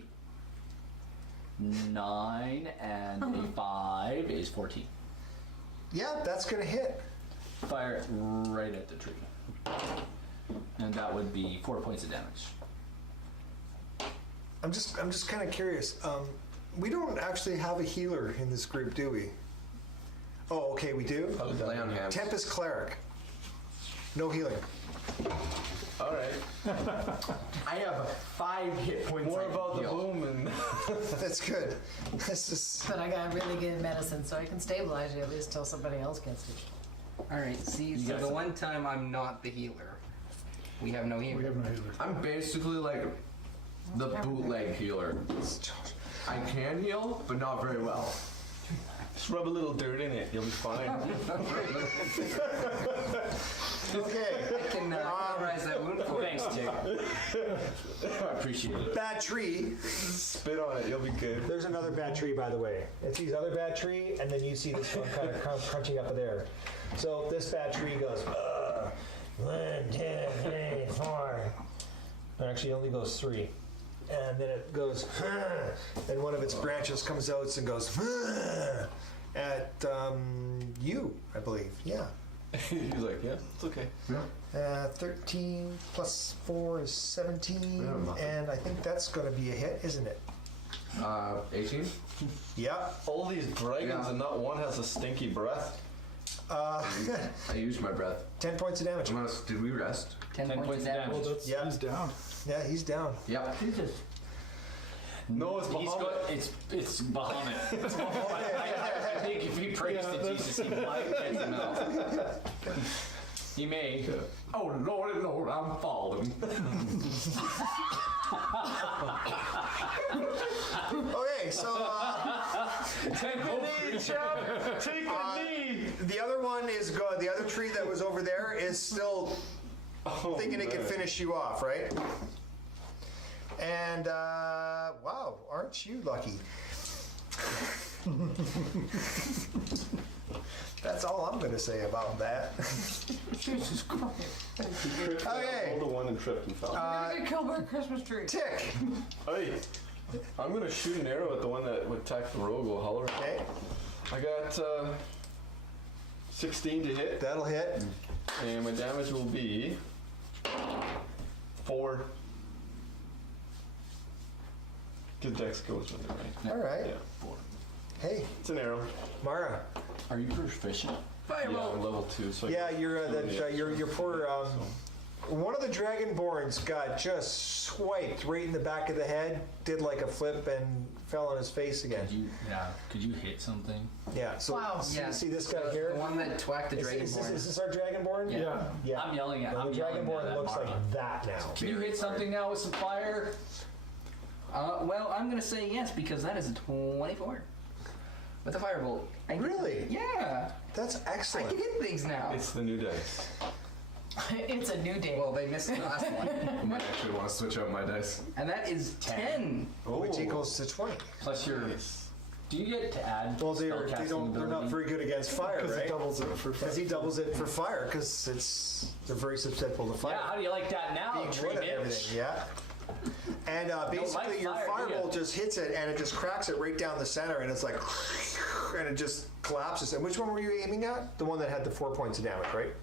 9 and a 5 is 14. Yeah, that's gonna hit. Fire it right at the tree. And that would be 4 points of damage. I'm just kind of curious. We don't actually have a healer in this group, do we? Oh, okay, we do. Lay on hands. Tempest Cleric. No healing. All right. I have 5 hit points. More I can about the heal. boom and That's good. This is. But I got really good medicine, so I can stabilize you at least till somebody else gets it. Alright, see, so got the some- one time I'm not the healer, we have no healer. We have no healer. I'm basically like the bootleg healer. I can heal, but not very well. just rub a little dirt in it. You'll be fine. Okay. I can cauterize that wound for you. Thanks, Tick. I appreciate it. Bad tree. Spit on it. You'll be good. There's another bad tree, by the way. It's these other bad tree, and then you see this one kind of crunching up there. So this bad tree goes, 1, 2, 3, 4. It actually only goes 3. And then it goes, and one of its branches comes out and goes, at you, I believe. Yeah. He's like, yeah, it's okay. 13 plus 4 is 17, and I think that's going to be a hit, isn't it? 18? Yep. All these dragons and not one has a stinky breath. I used my breath. 10 points of damage. Did we rest? 10 points of damage. Well, that's, Yeah. he's down. Yeah, he's down. Yep. No, it's Bahamut. It's Bahamut. I think if he prays to Jesus, he might get him out. He may. Oh, Lord, Lord, I'm falling. Okay, so Take a knee, chap. Take a knee. the other one is good. The other tree that was over there is still thinking it can finish you off, right? And wow, aren't you lucky? That's all I'm going to say about that. Jesus Christ. Okay. Hold the one and tripped and fell. You're gonna kill by a Christmas tree. Tick. Hey, I'm gonna shoot an arrow at the one that would attack the rogue while hollering. Okay, I got 16 to hit, that'll hit. and my damage will be 4. Good dex goes with it, right? All right. Yeah, 4. Hey, It's an arrow. Mara. Are you proficient? Yeah, I'm level 2, so I Yeah, can your shoot it. your poor one of the Dragonborns got just swiped right in the back of the head, did like a flip and fell on his face again. Could you hit something? Yeah. So Wow. see this guy The here. one that twacked the Is Dragonborn. this our Dragonborn? Yeah. Yeah. I'm yelling at. Well, I'm the yelling Dragonborn at looks Mara. like that now. Can you hit something now with some fire? Well, I'm gonna say yes because that is a 24 with a firebolt. Really? Yeah. That's I excellent. can hit things now. It's the new dice. It's a new day. Well, they missed the last one, I might actually want to switch out my dice. and that is 10. Which equals to 20. Plus your. Nice. Do you get to add? Well, they're spellcasting not ability? very good against fire, Because right? it doubles it for Because he doubles it for fire, because they're very susceptible to fire. Yeah. How do you like that now? Being Tree wood and hits. everything, yeah. And basically, like your fire, do firebolt you? just hits it, and it just cracks it right down the center, and it's like, and it just collapses. And which one were you aiming at? The one that had the 4 points of damage, right?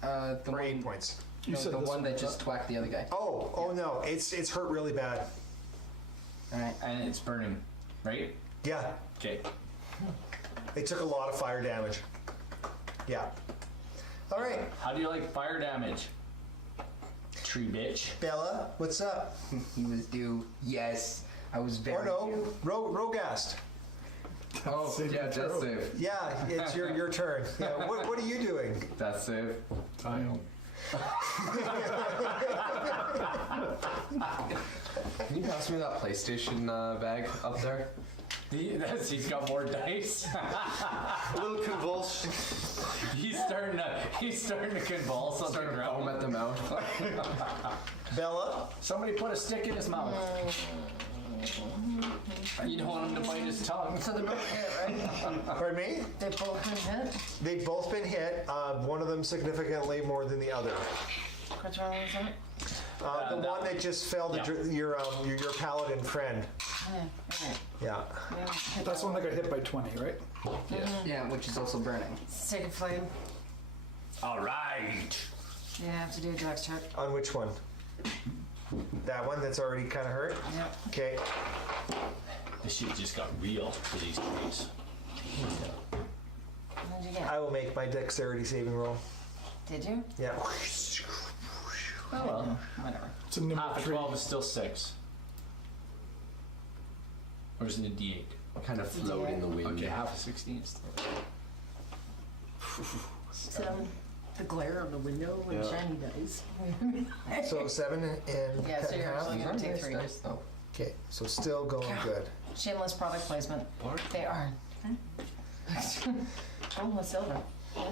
The Or one, 8 points. You said the this one that was just twacked the other guy. Oh no, it's hurt really bad. All right. And it's burning, right? Yeah, Okay. they took a lot of fire damage. Yeah. All right, How do you like fire damage? Tree bitch. Bella, what's up? He was due. Yes, I was very. Or no, due. Rogast. Oh, yeah, death save. Yeah, it's your turn. Yeah, what are you doing? Death save. Time. Can you pass me that PlayStation bag up there? He's got more dice. A little convulsion. he's starting to convulse on the Foam ground. at the mouth. Bella? Somebody put a stick in his mouth. You don't want him to bite his tongue. So they're both hit, right? Pardon me? They've both been hit. They've both been hit, one of them significantly more than the other. Which one was that? The one that just felled your paladin friend. Yeah. Yeah. That's the one that got hit by 20, right? Yeah, which is also burning. Let's take a flame. All right. You have to do a dex check. On which one? That one that's already kind of hurt? Yep. Okay. This shit just got real for these trees. What did you get? I will make my dexterity saving roll. Did you? Yeah. Oh well, Whatever. It's a nimble half of tree. 12 is still 6. Or is it a D8? Kind of float in the wind. Okay, half of 16 is still. So, the glare on the window when Yeah. Shiny dies. So 7 and Yeah, cut so in you're half. actually going to take 3. Nice, though. Okay, so still going good. Shameless product placement. They are. Oh, my silver. Yeah.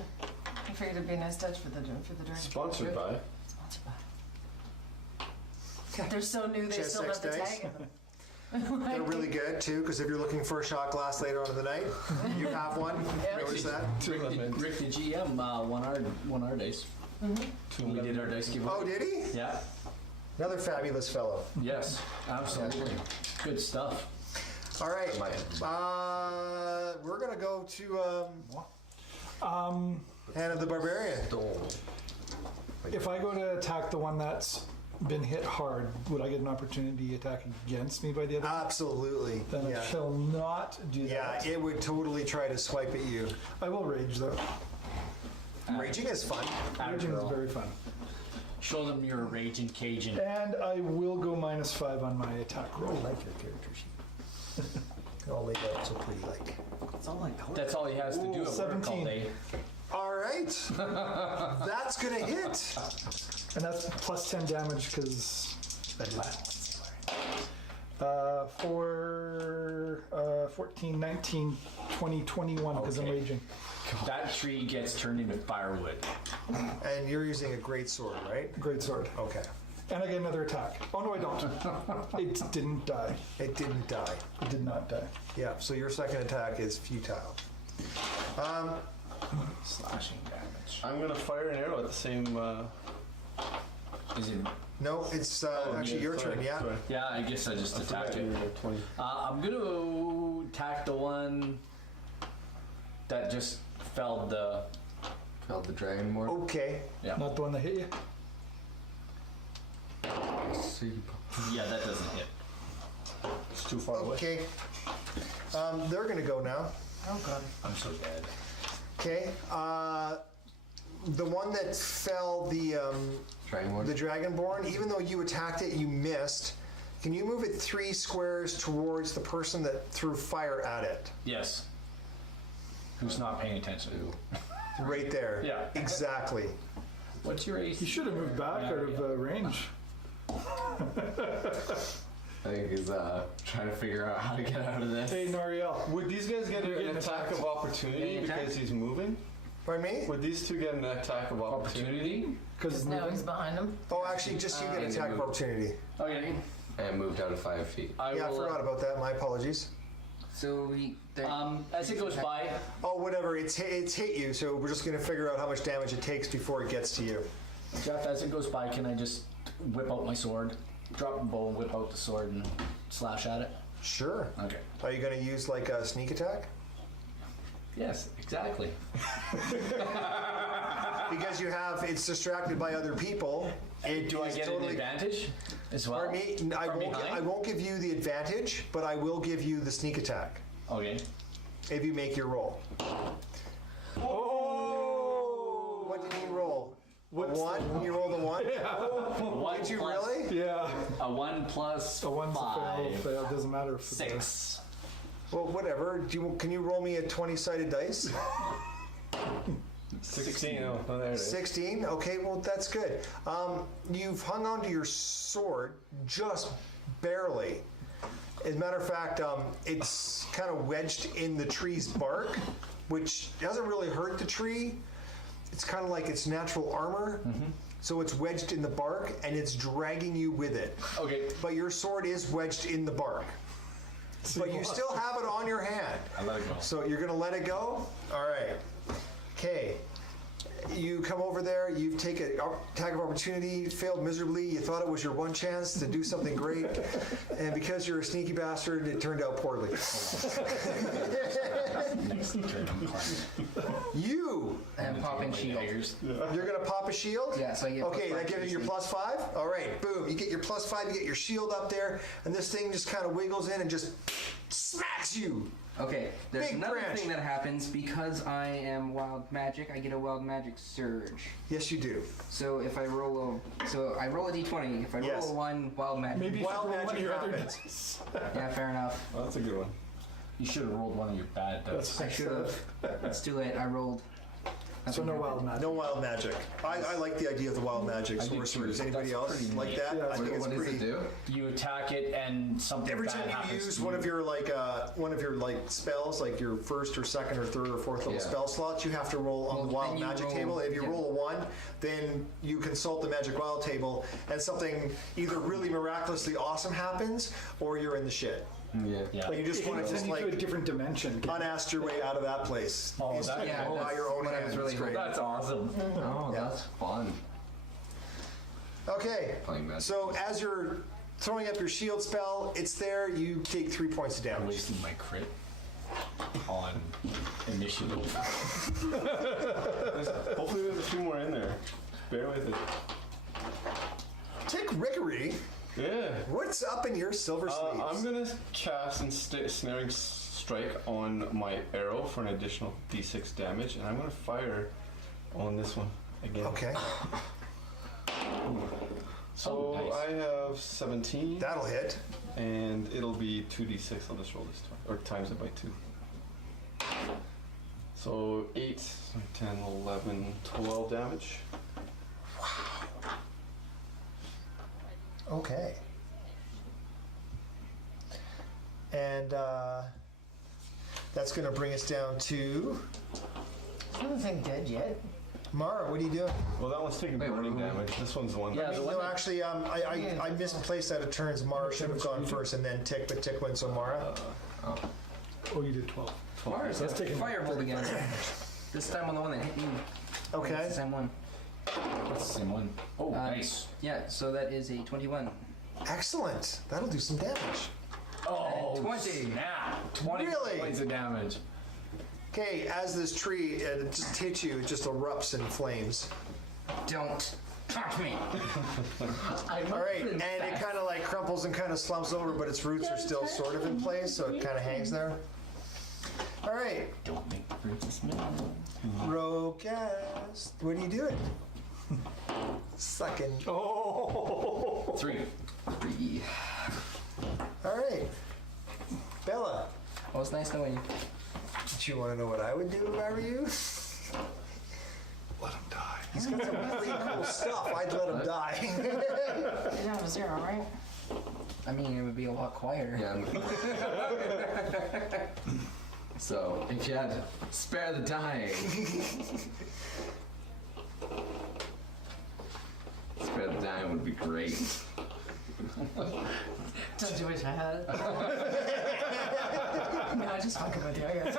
I figured it'd be a nice touch for the drink. Sponsored by. Sponsored by. They're so new, they Chest still have the X dice. tag in them. They're really good too, because if you're looking for a shot glass later on in the night, you have one. Notice that. Rick the GM won our dice. We did our dice giveaway. Oh, did he? Yeah. Another fabulous fellow. Yes. Absolutely. Good stuff. All right. We're gonna go to Hannah the Barbarian. If I go to attack the one that's been hit hard, would I get an opportunity to attack against me by the other? Absolutely. Then Yeah. I shall not do Yeah, that. it would totally try to swipe at you. I will rage though. Raging is fun. Raging is very fun. Show them you're a raging Cajun. And I will go -5 on my attack roll. I like your character sheet. All laid out so pretty, like. That's all he has to do at work all 17. day. All right. That's gonna hit. And that's plus 10 damage because for 14, 19, 20, 21 because I'm Okay. raging. That tree gets turned into firewood. And you're using a great sword, right? Great sword. Okay. And I get another attack. Oh no, I don't. It didn't die. It didn't die. It did not die. Yeah, so your second attack is futile. Slashing damage. I'm gonna fire an arrow at the same. Is it? No, it's actually your turn, yeah? Sorry. Yeah, I guess I just attacked forgot it. you were 20. I'm gonna attack the one that just felled the. Felled the dragon more. Okay. Yeah. Not the one that hit you. Yeah, that doesn't hit. It's too far away. Okay. They're gonna go now. Oh, God. I'm so dead. Okay. The one that fell the Dragonborn, even though you attacked it, you missed. Can you move it 3 squares towards the person that threw fire at it? Yes. Who's not paying attention? Right there. Yeah. Exactly. What's your AC? He should have moved back out of range. I think he's trying to figure out how to get out of this. Hey, Nariel. Would these guys get You're an getting attack attacked. of opportunity An attack? because he's moving? Pardon me? Would these two get an attack of opportunity? Because Now he's behind him. Oh, actually, just you get attack of opportunity. Okay. And moved out of 5 feet. I Yeah, I will, forgot about that. My apologies. So as it goes by, Oh, whatever. It's hit you, so we're just gonna figure out how much damage it takes before it gets to you. Jeff, as it goes by, can I just whip out my sword, drop the bow, whip out the sword, and slash at it? Sure. Okay. Are you gonna use like a sneak attack? Yes, exactly. Because it's distracted by other people. Do I is get an advantage as well? Pardon me? I From won't. behind? I won't give you the advantage, but I will give you the sneak attack Okay. if you make your roll. Oh! what did you roll? What's the One? You rolled a 1? One Did you plus- really? Yeah. A 1 plus A one's a five. fail. Doesn't matter if it's 6. Well, whatever. Can you roll me a 20-sided dice? 16. Oh, there it is. 16? Okay, well, that's good. You've hung onto your sword just barely. As a matter of fact, it's kind of wedged in the tree's bark, which doesn't really hurt the tree. It's kind of like its natural armor. So it's wedged in the bark, and it's dragging you with it. Okay. But your sword is wedged in the bark. But you still have it on your hand. I let it go. So you're gonna let it go? All right. Okay. You come over there, you take an attack of opportunity, failed miserably, you thought it was your one chance to do something great, and because you're a sneaky bastard, it turned out poorly. Next turn, I'm climbing. You, And popping shield. Daggers. you're gonna pop a shield? Yeah, so I get Okay, +5 that gives you your AC. +5? All right, boom. You get your +5, you get your shield up there, and this thing just kind of wiggles in and just smacks you. Okay, there's Big another branch. thing that happens because I am wild magic. I get a wild magic surge. Yes, you do. So if I roll I roll a d20. If I Yes. roll a 1, wild magic. Maybe you should Wild roll one magic of your other happens. dice. Yeah, fair enough. Oh, that's a good one. You should have rolled one of your bad dice. I should have. It's too late. I rolled. So no wild magic. No wild magic. I like the idea of the wild magic I do sorcerer. too. Does anybody That's else pretty like neat. that? Yeah, I think it's What does pretty. it do? You attack it and something Every bad time you happens use to one you. of your spells, like your first or second or third or fourth level Yeah. spell slots, you have to roll on Well, the wild then you magic roll- table. If you yeah. roll a 1, then you consult the magic wild table, and something either really miraculously awesome happens, or you're in the shit. Yeah. Yeah. Like you just If you want to just send you to a like different dimension. unasked your way out of that place. Oh, It's that- Yeah, by that's your own what I was hand. really It's great. That's awesome. Oh, that's fun. Okay, Playing magic. so as you're throwing up your shield spell, it's there. You take 3 points of I damage. wasted my crit on initiative. Hopefully there's a few more in there. Bear with it. Tick Rickery, Yeah. what's up in your silver sleeves? I'm gonna cast Snaring Strike on my arrow for an additional d6 damage, and I'm gonna fire on this one again. Okay, So Oh, nice. I have 17, that'll hit. and it'll be 2d6. I'll just roll this twice, or times it by 2. So 8, 10, 11, 12 damage. Okay. And that's going to bring us down to Is anything dead yet? Mara. What are you doing? Well, that one's taking Wait, what burning are we- damage. This one's the one. Yeah, the one No, that- actually, I misplaced that of turns. Mara should have gone first, and then Tick, but Tick went, so Mara. Oh, you did 12. Mars, That's taking firebolt again. This time on the one that hit you. Okay. It's the same one. That's the same one. Oh, nice. Yeah, so that is a 21. Excellent. That'll do some damage. Oh, 20. snap. 20 Really? points of damage. Okay, as this tree it just hits you, it just erupts in flames. Don't touch me. All right, and it kind of like crumples and kind of slumps over, but its roots are still sort of in place, so it kind of hangs there. All right, Don't make the princess mad. Rogast, what are you doing? Sucking. Oh! 3. 3. All right, Bella, Oh, it's nice knowing you. do you want to know what I would do if I were you? Let him die. He's got some pretty cool stuff. I'd let him die. You're down to 0, right? I mean, it would be a lot quieter. Yeah. So, if you had to spare the dying. Spare the dying would be great. Don't do wish I had it. No, I'm just fucking with you, I guess.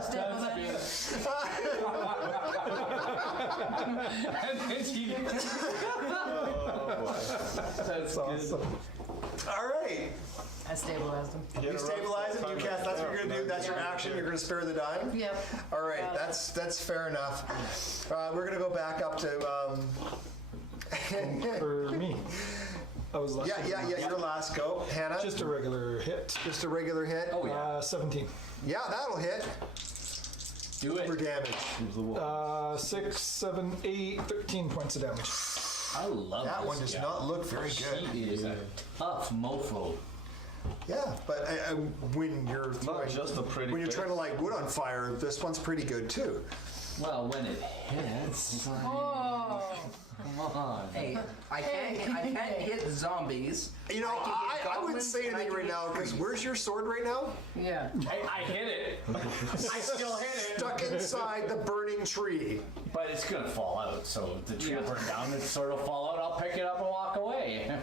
Step on it. And then she That's awesome. All right. I stabilized him. You stabilize him. You cast. That's what you're gonna do. That's your action. You're gonna spare the dying. Yep. All right. That's fair enough. We're gonna go back up to. For me. I was last. Yeah, your last go. Hannah? Just a regular hit. Just a regular hit? Oh, yeah. 17. Yeah, that'll hit. Do For it. damage. 6, 7, 8, 13 points of damage. I love That this one does guy. not look very good. He is a tough mofo. Yeah, but when you're Not just a pretty when you're face. trying to light wood on fire, this one's pretty good too. Well, when it hits, Oh. come on. Hey, I can't hit zombies. You know, can hit I wouldn't goblins say and I anything can right hit now because trees. where's your sword right now? Yeah. I hit it. I still hit it. Stuck inside the burning tree. But it's gonna fall out, so if the tree will burn down, it sort of fall out. I'll pick it up and walk away.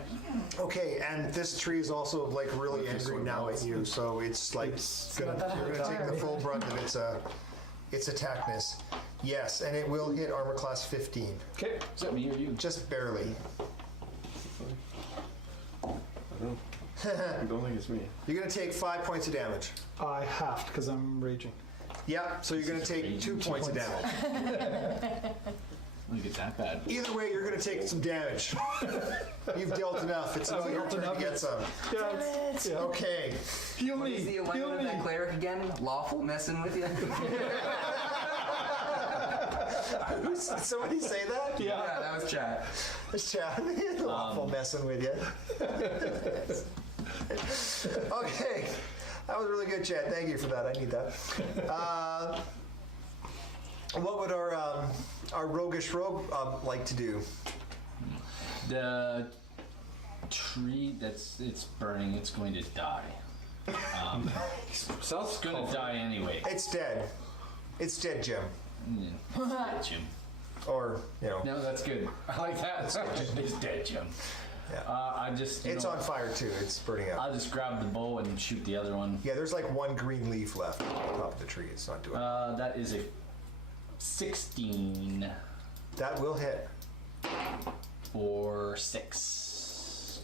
Okay, and this tree is also like really angry now at you, so it's like not that you're hard gonna to take the fire. full brunt of its attackness. Yes, and it will hit armor class 15, Okay. Is that me or you? just barely. I don't think it's me. You're gonna take 5 points of damage. I halved because I'm raging. Yeah, so you're gonna take 2 points of damage. Look at that bad. Either way, you're gonna take some damage. You've dealt enough. It's now your turn to get some. Yeah. Okay. Heal What me. is the Heal alignment of me. that cleric again? Lawful messing with you? Somebody say that? Yeah, that was chat. It's Chad. Awful messing with you. Okay. That was really good, Chad. Thank you for that. I need that. What would our roguish rogue like to do? The tree it's burning. It's going to die. Sounds It's going to die anyway. It's dead. It's dead, Jim. Dead Jim. Or, you know. No, that's good. I like that. It's dead Jim. Yeah. I just. It's on fire too. It's burning up. I'll just grab the bow and shoot the other one. Yeah, there's like one green leaf left on top of the tree. It's not doing it. That is a 16 That will hit. for 6.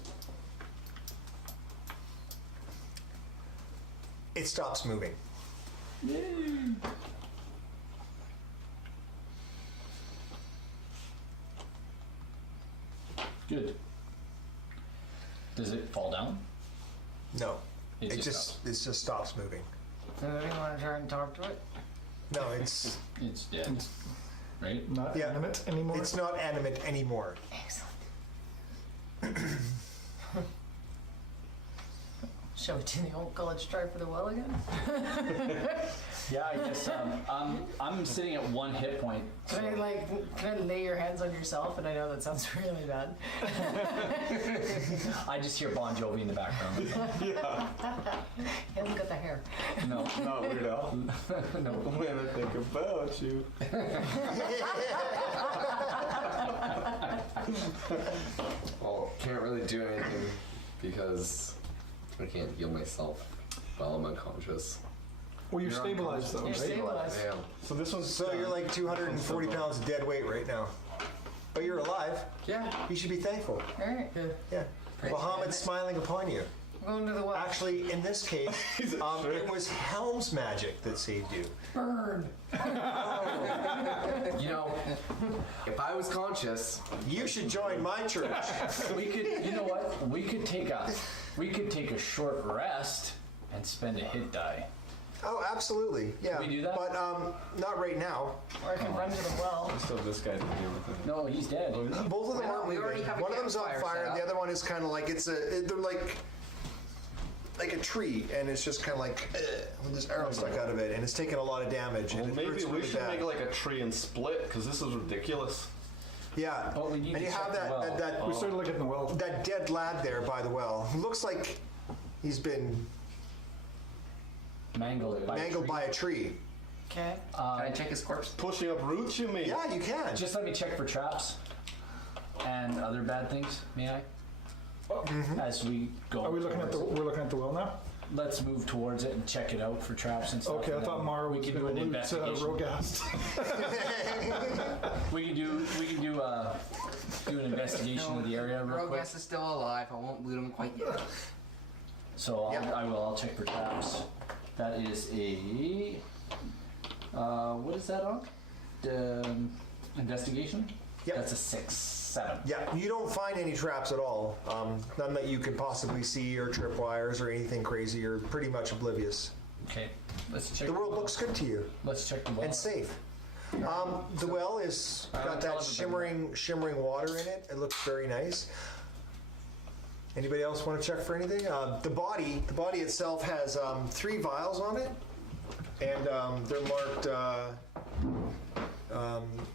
It stops moving. Good. Does it fall down? No. It It just just stops moving. Do you want to try and talk to it? No, it's It's dead. Right? Not Yeah. animate anymore. it's not animate anymore. Excellent. Shall we do the old college try for the well again? Yeah, I guess I'm sitting at 1 hit point. Can I lay your hands on yourself? And I know that sounds really bad. I just hear Bon Jovi in the background. He hasn't got the hair. No, not Weird Al. no. When I think about you. Well, can't really do anything because I can't heal myself while I'm unconscious. Well, you're You're stabilized though, You're right? stabilized. I am. So this one's So you're like 240 pounds of dead weight right now. But you're alive. Yeah. You should be thankful. All right. Yeah. Praise Muhammad's smiling upon you. Going to the well. Actually, in this case, it was Helm's magic that saved you. Burn. You know, if I was conscious, You should join my church. We could, you know what? We could take a short rest and spend a hit die. Oh, absolutely. Yeah. Can we do that? But not right now. Or I can run to the well. still this guy to deal with it. No, he's dead. Both of them Well, are we already moving. have a One of them's on campfire fire, set and the up. other one is kind of like they're like a tree, and it's just kind of like with this arrow stuck out of it, and it's taking a lot of damage. Well, and it maybe hurts we really should bad. make like a tree and split because this is ridiculous. Yeah. But we need and to you have check the well. that We started looking at the well. that dead lad there by the well, who looks like he's been Mangled by a tree. Okay. Can I check his corpse? Pushing up roots, you mean? Yeah, you can. Just let me check for traps and other bad things, may I? As we go. Are we looking at towards the? it. We're looking at the well now. Let's move towards it and check it out for traps and stuff. Okay, I and thought then Mara we was can going do to an loot investigation. Rogast. We can do an investigation of the area real quick. Rogas is still alive. I won't loot him quite yet. So Yeah. I'll check for traps. That is a what is that on? The investigation? Yep. That's a 6. 7. Yeah, you don't find any traps at all. None that you could possibly see, or tripwires, or anything crazy. You're pretty much oblivious. Okay, let's check. The world looks good to you Let's check the well. and safe. The well is got that shimmering water in it. It looks very nice. Anybody else want to check for anything? The body itself has 3 vials on it, and they're marked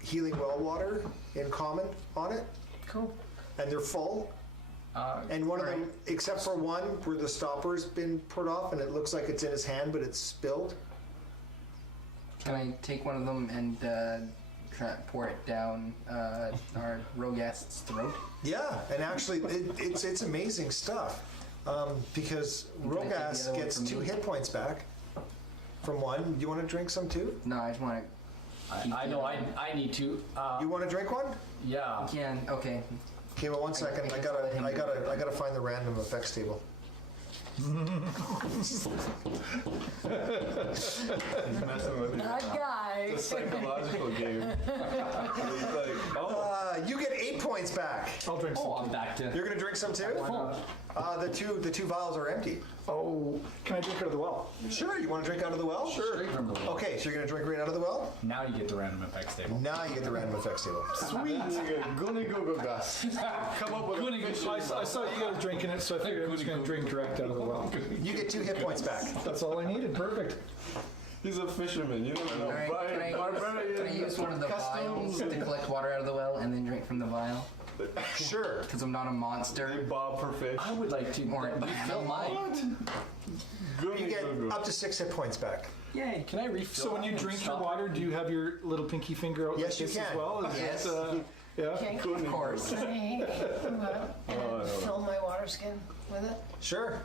healing well water in common on it. Cool. And they're full. And one of them, except for one where the stopper's been put off and it looks like it's in his hand, but it's spilled. Can I take one of them and pour it down our Rogast's throat? Yeah, and actually, it's amazing stuff because Can I take the Rogast other one gets from 2 me? hit points back from one. Do you want to drink some too? No, I just want to. I know. I need to. You want to drink one? Yeah. Can okay. Okay, well, one second. I I guess I'll let him do it. gotta find the random effects table. He's messing with you. That guy. It's a psychological game. He's like, oh. You get 8 points back. I'll drink some. Oh, I'm back to. You're gonna drink some too? The two vials are empty. Oh, can I drink out of the well? Sure. You want to drink out of the well? Sure. Straight from the well. Okay, so you're gonna drink right out of the well. Now you get the random effects table. Now you get the random effects table. Sweet. Gonna go, Gus. Come up with a fish. I saw you guys drinking it, so I figured I was going to drink direct out of the well. You get 2 hit points back. That's all I needed. Perfect. He's a fisherman. You never know. All right, can I use one of the vials to collect water out of the well and then drink from the vial? Sure. Because I'm not a They monster. bob for fish. I would like to Or refill mine. You get up to 6 hit points back. Yay. Can I refill? So when you mine? drink your Stop. water, do you have your little pinky finger out Yes, like you this as can. well? Is Yes. that, yeah. Okay. Of course. Hey, and fill my water skin with it. Sure.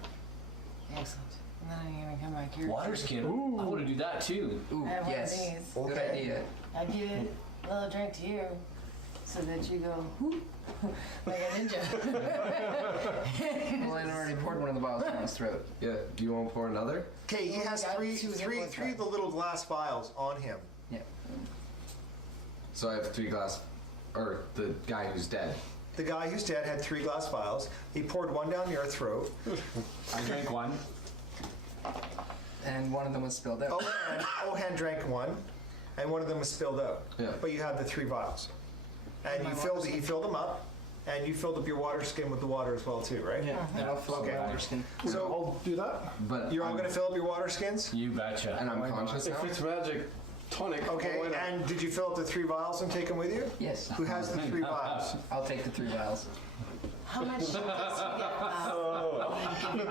Excellent. And then I'm gonna come back here. Water skin. Ooh. I want to do that too. Ooh, I have one of yes. these. Good Okay. idea. I give it a little drink to you, so that you go whoop, like a ninja. Well, I already poured one of the vials down his throat. Yeah. Do you want to pour another? Okay, he has got three 2 hit points of back. the little glass vials on him. Yeah. So I have 3 glass, or the guy who's dead. The guy who's dead had 3 glass vials. He poured one down your throat. I drank one. And one of them was spilled out. Ohan drank one, and one of them was spilled out. Yeah. But you had the 3 vials. And My you water filled them up, and you filled up your water skin with the water as well too, right? Yeah. And I'll fill Okay. the water skin. So I'll do that. But you're all I'm- going to fill up your water skins? You betcha. and I'm Why not? conscious now. If it's magic tonic, Okay, why not? and did you fill up the 3 vials and take them with you? Yes. Who has the 3 vials? I'll take the 3 vials. How much does he get? Giving him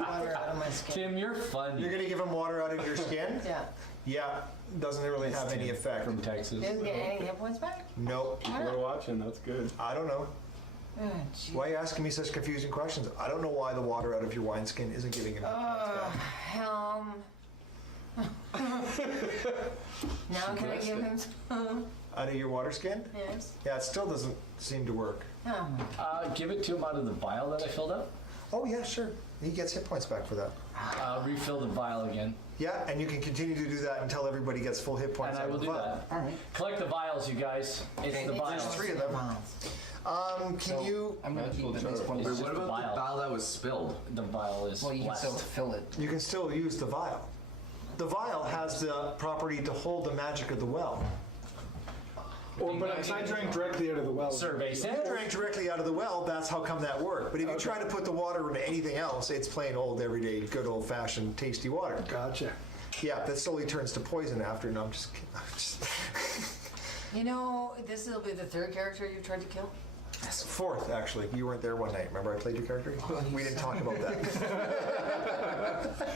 water out of my skin. Tim, you're fun. You're going to give him water out of your skin? Yeah. Yeah, doesn't really have any effect. from Texas. He doesn't get any hit points back? Nope. People are watching. That's good. I don't know. Oh, gee. Why are you asking me such confusing questions? I don't know why the water out of your wineskin isn't giving him hit points back. Now can I give him some? Out of your water skin? Yes. Yeah, it still doesn't seem to work. Oh, Give it to him out of the vial that I filled up. Oh, yeah, sure. He gets hit points back for that. Refill the vial again. Yeah, and you can continue to do that until everybody gets full hit points And I out will of the do vial. that. All right. Collect the vials, you guys. It's the There's vials. There's 3 of them. Can you... I'm going to keep at least one. It's Wait, just what the about vial. the vial that was spilled? The vial is Well, you can blessed. still fill it. You can still use the vial. The vial has the property to hold the magic of the well. But I drank directly out of the well. Survey If you said. drank directly out of the well, that's how come that worked. But if you try to put the water into anything else, it's plain old, everyday, good old-fashioned, tasty water. Gotcha. Yeah, that slowly turns to poison after. No, I'm just kidding. I'm just... you know, this will be the 3rd character you tried to kill? 4th, actually. You weren't there one night. Remember I played your character? We didn't talk about that.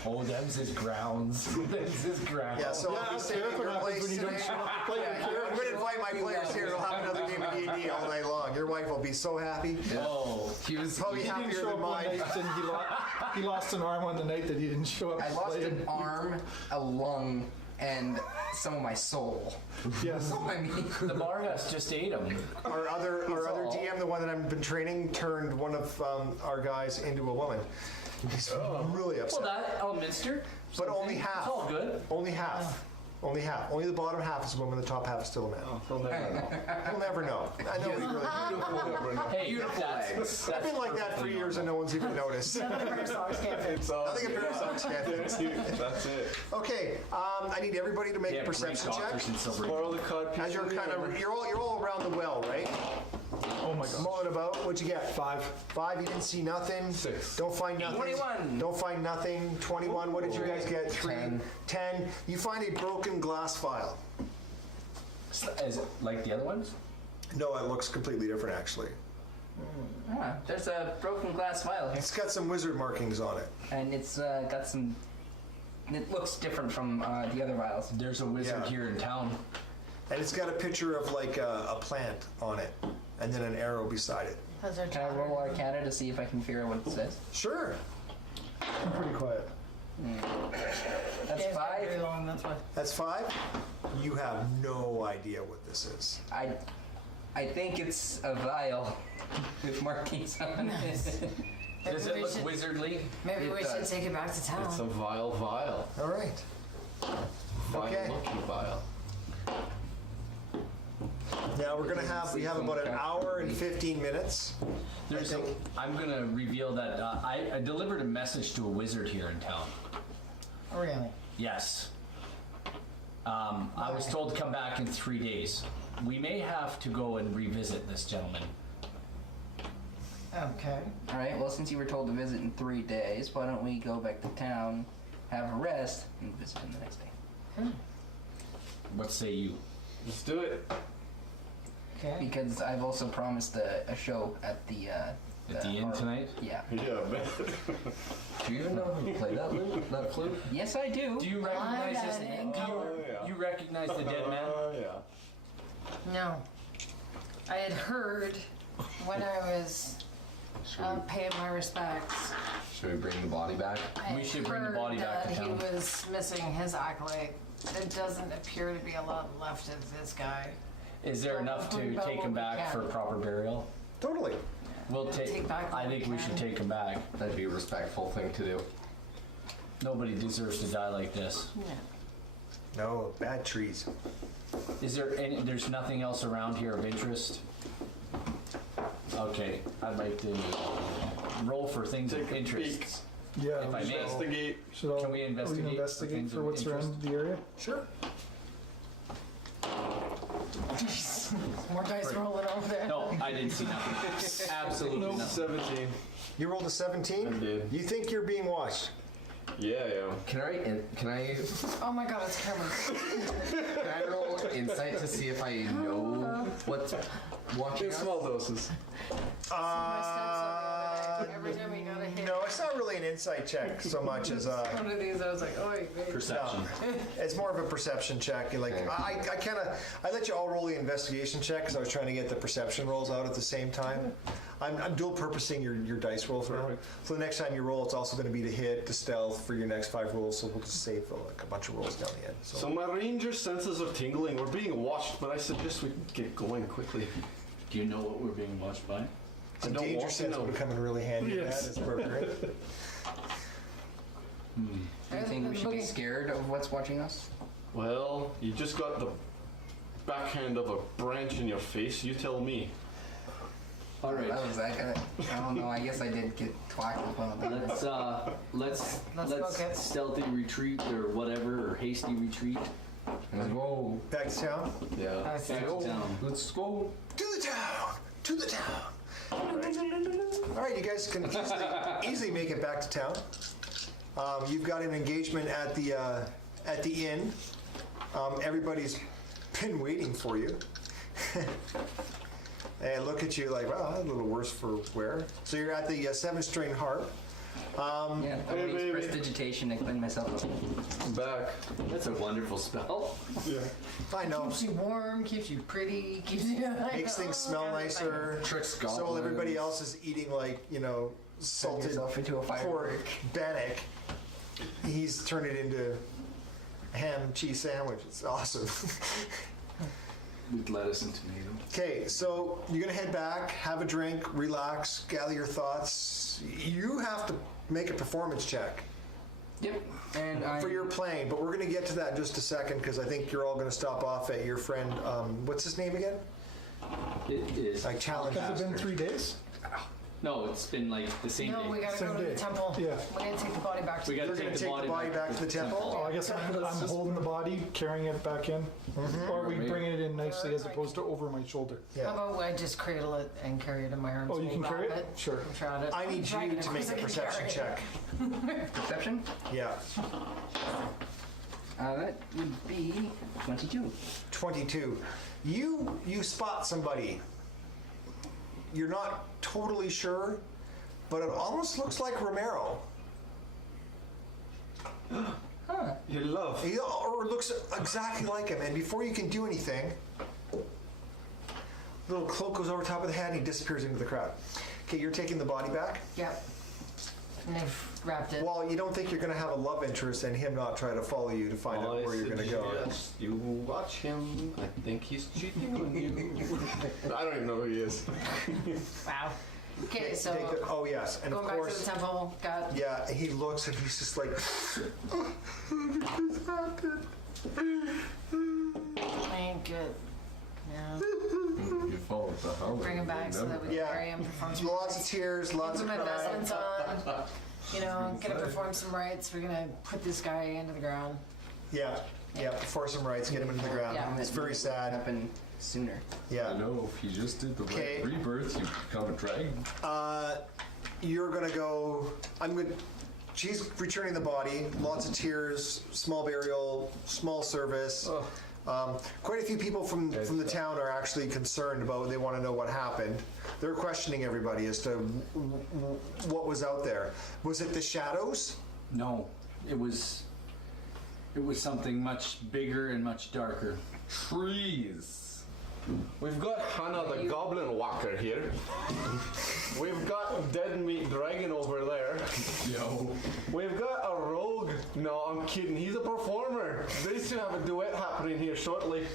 Oh, them's his grounds. Them's his grounds. Yeah, so I'll be staying at your place when you don't today. show up to play your character. I'm going to invite my players here. We'll have another game of D&D all night long. Your wife will be so happy. Oh. He was. Probably He didn't happier show than up one mine. night and he lost an arm on the night that he didn't show up. I to lost play. an arm, a lung, and some of my soul. Yes. I mean, The bar has just ate him. Our other DM, the one that I've been training, turned one of our guys into a woman. He's really upset. Well, that Elminster. But only half. It's all good. Only half. Only half. Only the bottom half is a woman, the top half is still a man. They'll never know. He'll never know. I know he really I've been like that for years and no one's even noticed. Nothing a pair of socks can't fix. It's all Nothing a pair of socks can't fix. That's it. Okay, I need everybody to make Yeah, a great perception check. doctors in Silver. Spoil the cod piece. As you're kind of, you're all around the well, right? Oh my god. Mulling about. What'd you get? 5. 5. You didn't see nothing. 6. Don't find nothing. 21. Don't find nothing. 21. What did you guys get? 3. 10. 10. You find a broken glass vial. Is it like the other ones? No, it looks completely different actually. Ah, there's a broken glass vial here, It's got some wizard markings on it. and it's got some. It looks different from the other vials. There's a wizard Yeah. here in town. And it's got a picture of like a plant on it, and then an arrow beside it. How's our Can I roll Arcana to see if I can figure out what it says? Sure. I'm pretty quiet. That's Very 5. long, that's why. That's 5. You have no idea what this is. I think it's a vial with markings on it. Does it look wizardly? Maybe It we should does. take it back to town. It's a vial. All right. Vial Okay. looking vial. Now we have about an hour and 15 minutes. There's I think- I'm gonna reveal that I delivered a message to a wizard here in town. Really? Yes. I was told to come back in 3 days. We may have to go and revisit this gentleman. Okay. All right. Well, since you were told to visit in 3 days, why don't we go back to town, have a rest, and visit him the next day? What say you? Let's do it. Okay. Because I've also promised a show at the At the inn harbor. tonight? Yeah. Yeah, man. Do you know who played that lute? That flute? Yes, I do. Do you recognize I'm his an name? innkeeper. You recognize the dead man? Yeah. No. I had heard when I was paying my respects. Should we bring the body back? I We should bring the heard body back to that town. he was missing his acolyte. There doesn't appear to be a lot left of this guy. Is there enough to Bring back take what him we back can. for proper burial? Totally. We'll Take take. back what I think we we should can. take him back. That'd be a respectful thing to do. Nobody deserves to die like this. Yeah. No, bad trees. Is there any? There's nothing else around here of interest. Okay, I'd like to roll for things of Take a interest. peek. Yeah. If I may. Investigate. Should all, Can we are investigate gonna for investigate things for of what's interest? around the area? Sure. More dice rolling over there. No, I didn't see nothing. Absolutely nothing. 17. You rolled a 17? I did. You think you're being watched? Yeah. Can I Oh my god, it's Cameron. can I roll insight to see if I know what's watching In us? small doses. My stepson the other day, every time he got a hit. No, it's not really an insight check so much as a. One of these, I was like, oh wait. Perception. It's more of a perception check. Like Okay. I let you all roll the investigation check because I was trying to get the perception rolls out at the same time. I'm dual purposing your dice rolls now. So the next time you roll, it's also going to be to hit, to stealth for your next 5 rolls. So we'll just save like a bunch of rolls down the end. So my ranger senses are tingling. We're being watched, but I suggest we get going quickly. Do you know what we're being watched by? Some don't danger want to sense know. would come in really handy. Yes. That is perfect. Do you think we should be scared of what's watching us? Well, you just got the backhand of a branch in your face. You tell me. All right. That was that guy. I don't know. I guess I did get twacked with one of them. Let's Let's book it. stealthy retreat or whatever, or hasty retreat. Let's go. Back to town. Yeah. I see. Back to town. Let's go. To the town. To the town. All right, you guys can easily make it back to town. You've got an engagement at the inn. Everybody's been waiting for you. They look at you like, well, that's a little worse for wear. So you're at the 7-string harp. Yeah, I'm Hey, gonna use baby. prestidigitation to clean myself up. I'm back. That's a wonderful spell. Yeah. I know. Keeps you warm, keeps you pretty, keeps you. Makes things smell nicer. Tricks So goblins. everybody else is eating like, Turn salted yourself into a pork firework. bannock. He's turned it into a ham and cheese sandwich. It's awesome. With lettuce and tomato. Okay, so you're gonna head back, have a drink, relax, gather your thoughts. You have to make a performance check Yep. And I. for your playing, but we're gonna get to that in just a second because I think you're all gonna stop off at your friend. What's his name again? It is. I challenge Has it been you. 3 days? No, it's been like the same No, day. we gotta Same go to day. the temple. Yeah. We gotta take the body back to We gotta You're going take to the take the body back to the temple? Oh, I guess I'm holding the body, carrying it back in. Or are we bringing it in nicely as opposed to over my shoulder? How Yeah. about I just cradle it and carry it in my arms? Oh, you We'll can carry wrap it? Sure. I'm trying it. I need I'm you dragging it to make because a I can perception carry it. check. Perception? Yeah. That would be 22. 22. You spot somebody. You're not totally sure, but it almost looks like Romero. You love. He or looks exactly like him. And before you can do anything, little cloak goes over top of the head and he disappears into the crowd. Okay, you're taking the body back. Yep. And they've wrapped it. Well, you don't think you're going to have a love interest and him not try to follow you to find out where you're going to go. Yes, you watch him. I think he's cheating on you. I don't even know who he is. Wow. Okay, so Take the- oh yes, and of going back to course, the temple, got yeah. He looks and he's just like, this happened. ain't good. Yeah. You fall with the helmet. Bring him back so that we can Yeah. carry him, perform some Lots of tears, lots Put of my crying. vestments on. You know, gonna perform some rites. We're gonna put this guy into the ground. Yeah, yeah. Before some rites, get him into the ground. Yeah. It's very sad. Happen sooner. Yeah. I know if you just did the Okay. right rebirth, you become a dragon. You're gonna go. I'm gonna. She's returning the body. Lots of tears. Small burial. Small service. Quite a few people from the town are actually concerned about. They want to know what happened. They're questioning everybody as to what was out there. Was it the shadows? No, it was something much bigger and much darker. Trees. We've got Hannah the Goblin Walker here. We've got Dead Meat Dragon over there. Yo. We've got a rogue. No, I'm kidding. He's a performer. They should have a duet happening here shortly.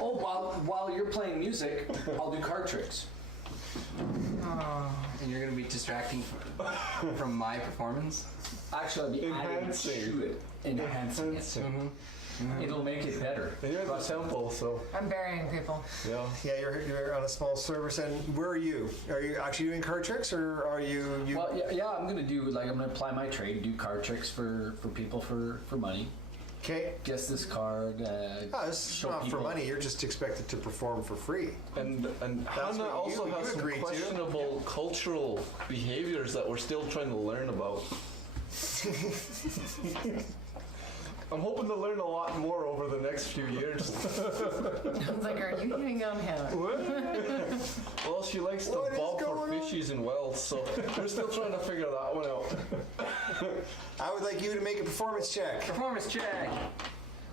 Oh, while you're playing music, I'll do card tricks. And you're gonna be distracting from my performance? Actually, I'll be adding Enhancing. to it, enhancing it. It'll make it better. And you're at the temple, so I'm burying people. yeah. Yeah, you're on a small service. And where are you? Are you actually doing card tricks, or are you? Well, yeah, I'm gonna apply my trade, do card tricks for people for money. Okay. Guess this card. Oh, this is show not for people- money. You're just expected to perform for free. And Hannah what also you has some agreed to. questionable cultural behaviors that we're still trying to learn about. I'm hoping to learn a lot more over the next few years. I was like, are you hitting on Hannah? Well, she likes to What is bob for going on? fishies in wells, so we're still trying to figure that one out. I would like you to make a performance check. Performance check.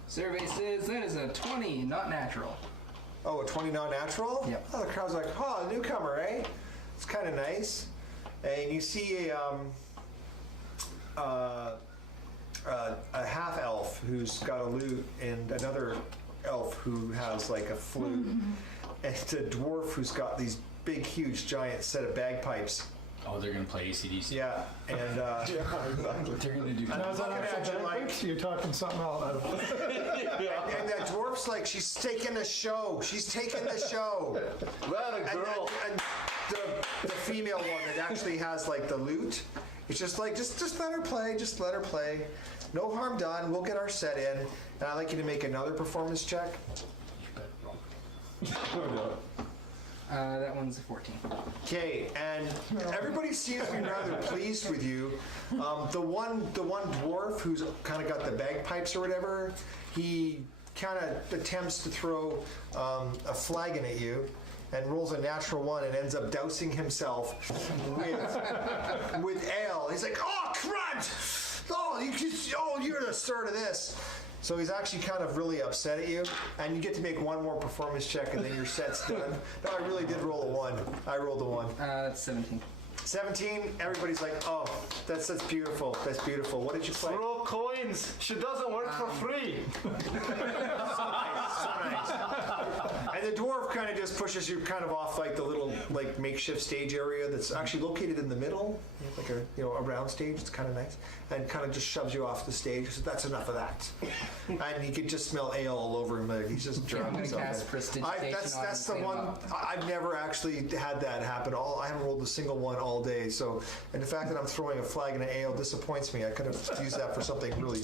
Survey says that is a 20, not natural. Oh, a 20 not natural? Yep. Oh, the crowd's like, oh, a newcomer, eh? It's kind of nice. And you see a half elf who's got a lute, and another elf who has like a flute, and a dwarf who's got these big, huge, giant set of bagpipes. Oh, they're gonna play ACDC. Yeah, and Yeah, exactly. They're gonna do. Now, is that looking actual at you like- bagpipes? You're talking something else. and that dwarf's like, she's taking the show. She's taking the show. That a girl. And the female one that actually has like the lute, it's just like, just let her play, just let her play. No harm done. We'll get our set in. And I'd like you to make another performance check. That one's a 14. Okay, and everybody seems to be rather pleased with you. The one dwarf who's kind of got the bagpipes or whatever, he kind of attempts to throw a flagon at you, and rolls a natural one and ends up dousing himself with ale. He's like, oh crud! Oh, you're the start of this. So he's actually kind of really upset at you, and you get to make one more performance check, and then your set's done. No, I really did roll a 1. I rolled a 1. That's 17. 17, everybody's like, oh, that's beautiful. That's beautiful. What did you play? Throw coins. She doesn't work for free. So nice. And the dwarf kind of just pushes you kind of off like the little like makeshift stage area that's actually located in the middle, like a a round stage. It's kind of nice, and kind of just shoves you off the stage. So that's enough of that. And you could just smell ale all over him. Like he's just I'm drunk. gonna himself. cast prestidigitation That's the on him, one. clean him up. I've never actually had that happen. I haven't rolled a single one all day. So, and the fact that I'm throwing a flagon of ale disappoints me. I could have used that for something really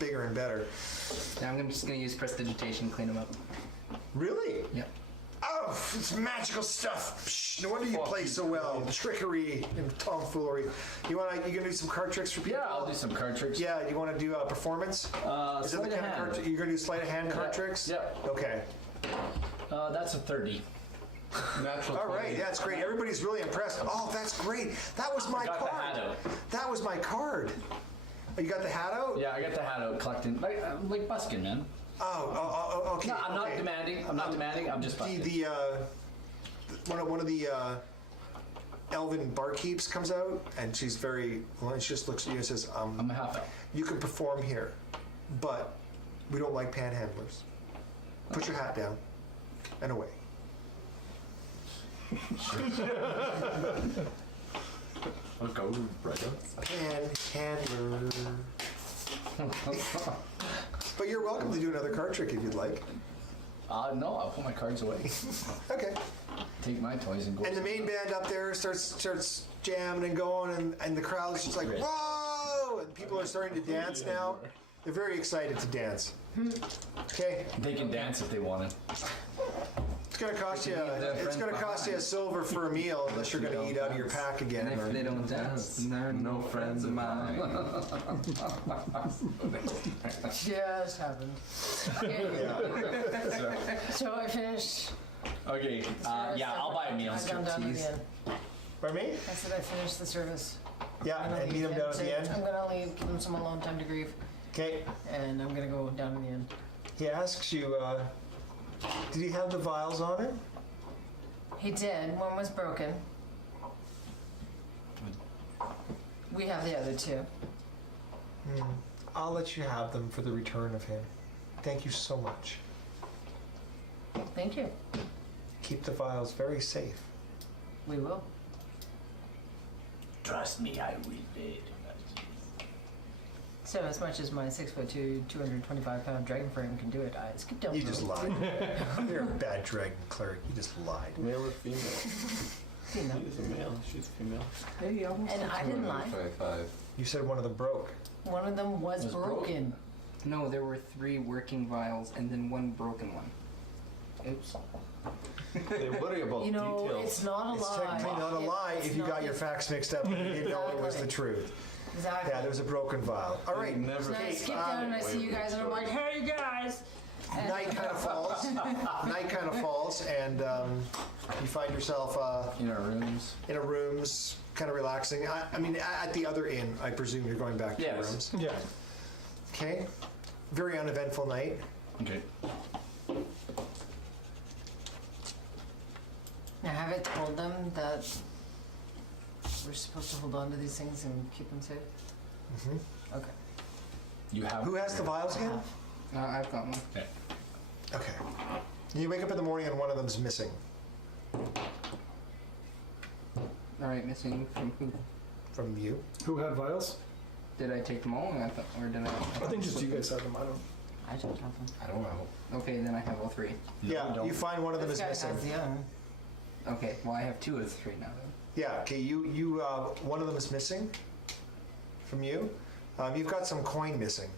bigger and better. Now I'm just gonna use prestidigitation to clean him up. Really? Yep. Oh, it's magical stuff. Psh, no wonder you play so well. Trickery and tomfoolery. You gonna do some card tricks for people? Yeah, I'll do some card tricks. Yeah, you want to do a performance? Is that the Sleight of kind of hand. card you're gonna do sleight of hand card Yeah. tricks? Yep. Okay. That's a 30. Natural. All right, that's great. Everybody's really impressed. Oh, that's great. That was my got the card. hat out. That was my card. Oh, you got the hat out? Yeah, I got the hat out collecting. Like busking, man. Oh, okay. No, I'm not okay. demanding. I'm not demanding. I'm just busking. One of the elven barkeeps comes out, and she's very. Well, she just looks at you and says, I'm a half elf. "You can perform here, but we don't like panhandlers. Put your hat down, and away." I'll go right up. Panhandler. But you're welcome to do another card trick if you'd like. No, I'll put my cards away. Okay. Take my toys and go. And the main band up there starts jamming and going, and the crowd's just like, whoa! And people are starting to dance now. They're very excited to dance. Okay, They can dance if they want to. it's gonna cost you. It's gonna cost you a silver for a meal unless you're gonna eat out of your pack again. And if they don't dance, then they're No friends of mine. Just happened. So I finished. Okay. Yeah, I'll buy a meal. I've gone down to the end. Pardon me? I said I finished the service. Yeah, and meet them down at the end. I'm gonna leave, give them some alone time to grieve, Okay. and I'm gonna go down to the end. He asks you, did he have the vials on it? He did. One was broken. We have the other two. I'll let you have them for the return of him. Thank you so much. Thank you. Keep the vials very safe. We will. Trust me, I will. So as much as my 6'2", 225-pound dragon frame can do it, I skipped over. You just lied. You're a bad dragon cleric. You just lied. Male or female? Female. He's a male. She's female. Hey, almost. And I didn't lie. 25. You said one of them broke. One of them was Was broken. No, there were 3 working vials and then 1 broken one. Oops. They worry about You know, details. it's not a It's lie. technically not a lie It's if you not- got your facts mixed up and you didn't know it was the truth. Exactly. Yeah, there was a broken vial. All right, Never. So I skip down and I see you guys and I'm like, hey guys! And night kind of falls. Night kind of falls, and you find yourself In our rooms. in a room's kind of relaxing. I mean, at the other inn, I presume you're going back to your Yes. rooms. Yeah. Okay. Very uneventful night. Okay. Now, have I told them that we're supposed to hold on to these things and keep them safe? Mm-hmm. Okay. You have. Who has the vials again? I've got one. Okay. Okay. You wake up in the morning and one of them's missing. Alright, missing from who? From you? Who had vials? Did I take them all? Or did I? I think just you guys had them. I don't. I don't have them. I don't know. Okay, then I have all 3. Yeah, don't. you find one of them This is guy missing. has the other. Okay, well I have 2 of the 3 now then. Yeah, okay, you one of them is missing from you. You've got some coin missing.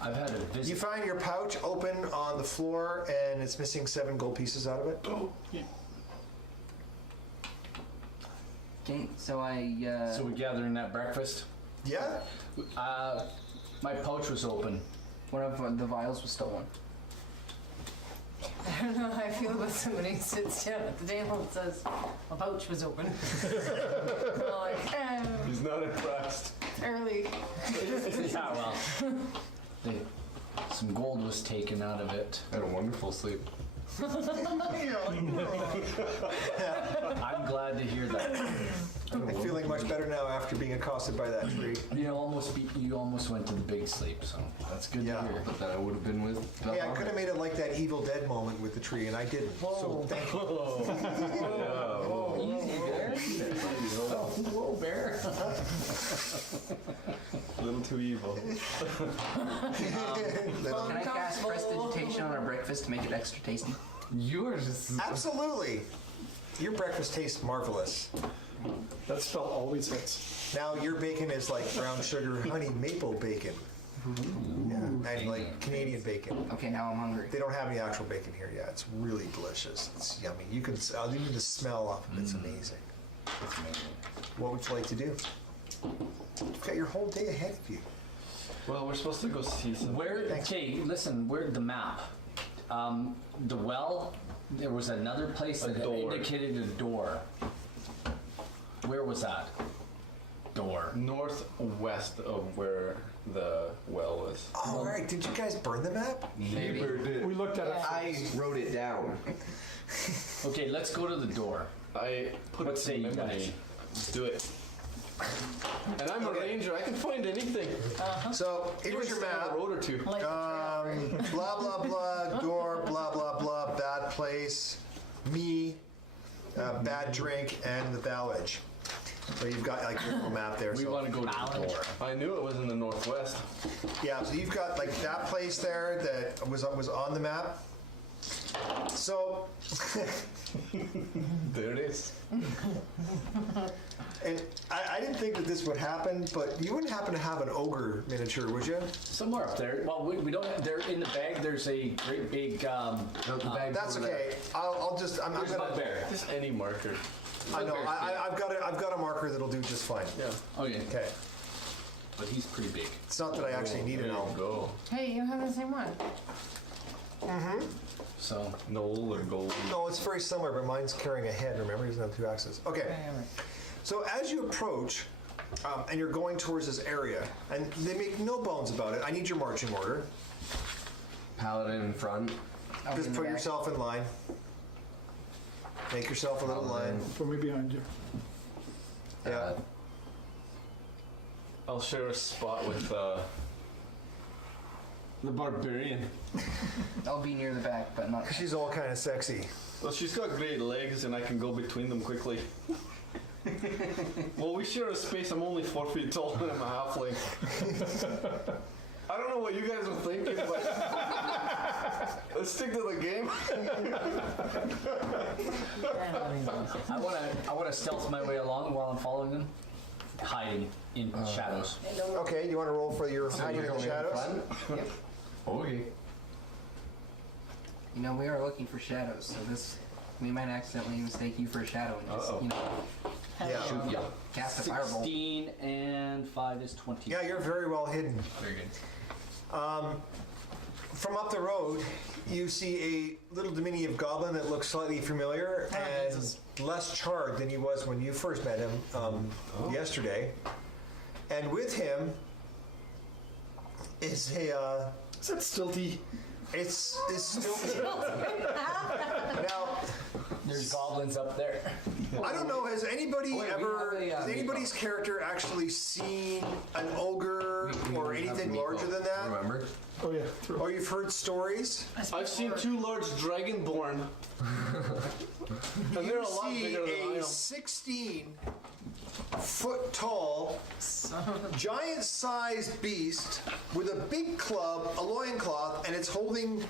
I've had a visit. You find your pouch open on the floor and it's missing 7 gold pieces out of it. Oh, yeah. Okay, so I So we gathering that breakfast. Yeah? My pouch was open. one of the vials was stolen. I don't know how I feel about somebody who sits down at the table and says, my pouch was open. I'm like, He's not impressed. early. Yeah, well, some gold was taken out of it. I had a wonderful sleep. I'm glad to hear that. I'm feeling much better now after being accosted by that tree. You almost went to the big sleep, so that's good Yeah. to hear. That I would have been with. Hey, I could have made it like that Evil Dead moment with the tree, and I didn't. So thank you. Easy, Bear. Whoa, Bear. A little too evil. Can I cast prestidigitation on our breakfast to make it extra tasty? You're just. Absolutely. Your breakfast tastes marvelous. That spell always hits. Now your bacon is like brown sugar honey maple bacon. Yeah, and like Canadian bacon. Okay, now I'm hungry. They don't have any actual bacon here yet. It's really delicious. It's yummy. You can even the smell of it. It's amazing. It's amazing. What would you like to do? You've got your whole day ahead of you. Well, we're supposed to go see some. Okay, listen, where the map? The well, there was another place that door. indicated a door. Where was that? Door. Northwest of where the well was. All right. Did you guys burn the map? Neighbor did. We looked at it. I wrote it down. Okay, let's go to the door. I put What it say in you memory. guys? Let's do it. And I'm a ranger. I can find anything. So here's your Even map. a road or two. Blah blah blah. Door. Blah blah blah. Bad place. Me. Bad drink and the village. So you've got like your little map there. We so. want to go to the door. I knew it was in the northwest. Yeah, so you've got like that place there that was on the map. So, There it is. and I didn't think that this would happen, but you wouldn't happen to have an ogre miniature, would you? Somewhere up there. Well, we don't have, they're in the bag. There's a great big, No, the bag's That's over okay. I'll just, I'm there's gonna, bugbear. Just any marker. I know, I've got a marker that'll do just fine. Yeah. Okay, Okay. but he's pretty big. It's not that I actually need There an you elf. go. Hey, you have the same one. So, Knoll or gold. No, it's very similar, but mine's carrying a head, remember? He doesn't have two axes. Okay. So as you approach, and you're going towards this area, and they make no bones about it, I need your marching order. Paladin in front. I'll be Just in the put back. yourself in line. Make yourself a little line. Put me behind you. Yeah. I'll share a spot with the barbarian. I'll be near the back, but not. She's all kind of sexy. Well, she's got great legs and I can go between them quickly. Well, we share a space. I'm only 4 feet tall and I'm a halfling. I don't know what you guys are thinking, but let's stick to the game. I want to stealth my way along while I'm following them, hiding in shadows. Okay, you want to roll for your hiding in the shadows? Okay. You know, we are looking for shadows, so this we might accidentally mistake you for a shadow and just, you know, Yeah. Yeah. cast a fireball. 16 and 5 is 20. Yeah, you're very well hidden. Very good. From up the road, you see a little diminutive goblin that looks slightly familiar and less charred than he was when you first met him yesterday. And with him is a Is that stilty? it's still now. There's goblins up there. I don't know. Has anybody Wait, we ever? have a, Has anybody's character actually seen an ogre or anything larger than that? Remember? Oh yeah. Or you've heard stories? I've seen 2 large dragonborn. And they're a lot See bigger than I a am. 16-foot tall, giant-sized beast with a big club, a loincloth, and it's holding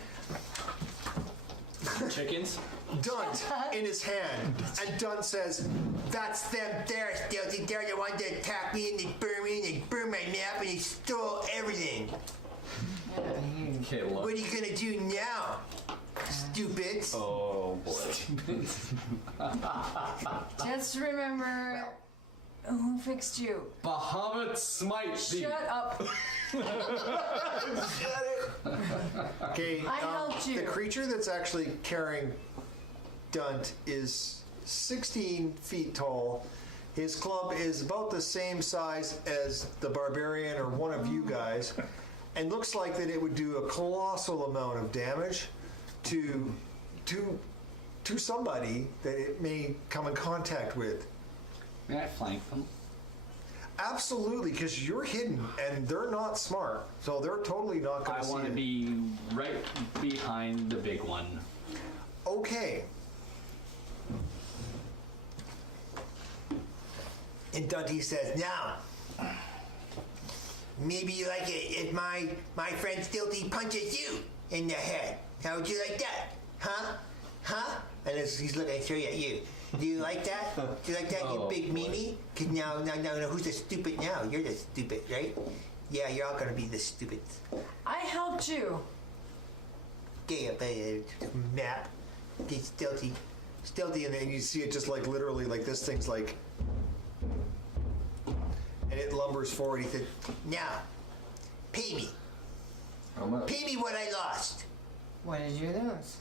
Chickens? Dunt in his hand. And Dunt says, "That's them there, Stealthy. They're the ones that attacked me and they burned me and they burned my map and they stole everything. Okay, look. What are you gonna do now, stupids?" Oh boy. Just remember who fixed you. Bahamut smite thee. Shut up. Okay, I helped you. the creature that's actually carrying Dunt is 16 feet tall. His club is about the same size as the barbarian or one of you guys, and looks like that it would do a colossal amount of damage to to somebody that it may come in contact with. May I flank them? Absolutely, because you're hidden and they're not smart, so they're totally not going I to see want to it. be right behind the big one. Okay. And Dundee says, now, maybe you like it if my friend Stilty punches you in the head. How would you like that? Huh? Huh? And he's looking straight at you. Do you like that? Do you like that, you big meanie? Because now, who's the stupid now? You're the stupid, right? Yeah, you're all going to be the stupid. I helped you. Get up a map. Get Stilty. Stilty, and then you see it just like literally like this thing's like... And it lumbers forward. He said, now, pay me. How much? Pay me what I lost. What did you lose?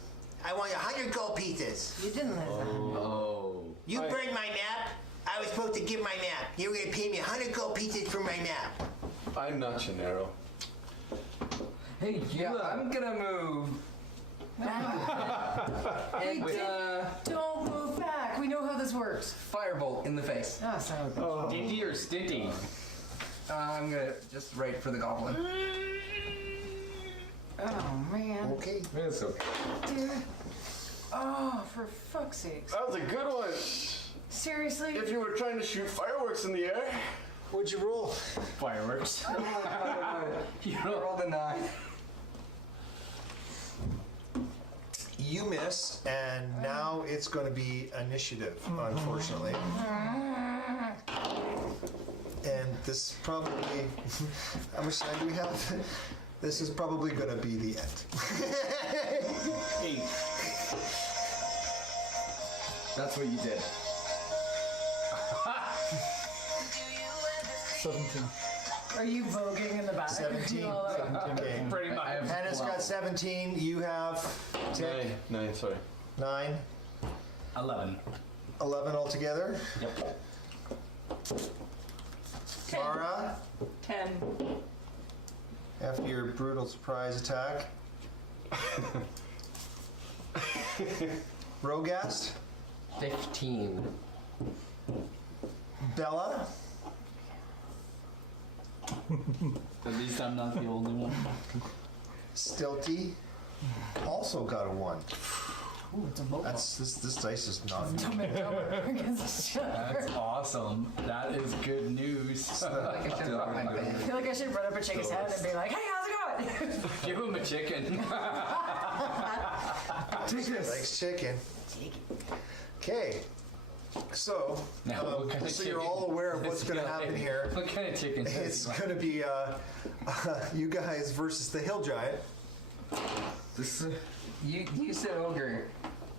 I want 100 gold pieces. You didn't lose that. Oh. You burned my map. I was supposed to give my map. You were going to pay me 100 gold pieces for my map. I'm not Gennaro. Hey, yeah, I'm gonna move. And Don't move back. We know how this works. firebolt in the face. Oh, son of a Stinty or Stinty? I'm gonna just right for the goblin. Oh, man. Okay. It's okay. Dude. Oh, for fuck's sakes. That was a good one. Seriously? If you were trying to shoot fireworks in the air. What'd you roll? Fireworks. You rolled a 9. You miss, and now it's going to be initiative, unfortunately. And this probably... How much time do we have? This is probably going to be the end. 8. That's what you did. 17. Are you voguing in the back? 17. Okay. Pretty much. Hannah's got 17. You have... Tick. 9, sorry. 9. 11. 11 altogether. Yep. Mara, 10. after your brutal surprise attack. Rogast, 15. Bella, At least I'm not the only one. Stilty, also got a 1. Ooh, it's a mobile. That's this dice is not. That's awesome. That is good news. I should have brought my pen. I feel like I should run up and shake his hand and be like, hey, how's it going? Give him a chicken. Likes chicken. Okay. So, Now, what kind of so you're chicken all aware of what's is going to it? happen here. What kind of chicken is It's it? going to be you guys versus the hill giant. This You said ogre.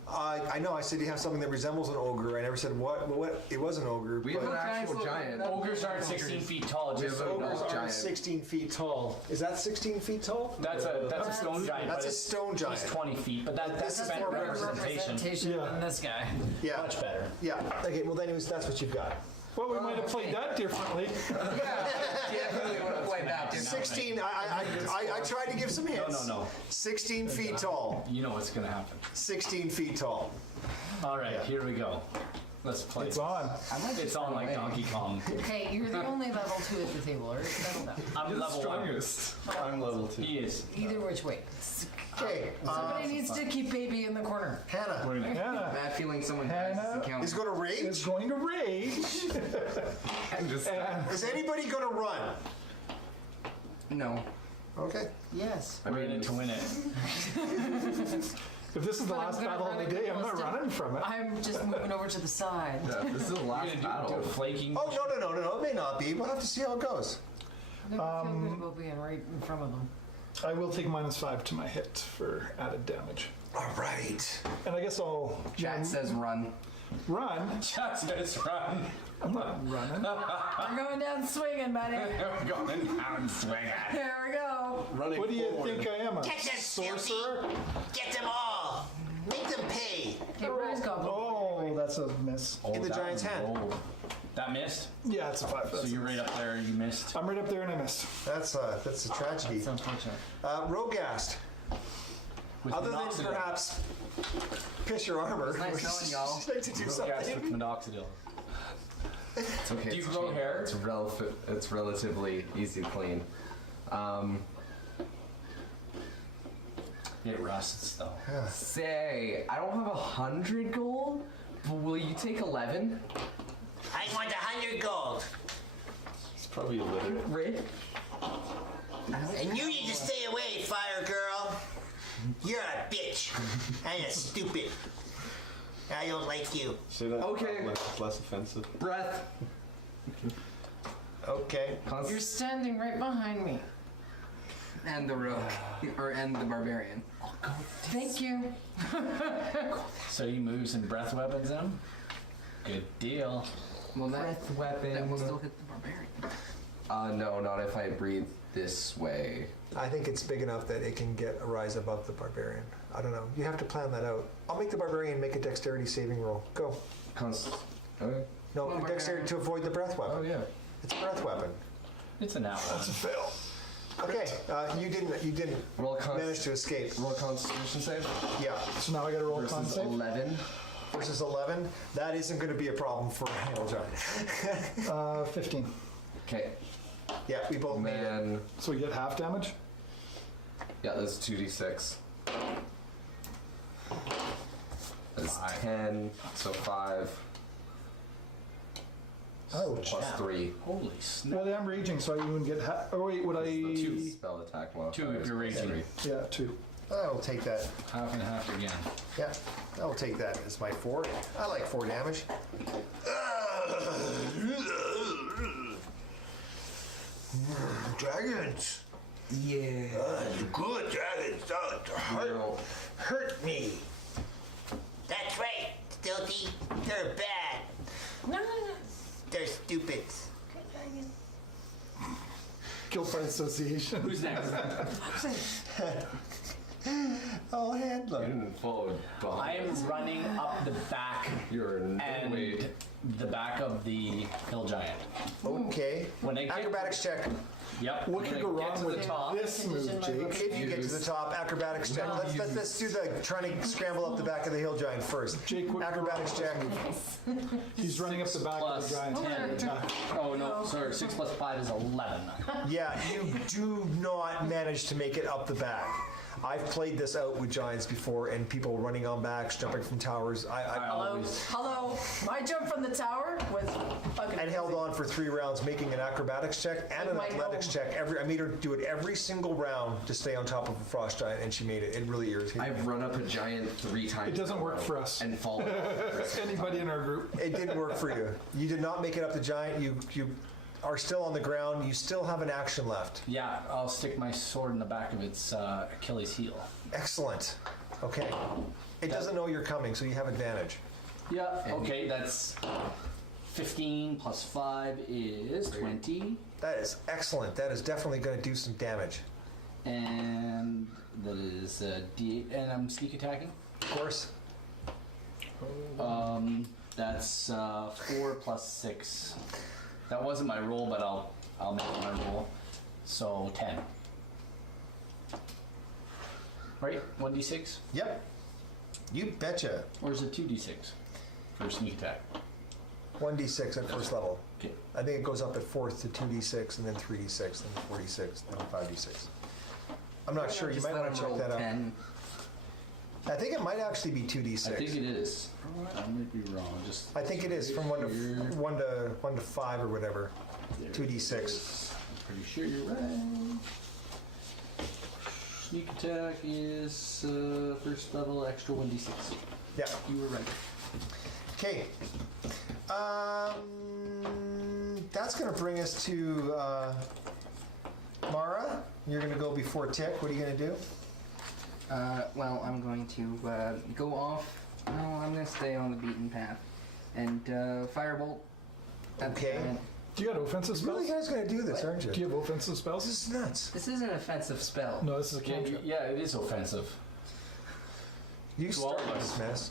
I know. I said you have something that resembles an ogre. I never said what. But what? It was an ogre. we have but an actual giant. Ogres aren't 16 feet tall. We Just have so a you know. ogres are giant. 16 feet tall. Is that 16 feet tall? That's a stone giant. That's but a stone giant. He's 20 feet, but that's This is better more representation. Yeah. than this guy. Yeah. Much better. Yeah. Okay. Well, then that's what you've got. Well, we might have played that differently. Yeah, definitely would have played that. 16. I tried to give some hints. No. 16 feet tall. You know what's going to happen. 16 feet tall. All right, here we go. Let's play. It's on. It's on like Donkey Kong. Hey, you're the only level 2 at the table, right? Settle down. I'm You're the level 1. strongest. I'm level 2. He is. Either which way. Okay. Somebody needs to keep baby in the corner. Hannah Hannah Bad feeling someone has this account. is going to rage. is going to rage. And just Is anybody going to run? No. Okay. Yes. We're in it to win it. If this is the But I'm last gonna battle of run the day, I'm close not to- running from it. I'm just moving over to the side. yeah, this is the You're last gonna battle. do a flaking. Oh no! It may not be. We'll have to see how it goes. I never feel good about being right in front of them. I will take -5 to my hit for added damage. All right. And I guess I'll Chat says run. run. Chat says run. I'm not running. We're going down swinging, buddy. We're going down swinging. There we go. Running What do you forward. think I am, a Catch that sorcerer? Get them all. Make them pay. Okay, where's Goblin? Oh, that's a miss. In the that giant's was hand. rolled. That missed? Yeah, it's a 5. So you're right up there, you missed. I'm right up there and I missed. That's a tragedy. That's unfortunate. Rogast. With Other than Minoxidil. perhaps Piss your armor. It's nice knowing y'all. She'd like to do Gas something. with minoxidil. It's okay. Do you it's grow cheap. hair? It's relatively easy to clean. It rusts though. Say, I don't have 100 gold, but will you take 11? I want 100 gold. It's probably illiterate. Red? And you need to stay away, fire girl. You're a bitch. And a stupid. I don't like you. Say that Okay. less offensive. Breath. Okay. You're standing right behind me. And the rogue, and the barbarian. Thank you. So he moves and breath weapons him? Good deal. Well, Breath weapon. that will still hit the barbarian. No, not if I breathe this way. I think it's big enough that it can get a rise above the barbarian. I don't know. You have to plan that out. I'll make the barbarian make a dexterity saving roll. Go. Okay. No, Come on, dexterity to avoid the breath weapon. Oh, yeah. It's a breath weapon. It's an outlaw. Fail. Okay, you didn't Roll a manage to escape. Roll a constitution save. Yeah. So now I got to roll a con Versus save. 11. Versus 11. That isn't going to be a problem for Hail Giant. 15. Okay. Yeah, we both made it. Man. So we get half damage. Yeah, that's 2d6. That's 10, so 5. Ouch. Plus 3. Holy snap. Well, I'm raging, so I even get half. Oh wait, would I? Two spell attack modifier. 2 if you're is plus raging. 3. Yeah, 2. I'll take that. Half and half again. Yeah, I'll take that as my 4. I like 4 damage. Dragons. Yeah. Good dragons don't hurt me. That's right, Stilty. They're bad. No. They're stupid. Guilt by association. Who's next? I'll handle You it. didn't follow I behind. am running up the back You're no way. and the back of the hill giant. Okay. When I get- Acrobatics check. Yep. What when could I go get wrong to with the top? this move, Jake? If you get to the top, acrobatics check. Let's do the trying to scramble up the back of the hill giant first. Jake, what could go Acrobatics check. He's running up the back of Plus the giant. 10. Oh no, sorry. 6 plus 5 is 11. Yeah, you do not manage to make it up the back. I've played this out with giants before, and people running on backs, jumping from towers. I Hello. I jumped from the tower with fucking. and held on for 3 rounds, making an acrobatics check and an My athletics gnome. check. I made her do it every single round to stay on top of a frost giant, and she made it. It really irritated me. I've run up a giant 3 times. It doesn't in a work row for us. And fallen. Anybody in our group? It didn't work for you. You did not make it up the giant. You are still on the ground. You still have an action left. Yeah, I'll stick my sword in the back of its Achilles heel. Excellent. Okay. It doesn't know you're coming, so you have advantage. Yeah. Okay, that's 15 plus 5 is 20, That is excellent. That is definitely going to do some damage. and that is D8, and I'm sneak attacking. Of course. That's 4 plus 6. That wasn't my roll, but I'll make it my roll. So 10. Right? 1d6, Yep. You betcha. or is it 2d6 for sneak attack? 1d6 at first level. Okay. I think it goes up at 4th to 2d6, and then 3d6, then 4d6, then 5d6. I'm not sure. You Just might let want to him check roll that out. 10. I think it might actually be 2d6. I think it is. I might be wrong. Just I think it is from 1 to Here. 1 to 5 or whatever. There 2d6. I'm pretty sure you're right. Sneak attack is first level, extra 1d6. Yeah. You were right. Okay. That's going to bring us to Mara. You're going to go before Tick. What are you going to do? Well, I'm going to go off. No, I'm going to stay on the beaten path. And firebolt. at the Okay. giant. Do you got offensive You really spells? guys going to do this, aren't you? Do you have offensive spells? This is nuts. This is an offensive spell. No, this is a Yeah, cantrip. yeah, it is offensive. You To all start of us. this mess.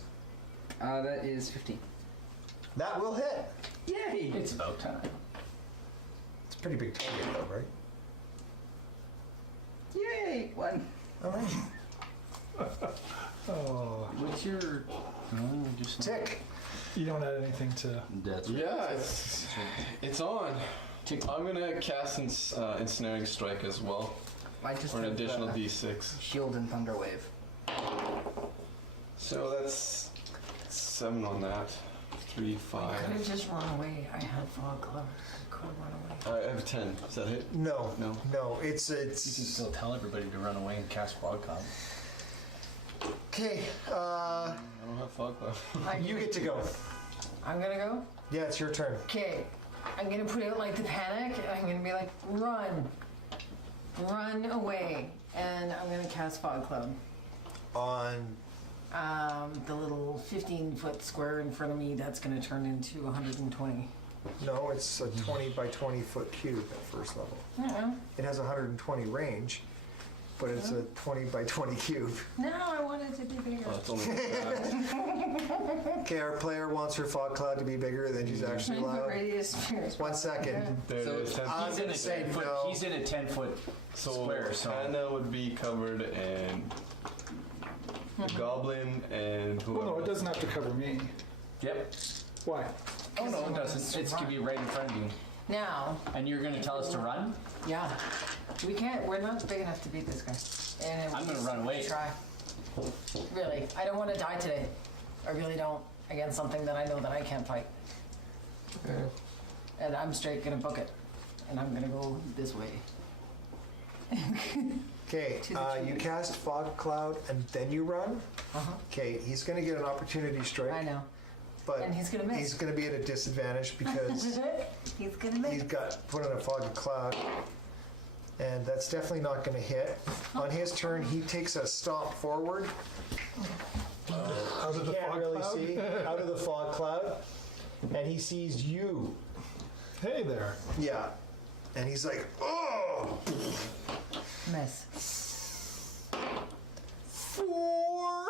That is 15. That will hit. Yay! It's about time. It's a pretty big target, though, right? Yay! 1. All right. Oh, What's your? Just Tick. you don't add anything to. That's Yeah, it's on. I'm gonna cast Ensnaring Strike as well, I just for an have, additional D6. Shield and Thunder Wave. So that's 7 on that. 3, I 5. could have just run away. I had fog cloud. I could have run away. I have 10. Is that it? No. No. No. It's. You can still tell everybody to run away and cast fog cloud. Okay. I don't have fog cloud. You get to go. I'm gonna go. Yeah, it's your turn. Okay. I'm gonna put out like the panic. I'm gonna be like, run away, and I'm gonna cast fog cloud. On. The little 15-foot square in front of me that's gonna turn into 120. No, it's a 20 by 20 foot cube at first level. I don't know. It has 120 range, but it's a 20 by 20 cube. No, I want it to be bigger. Oh, it's only Okay, our player wants her fog cloud to be bigger than she's actually 20-foot allowed. radius. 1 second. there it is. 10. I'm He's in gonna a say 10 foot. no. He's in a 10-foot So square. So Hannah would be covered, and the goblin, and Well, whoever. no, it doesn't have to cover me. yep. Why? Oh no, it doesn't. It's gonna be right in front of you. Now, And you're gonna tell us to run? yeah, we can't. We're not big enough to beat this guy. And I'm gonna run away. Try. Really, I don't want to die today. I really don't. Against something that I know that I can't fight. And I'm straight gonna book it, and I'm gonna go this way. Okay, To the you trees. cast fog cloud and then you run. Okay, he's gonna get an opportunity strike. I know. But And he's gonna miss. he's gonna be at a disadvantage because He's gonna miss. he's got put in a fog cloud. And that's definitely not gonna hit. On his turn, he takes a stomp forward. Out of the Can't fog really cloud? see out of the fog cloud. And he sees you. Hey there. Yeah. And he's like, oh! Miss. 4.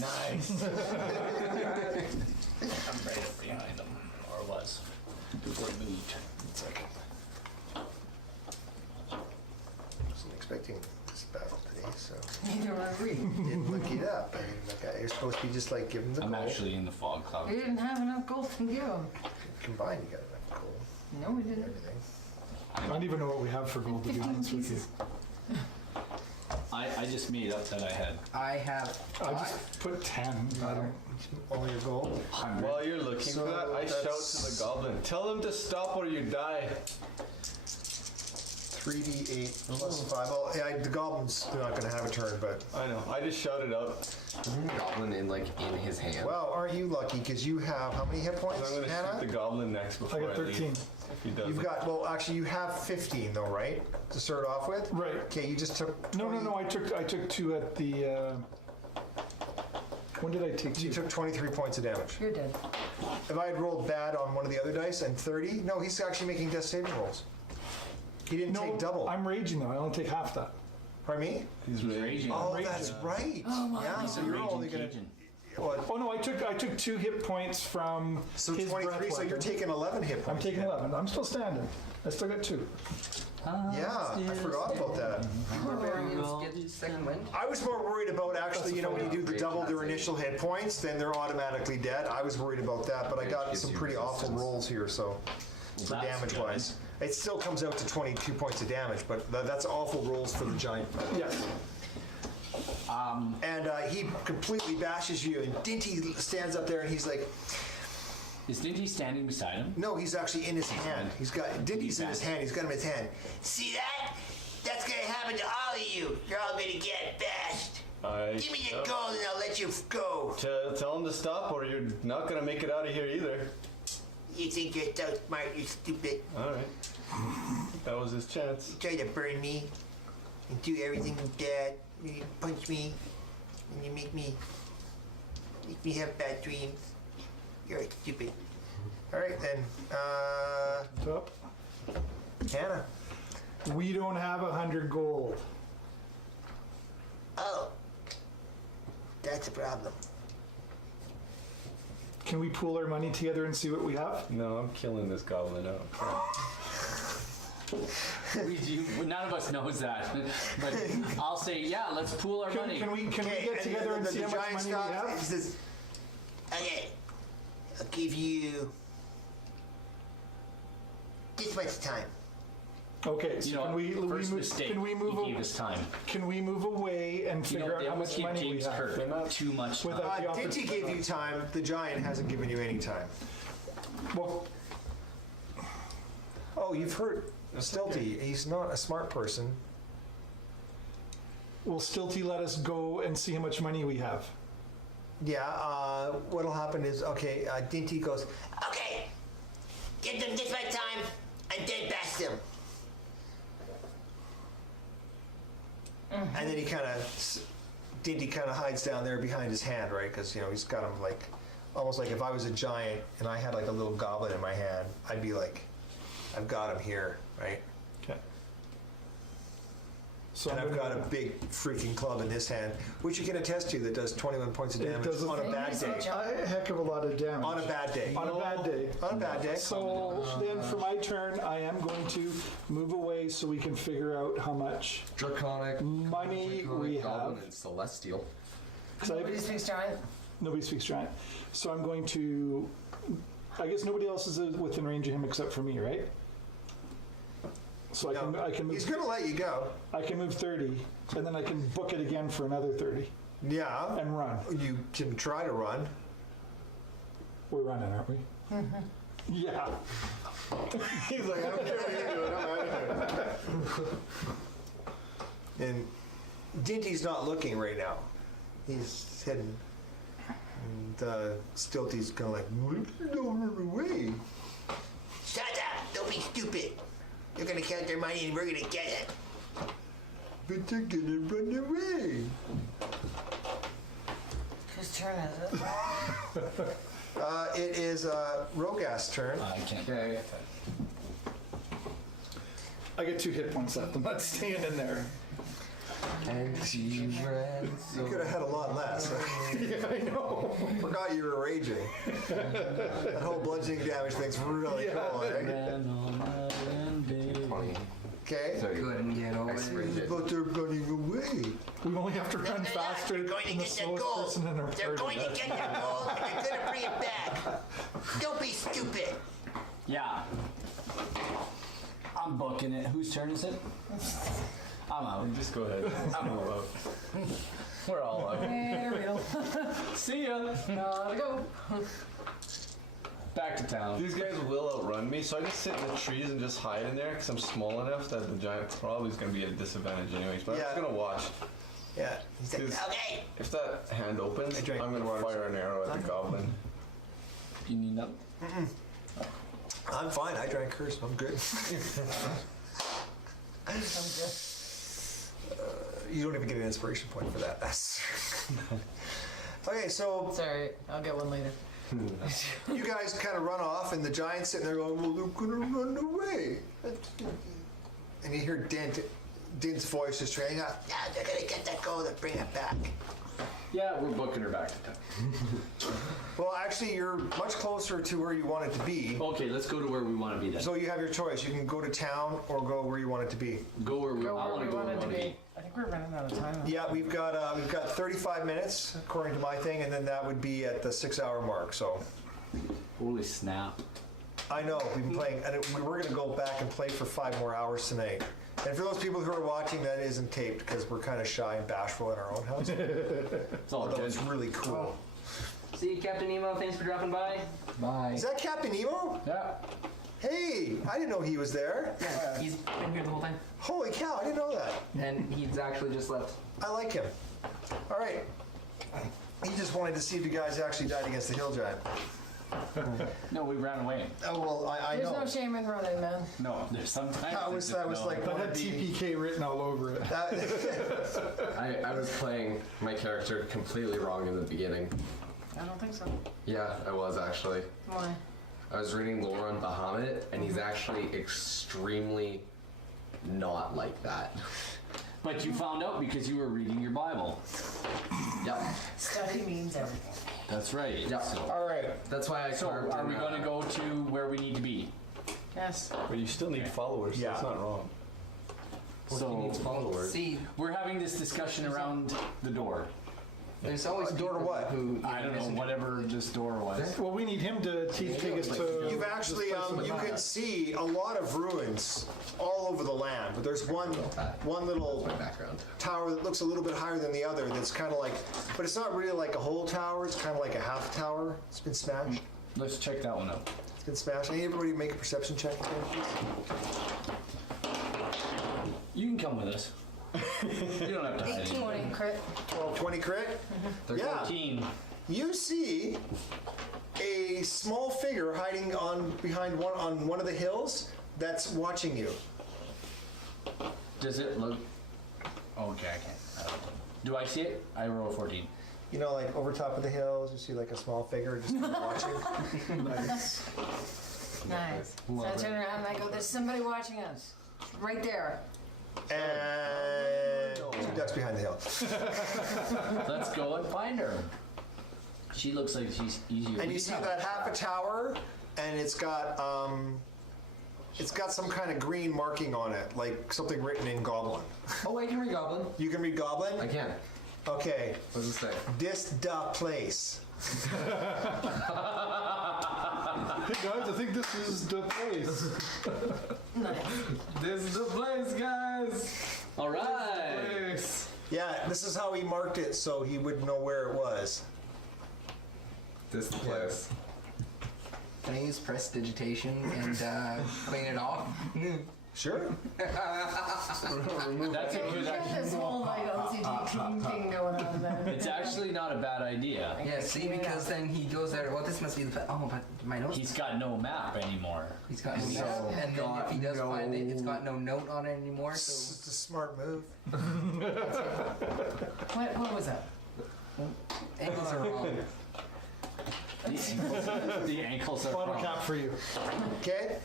Nice. I'm right up behind him, or was before he moved. Second. Wasn't expecting this battle today, so Neither are we. didn't look it up. I mean, like, you're supposed to be just like give him the I'm gold. actually in the fog cloud. We didn't have enough gold to give him. Combined, you got enough gold. No, we didn't. Everything. I don't even know what we have for gold, to be 15 honest with you. pieces. I just made up that I had. I have I 5. just put 10. I don't. Only your gold. While you're looking So for that, I shout that's- to the goblin, tell him to stop or you die. 3d8 plus 5. Well, yeah, the goblin's not going to have a turn, but I know, I just shouted out. Goblin in his hand. well, aren't you lucky? Because you have how many hit So points, I'm gonna Hannah? shoot the goblin next before I got 13. leave. If he does You've it. got well, actually, you have 15 though, right? To start off with. Right. Okay, you just took. 20, No. I took 2 at the. When did I take 2? You took 23 points of damage. You're dead. If I had rolled bad on one of the other dice and 30, no, he's actually making death saving rolls. He didn't No, take double. I'm raging though. I only take half that. Pardon me? He's raging. Oh, raging. that's right. my yeah, so you're only gonna. What? Oh no, I took 2 hit points from So his 23. breath So you're weapon. taking 11 hit I'm points. taking 11. I'm still standing. I still got 2. Yeah, I forgot about that. Barbarians get second wind. I was more worried about actually, you know, when you do the double their initial hit points, then they're automatically dead. I was worried about that, but I got gives some you pretty awful resistance. rolls here, so for That's damage good. wise. It still comes out to 22 points of damage, but that's awful rolls for the giant. Yes. And he completely bashes you, and Dinty stands up there and he's like, Is Dinty standing beside him? no, he's actually in his hand. He's got, Dinty's in his hand, he's got him in his hand. See that? That's gonna happen to all of you. You're all gonna get bashed. Give me your gold and I'll let you go. Tell him to stop or you're not gonna make it out of here either. You think you're so smart, you stupid. Alright. That was his chance. You try to burn me and do everything bad. You punch me and you make me have bad dreams. You're stupid. All right, then, Up. Hannah. We don't have 100 gold. Oh, that's a problem. Can we pool our money together and see what we have? No, I'm killing this goblin out. None of us knows that. But I'll say, yeah, let's pool our money. Can we get together and see how much money we have? He says, okay, I'll give you this much time. Okay, so You know, can we first move? mistake, Can we move? he gave us time. Can we move away and You know, figure they out how almost much gave money James we have? Kirk too much time. Without the Dinty gave you time. The giant hasn't given you any time. Well, Oh, you've heard Stilty. He's not a smart person. will Stilty let us go and see how much money we have? Yeah, what'll happen is, okay, Dinty goes, Okay, give them this much time and then best them. and then he kind of, Dinty kind of hides down there behind his hand, right? Because, you know, he's got him like, almost like if I was a giant and I had like a little goblet in my hand, I'd be like, I've got him here, right? Okay. So And I'm I've got gonna- a big freaking club in this hand, which you can attest to, that does 21 points of It damage does on a bad day. a heck of a lot of damage. On a bad day. On a bad day. On a bad day. So then for my turn, I am going to move away so we can figure out how much Draconic, money we Goblin, have. and Celestial. 'Cause Nobody speaks giant. Nobody speaks giant. So I'm going to, I guess nobody else is within range of him except for me, right? So No, I can he's move, going to let you go. I can move 30, and then I can book it again for another 30 Yeah. and run. You can try to run. We're running, aren't we? Yeah. He's like, I'm carrying into it. I'm out of here. And Dinty's not looking right now. He's hidden. And Stilty's kind of like, don't run away. Shut up! Don't be stupid. They're gonna count their money and we're gonna get it. But they're gonna run away. Whose turn is it? It is Rogas' turn. I can't. Okay. I get 2 hit points left. I'm not staying in there. And she ran You could have had a lot less. Yeah, I know. Forgot you were raging. That whole bludgeoning damage thing's really cool, eh? Ran on island day. 20. Okay. So Couldn't get over it. expiration. But they're running away. We only have to No, run they're not. faster They're going to than the get their slowest gold. person in our They're party. going to get their gold and they're gonna bring it back. Don't be stupid. Yeah. I'm booking it. Whose turn is it? I'm out. Just go ahead. I'm out. We're all out. There we go. See ya. Gotta go. Back to town. These guys will outrun me, so I just sit in the trees and just hide in there because I'm small enough that the giant probably is going to be at a disadvantage anyways. But I'm just Yeah. going to watch. Yeah. He's like, okay. If that hand opens, I I'm drank going the water. to fire an arrow at the goblin. You need that? I'm fine. I drank hers. I'm good. You don't even get an inspiration point for that. That's okay. So It's alright. I'll get one later. you guys kind of run off, and the giant's sitting there going, "Well, they're gonna run away." And you hear Dint's voice just trailing up. Now they're gonna get that gold and bring it back. Yeah, we're booking her back to town. Well, actually, you're much closer to where you want it to be. Okay, let's go to where we want to be then. So you have your choice. You can go to town or go where you want it to be. Go where we, Go I where want we to go where we wanted to want to be. be. I think we're running out of time. Yeah, we've got 35 minutes according to my thing, and then that would be at the 6-hour mark. So Holy snap. I know we've been playing, and we're going to go back and play for 5 more hours tonight. And for those people who are watching, that isn't taped because we're kind of shy and bashful in our own house. It's all Although good. it's really cool. See you, Captain Nemo. Thanks for dropping by. Bye. Is that Captain Nemo? Yeah. Hey, I didn't know he was there. Yeah, he's been here the whole time. Holy cow, I didn't know that. And he's actually just left. I like him. All right. He just wanted to see if you guys actually died against the hill giant. No, we ran away. Oh, well, I There's know. no shame in running, man. No, there's sometimes. That was like That one had of the... TPK written all over it. I was playing my character completely wrong in the beginning. I don't think so. Yeah, I was actually. Why? I was reading lore on Bahamut, and he's actually extremely not like that. But you found out because you were reading your Bible. Yep. Study means everything. That's right. Yep. All right. That's why I So carved are in, we going to go to where we need to be? Yes. But you still need followers. Yeah. That's not wrong. So followers. See, We're having this discussion around the door. there's always Door to people what? who I don't know, whatever this door was. Well, we need him to take us to. You've actually, you can see a lot of ruins all over the land, but there's one little My background. tower that looks a little bit higher than the other that's kind of like, but it's not really like a whole tower, it's kind of like a half tower. It's been smashed. Let's check that one out. It's been smashed. Need everybody make a perception check again, please? You can come with us. You don't have to hide 18 anything. crit. 20 crit? Yeah. 14. You see a small figure hiding behind one of the hills that's watching you. Does it look... Okay, I can't. I don't know. Do I see it? I roll 14. You know, like over top of the hills, you see like a small figure just kind of watching. Nice. Nice. So I turn around and I go, there's somebody watching us. Right there. And 2 ducks behind the hill. Let's go and find her. She looks like she's easier. And you see that half a tower, and it's got some kind of green marking on it, like something written in Goblin. Oh, I can read Goblin. You can read Goblin? I can. Okay. What does it say? This da place. Hey guys, I think this is the place. This is the place, guys. All right. Yeah, this is how he marked it, so he would know where it was. This is the place. can I use prestidigitation and clean it off? Sure. That's a good Get actually. this whole like OCD thing going on there. It's actually not a bad idea. Yeah, see, because then he goes there. Well, this must be the. Oh, but my notes. He's got no map anymore. He's got no note, and then if he does find it, it's got no note on it anymore. It's So a smart move. What was that? angles are wrong. The ankles are Bottle wrong. cap for you. Okay?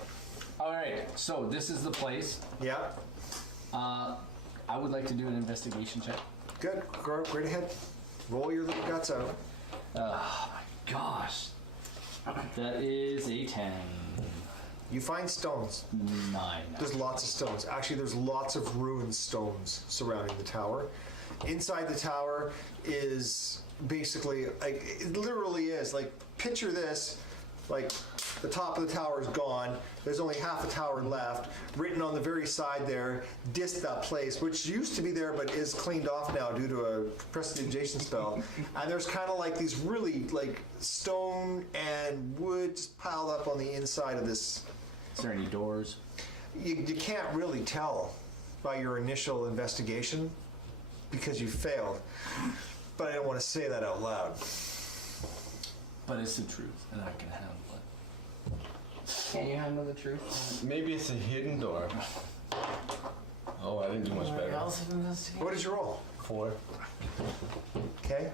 All right, so this is the place. Yeah. I would like to do an investigation check. Good. Go right ahead. Roll your little guts out. Gosh, that is a 10. You find stones. 9. There's lots of stones. Actually, there's lots of ruined stones surrounding the tower. Inside the tower is basically, like, it literally is, like, picture this, like, the top of the tower is gone. There's only half a tower left. Written on the very side there, Dista Place, which used to be there but is cleaned off now due to a prestidigitation spell. And there's kind of like these really, like, stone and wood just piled up on the inside of this. Is there any doors? You can't really tell by your initial investigation because you failed. But I don't want to say that out loud. But it's the truth, and I can handle it. Can you handle the truth? Maybe it's a hidden door. Oh, I didn't do much Anybody better. else have investigated? What did you roll? 4. Okay.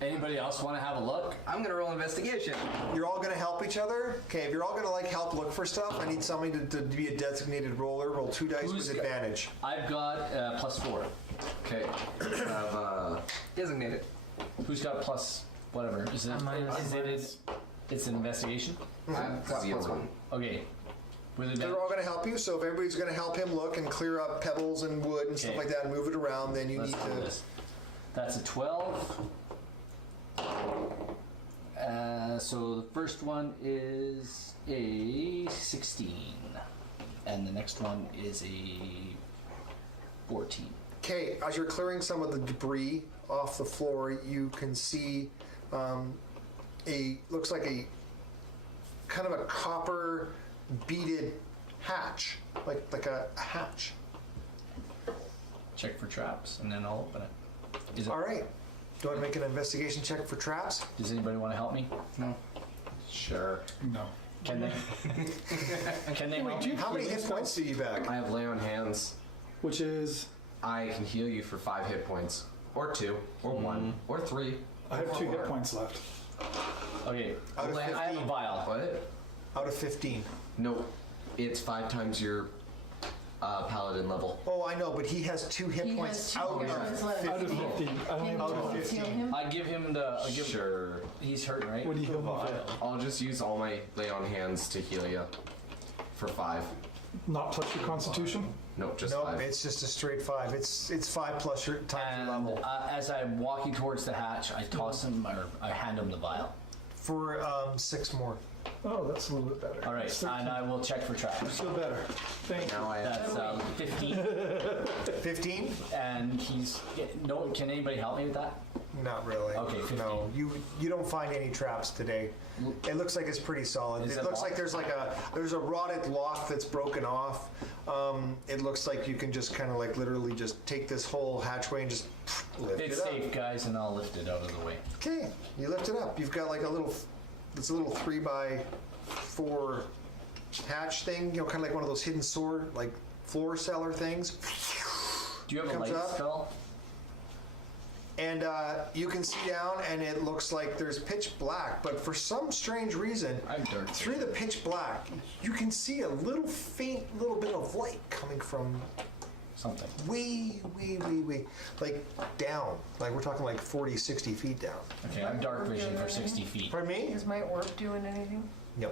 Anybody else want to have a look? I'm gonna roll investigation. You're all going to help each other? Okay, if you're all going to like help look for stuff, I need somebody to be a designated roller. Roll 2 dice Who's with advantage. I've got +4. Okay. Have Designated. Who's got plus whatever? Is it? It's an investigation. I've got Zero. +1. Okay. With They're advantage. all going to help you, so if everybody's going to help him look and clear up pebbles and wood and stuff Okay. like that and move it around, then you Let's need do to... this. That's a 12. So the first one is a 16, and the next one is a 14. Okay, as you're clearing some of the debris off the floor, you can see looks like a kind of a copper beaded hatch, like a hatch. Check for traps, and then I'll open it. Is it? All right. Do you want to make an investigation check for traps? Does anybody want to help me? No. sure. No. Can they? Can they help me? How many hit points do you back? I have lay on hands. Which is, I can heal you for 5 hit points, or 2, or 1, or 3. I have or 2 hit 4. points left. Okay. Out of I have a 15. vial. What? Out of 15. No, it's 5 times your paladin level. Oh, I know, but he has 2 hit He points has 2 out hit of points left. 15. Out of 15. I only have Out of 12. 15. Heal him? I give him the. I give. Sure. He's hurting, right? What do you heal me for? I'll just use all my lay on hands to heal you. for 5. Not plus your constitution? Nope, just Nope, 5. it's just a straight 5. It's 5 plus your times your And level. as I'm walking towards the hatch, I toss him or I hand him the vial. For 6 more. Oh, that's a little bit better. All right, It's 13. and I will check for traps. Still better. Thank you. Now I That's 15, 15? and he's no. Can anybody help me with that? Not really. Okay, 15. No, you don't find any traps today. It looks like it's pretty solid. Is It it looks like locked? there's a rotted lock that's broken off. It looks like you can just kind of like literally just take this whole hatchway and just lift It's it up. safe, guys, and I'll lift it out of the way. Okay, you lift it up. You've got like it's a little 3x4 hatch thing. You know, kind of like one of those hidden sword like floor cellar things. Do you have a Comes light up. spell? And you can see down, and it looks like there's pitch black. But for some strange reason, I'm dark. through the pitch black, you can see a little faint little bit of light coming from Something. way, like down. Like we're talking like 40, 60 feet down. Okay, I'm dark vision for 60 feet. Pardon me? Is my orb doing anything? No,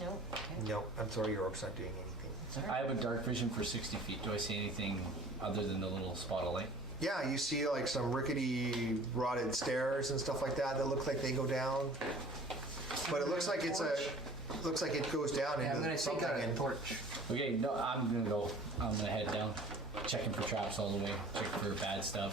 No. Okay. no. I'm sorry, your orb's not doing anything. I have a dark vision for 60 feet. Do I see anything other than the little spot of light? Yeah, you see like some rickety, rotted stairs and stuff like that look like they go down. But it looks like looks like it goes down Yeah, I'm into gonna take something. out a And torch. Okay, no, I'm gonna head down, checking for traps all the way, checking for bad stuff,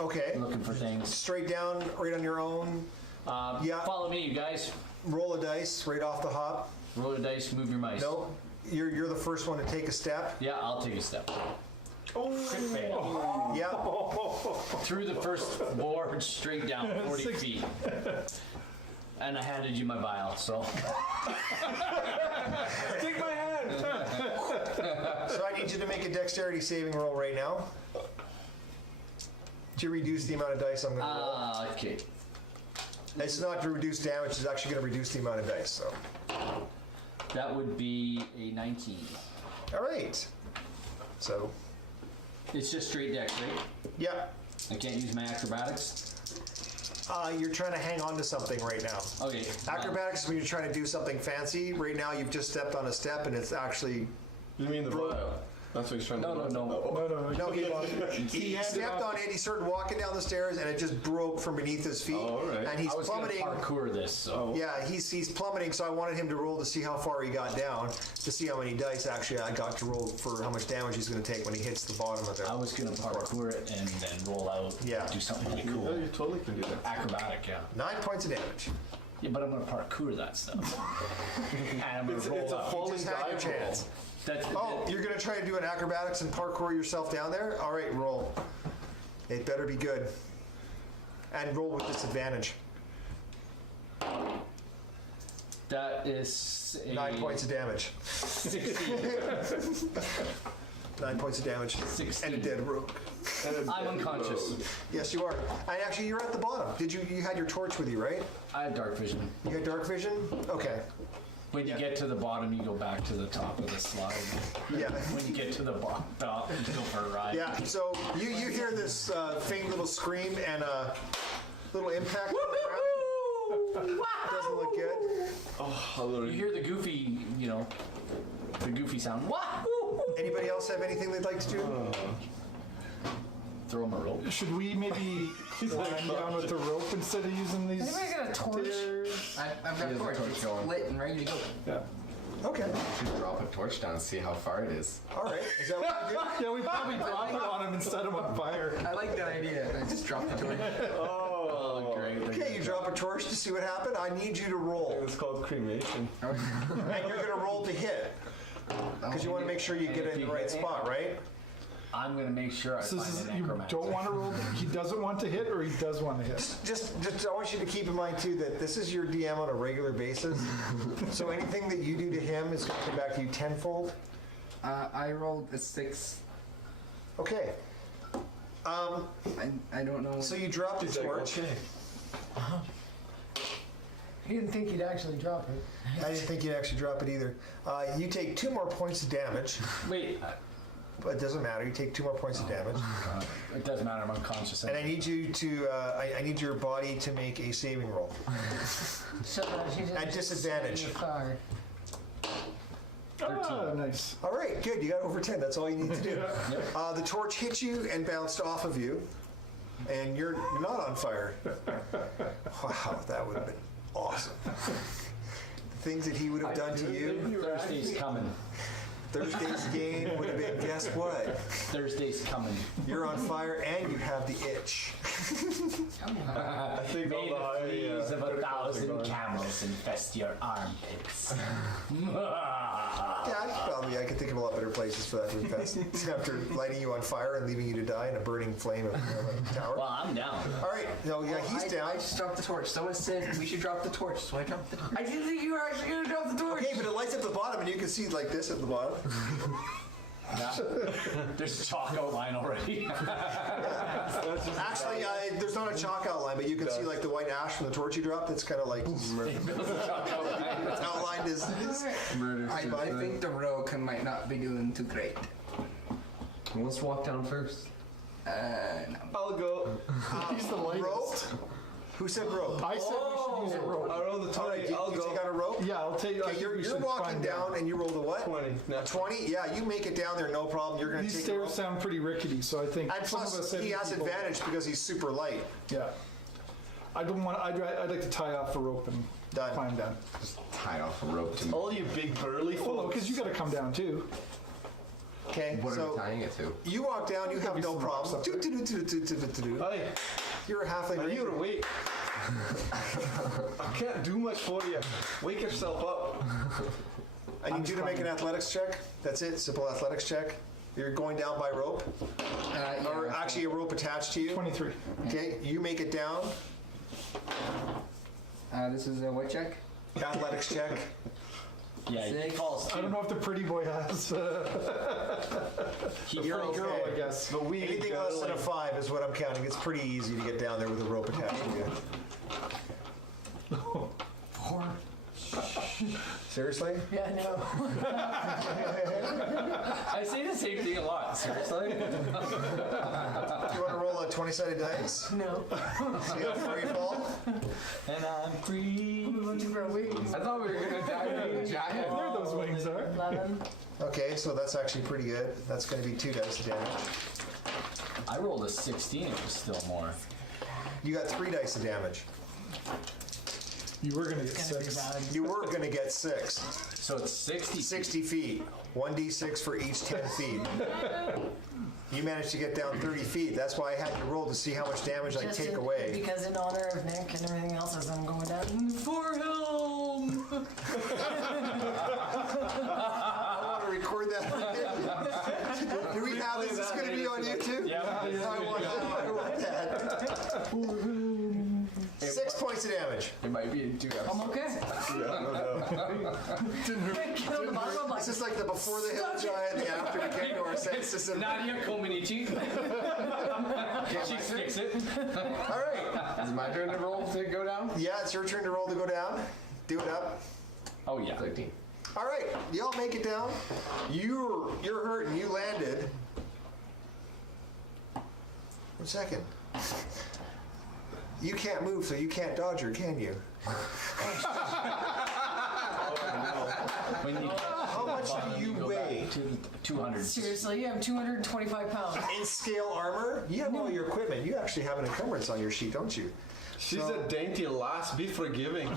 okay, looking for things. straight down, right on your own. Yeah. Follow me, you guys. Roll a dice right off the hop. Roll your dice, move your mice. Nope, you're the first one to take a step. Yeah, I'll take a step. Crit Oh. fail. Yeah. Through the first board, straight down 40 feet. And I handed you my vial, so. Take my hand! So I need you to make a dexterity saving roll right now. To reduce the amount of dice I'm going to roll. Okay. It's not to reduce damage, it's actually going to reduce the amount of dice. So, That would be a 19. all right. So, It's just straight dex, right? yeah, I can't use my acrobatics? you're trying to hang on to something right now. Okay. Acrobatics is when you're trying to do something fancy. Right now, you've just stepped on a step, and it's actually You mean the vial? That's what he's trying to do. No. no. He stepped on it. He started walking down the stairs, and it just broke from beneath his feet. Oh, all right. And he's I was going to plummeting. parkour this, so. Yeah, he's plummeting, so I wanted him to roll to see how far he got down, to see how many dice actually I got to roll for how much damage he's going to take when he hits the bottom of it. I was going to parkour it and then roll out, Yeah. do something really Yeah, cool. you totally can do that. Acrobatic, yeah. 9 points of damage. Yeah, but I'm going to parkour that stuff. And I'm going to roll It's a out. falling Just had your dive roll. chance. That's, Oh, you're going to try to do an acrobatics and parkour yourself down there? All right, roll. It better be good. And roll with disadvantage. that is a 9 points of damage. 16. 9 points of damage. 16. And a dead rook. I'm unconscious. Yes, you are. And actually, you're at the bottom. You had your torch with you, right? I have dark vision. You got dark vision? Okay. When you get to the bottom, you go back to the top of the slide. Yeah. When you get to the top, you go for a ride. Yeah, so you hear this faint little scream and a little impact on the ground. Doesn't look good. Oh, You hear the goofy, the goofy sound. Wah! Anybody else have anything they'd like to do? Throw him a rope. Should we maybe climb down with the rope instead of using these Anybody got a torch? stairs? I've got a torch. It's lit and ready to go. Yeah. Okay, Should drop a torch down and see how far it is. all right. Is that what you do? Yeah, we probably drop it on him and set him on fire. I like that idea. I just dropped the torch. Oh, great. Okay, you drop a torch to see what happened. I need you to roll. It's called cremation. And you're going to roll to hit. Because you want to make sure you get it in the right spot, right? I'm going to make sure I So find this is, an you necromancer. don't want to roll. He doesn't want to hit, or he does want to hit. Just I want you to keep in mind, too, that this is your DM on a regular basis. So anything that you do to him is going to come back to you tenfold. I rolled a 6. Okay. I don't know. So you drop the torch. Okay. He didn't think he'd actually drop it. I didn't think you'd actually drop it either. You take 2 more points of damage, Wait, but it doesn't matter. You take 2 more points of damage, it doesn't matter. I'm unconscious. and I need you to. I need your body to make a saving roll. So that he didn't At just disadvantage. sit in the car. Ah, nice. All right, good. You got over 10. That's all you need to do. The torch hit you and bounced off of you, and you're not on fire. Wow, that would have been awesome. The things that he would have done to you. Thursday's coming. Thursday's game would have been, guess what? Thursday's coming. You're on fire and you have the itch. I think May all the fleas of the 1,000 camels infest your armpits. Yeah, I could think of a lot better places for that to infest. After lighting you on fire and leaving you to die in a burning flame of a tower. Well, I'm down. All right, no, yeah, he's down. I just dropped the torch. Someone said we should drop the torch, so I dropped the torch. I didn't think you were actually going to drop the torch. Okay, but it lights up the bottom and you can see like this at the bottom. There's a chalk outline already. Actually, there's not a chalk outline, but you can see like the white ash from the torch you dropped. It's kind of like it's outlined as Murder. I think the rogue might not be doing too great. Who wants to walk down first? No. I'll go. He's the lightest. rope. Who said rope? I said we should use a rope. Around the 20. All right, I'll you go. take out a rope. Yeah, I'll take. I Okay, think you're we should walking climb down and you roll the what? 20. No. 20? Yeah, you make it down there, no problem. You're going to These take the rope. stairs sound pretty rickety, so I think And some of plus, us he heavy has people- advantage because he's super light. Yeah. I don't want. I'd like to tie off the rope and Done. climb down. Just tie off a rope to me. All you big burly Oh no, folks. because you got to come down too. Okay, What are we so tying it to? you walk down, you have be no some rocks problem. up there. Hey, You're a halfling I need you ranger. to wait. I can't do much for you. Wake yourself up. I need you to make an athletics check. That's it, simple athletics check. You're going down by rope, Yeah, or actually a rope attached to you. 23. Okay, you make it down. this is a what check? Athletics check. Yeah, he Six. falls I don't know if the pretty boy has. You're Pretty girl, okay. I guess. But we Anything less than a 5 is what I'm counting. It's pretty easy to get down there with a rope attached to you. Seriously? Yeah, no. I say the same thing a lot, seriously. Do you want to roll a 20-sided dice? No. See how far you fall? And I'm free. We went to grow wings. I thought we were gonna die to a giant. There those wings are. 11. Okay, so that's actually pretty good. That's going to be 2 dice of damage. I rolled a 16, it was still more. You got 3 dice of damage. You were gonna get It's gonna be 6. bad. You were going to get 6. So it's 60. 60 feet. 1d6 for each 10 feet. You managed to get down 30 feet. That's why I had to roll to see how much damage I Just take in- away. Because in honor of Nick and everything else as I'm going down, for helm! I want to record that. Do we have this? Is this going to be on YouTube? Yeah. I want that. 6 points of damage. It might be in 2 episodes. I'm okay. Get on the bottom, I'm like, This is like the before the hill giant, the after we came to our senses. And, Nadia Kominichi. She sticks it. all right. Is it my turn to roll to go down? Yeah, it's your turn to roll to go down. Do it up. Oh, yeah. 13. All right, y'all make it down. You're hurt and you landed. 1 second. You can't move, so you can't dodge her, can you? When you, How much do you go weigh? back to 200. seriously, I'm 225 pounds. In scale armor, you have all your equipment. You actually have an encumbrance on your sheet, don't you? She's a dainty lass. Be forgiving.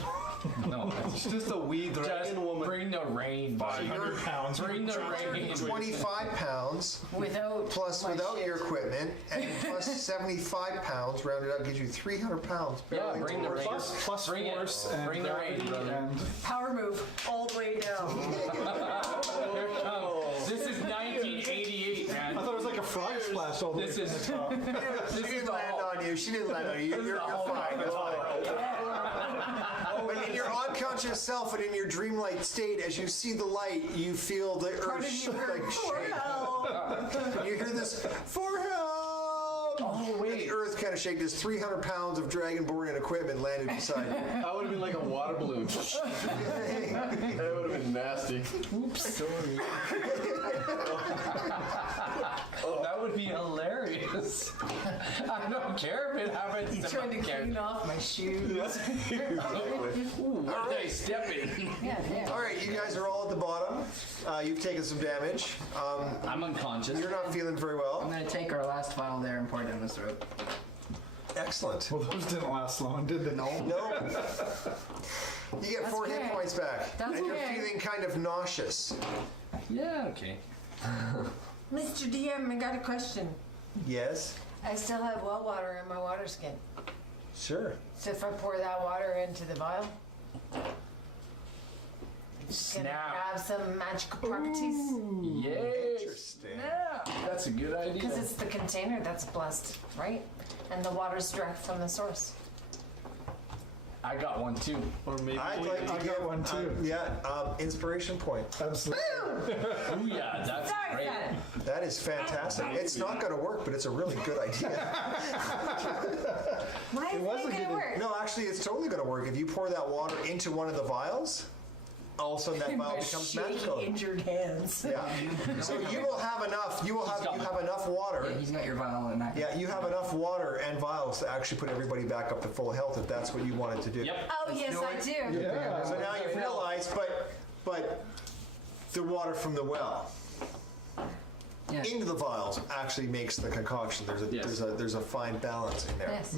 No, She's just a wee just dragon woman. bring the rain, buddy. 100 pounds. Bring the rain. 25 pounds Without plus my without shit. your equipment, and plus 75 pounds rounded up gives you 300 pounds. Yeah, barreling bring the towards rain. you. Plus Bring it. force and Bring the rain, gravity brother. and Power move all the way down. Here it comes. This is 1988, man. I thought it was like a frog splash all the way This from is- the top. She didn't land on you. She didn't land on you. You're fine. You're fine. But in your unconscious self and in your dreamlike state, as you see the light, you feel the Part earth of you like for shake. help. You hear this, for help! Oh And wait. the earth kind of shaked. There's 300 pounds of Dragonborn equipment landed beside you. That would have been like a water balloon. That would have been nasty. Oops, sorry. That would be hilarious. I don't care if it happens. He's trying to clean off my shoes. Ooh, what did I step in? Yeah. All right, you guys are all at the bottom. You've taken some damage. I'm unconscious. You're not feeling very I'm well. gonna take our last vial there and pour it down his throat. Excellent. Well, those didn't last long, did they? No. You get 4 hit okay. points back. That's and you're okay. feeling kind of nauseous. Yeah, okay. Mr. DM, I got a question. Yes? I still have well water in my water skin. Sure. So if I pour that water into the vial, it's gonna Snap. have some magical properties. Yes. Interesting. Yeah, that's a good idea. Because it's the container that's blessed, right? And the water's direct from the source. I got one too. Or maybe I'd like to I give got one too. inspiration point. Absolutely. Oh yeah, that's Sorry, great. Zany. That is fantastic. It's not going to work, but it's a really good idea. Why is was a it gonna good- work? No, actually, it's totally going to work. If you pour that water into one of the vials, all of a sudden that vial My becomes shaky, magical. injured hands. Yeah. So you will have enough. You have enough water. Yeah, he's got your vial and I. Yeah, you have enough water and vials to actually put everybody back up to full health if that's what you wanted to do. Yep. Oh, yes, I do. Yeah. So now you realize, but the water from the well Yeah. into the vials actually makes the concoction. Yes. There's a fine balance in there. Yes.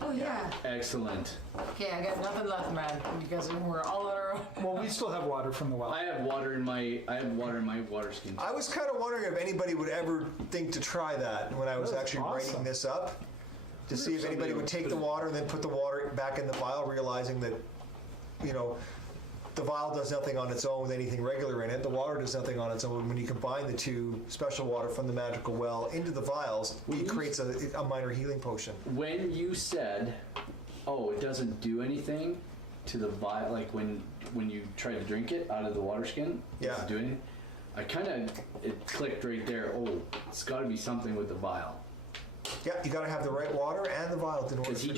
Oh, yeah. Excellent. Okay, I got nothing left, man. Because we're all on our own. Well, we still have water from the well. I have water in my water skin. I was kind of wondering if anybody would ever think to try that when I was That's actually awesome. writing this up, to see if anybody would take the water and then put the water back in the vial, realizing that, the vial does nothing on its own with anything regular in it. The water does nothing on its own. When you combine the two, special water from the magical well into the vials, it creates a minor healing potion. When you said, "Oh, it doesn't do anything to the vial," like when you try to drink it out of the water skin, it doesn't do anything. It clicked right there. Oh, it's got to be something with the vial. Yeah, you got to have the right water and the vial in order. Because he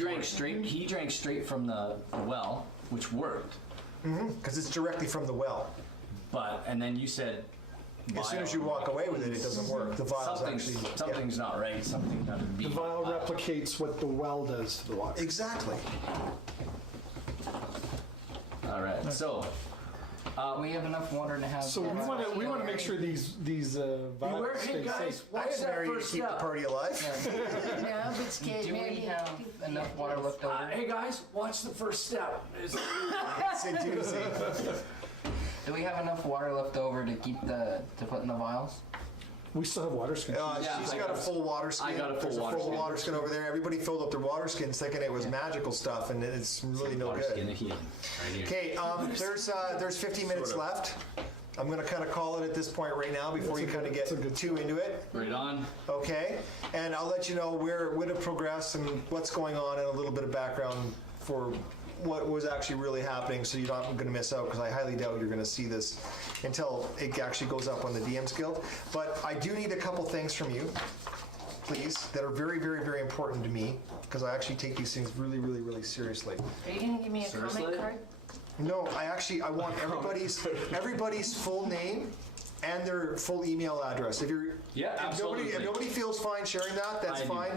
drank straight from the well, which worked. Because it's directly from the well. And then you said, As soon as you walk away with it, it doesn't work. The vial's something's not right. Something got to be. The vial replicates what the well does to the water. Exactly. All right. So We have enough water to have. So we want to make sure these vials stay safe. I didn't marry you to keep the party alive. No, but Do we have enough water left over? hey guys, watch the first step. It's a doozy. Do we have enough water left over to put in the vials? We still have water skins. She's got a full water skin. I got a full There's water a full skin. water skin over there. Everybody filled up their water skins thinking it was magical stuff, and it's really no Water skin good. of healing. Right here. Okay, there's 15 minutes left. I'm going to kind of call it at this point right now before you kind of get too into it. Right on. Okay, and I'll let you know where it would have progressed and what's going on and a little bit of background for what was actually really happening, so you're not going to miss out, because I highly doubt you're going to see this until it actually goes up on the DM's Guild. But I do need a couple things from you, please, that are very, very, very important to me, because I actually take these things really, really, really seriously. Are you going to give me a Seriously? comment card? No, I want everybody's full name and their full email address. If absolutely. nobody feels fine sharing that, that's I do. fine.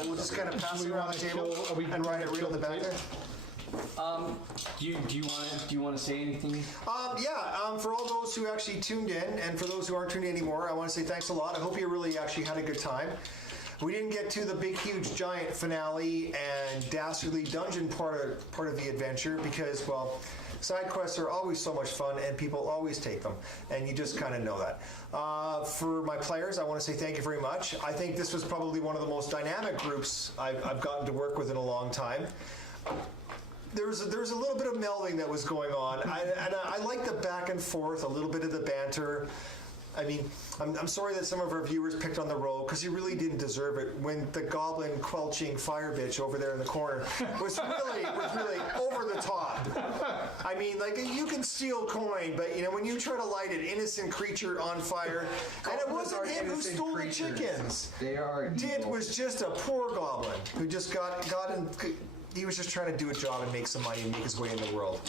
And we'll just kind of pass Do it we around wanna the table kill- are we and write it gonna right kill on the the back tape? there. Do you want to say anything? For all those who actually tuned in, and for those who aren't tuned in anymore, I want to say thanks a lot. I hope you really actually had a good time. We didn't get to the big, huge, giant finale and dastardly dungeon part of the adventure because, well, side quests are always so much fun and people always take them, and you just kind of know that. For my players, I want to say thank you very much. I think this was probably one of the most dynamic groups I've gotten to work with in a long time. There's a little bit of melding that was going on. I like the back and forth, a little bit of the banter. I mean, I'm sorry that some of our viewers picked on the rogue because he really didn't deserve it. When the goblin quelching fire bitch over there in the corner was really over the top. I mean, like you can steal coin, but you know when you try to light an innocent creature on fire, and it wasn't him who stole the chickens. They are It evil. was just a poor goblin who just got in. He was just trying to do a job and make some money and make his way in the world.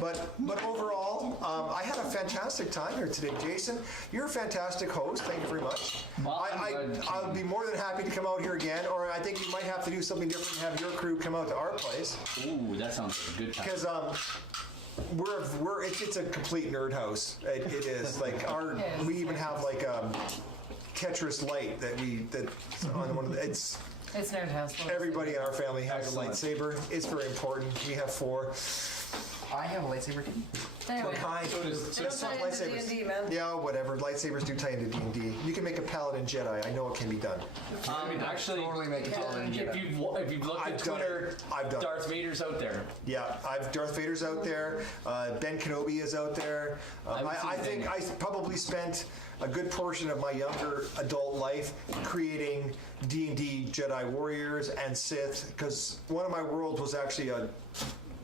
But overall, I had a fantastic time here today, Jason. You're a fantastic host. Thank you very much. Well, I'm glad I would be more than happy to come out here again, or I think you might have to do something different and have your crew come out to our place Ooh, that sounds like a good time. because it's a complete nerd house. It is like we even have like Tetris light that's on one of the, it's. It's Nerd House. Everybody in our family has Excellent. a lightsaber. It's very important. We have 4. I have a lightsaber too. Anyway, Kind. they don't tie into D&D, man. Yeah, whatever. Lightsabers do tie into D&D. You can make a paladin Jedi. I know it can be done. Actually, Totally make it all in if Jedi. you've looked I've at done Twitter, it. I've done Darth Vader's out there. Yeah, Darth Vader's out there. Ben Kenobi is out there. I think I probably spent a good portion of my younger adult life creating D&D Jedi warriors and Sith because one of my worlds was actually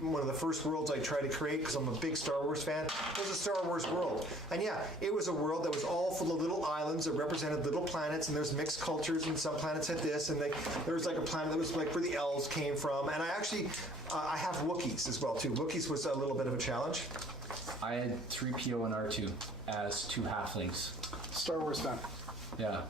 one of the first worlds I tried to create because I'm a big Star Wars fan, was a Star Wars world. And yeah, it was a world that was all full of little islands that represented little planets, and there's mixed cultures, and some planets had this, and there was like a planet that was like where the elves came from. And I actually, I have Wookiees as well too. Wookiees was a little bit of a challenge. I had 3PO and R2 as 2 halflings. Star Wars fan. Yeah.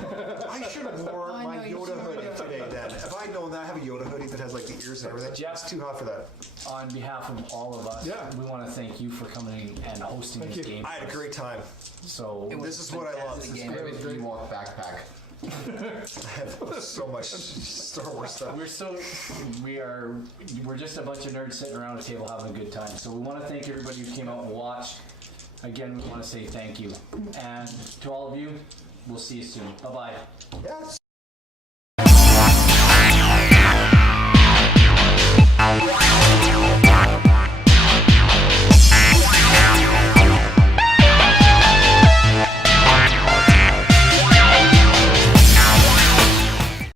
I should have worn I my know you Yoda should. hoodie today then. If I'd known that, I have a Yoda hoodie that has like the ears and everything. Jeff. It's too hot for that. On behalf of all of us, Yeah. we want to thank you for coming and hosting Thank this you. game. I had a great time. So This is what I love. Fantastic game. Ewok backpack. I have so much Star Wars stuff. we're just a bunch of nerds sitting around a table having a good time. So we want to thank everybody who came out and watched. Again, we want to say thank you. And to all of you, we'll see you soon. Bye-bye. Yeah.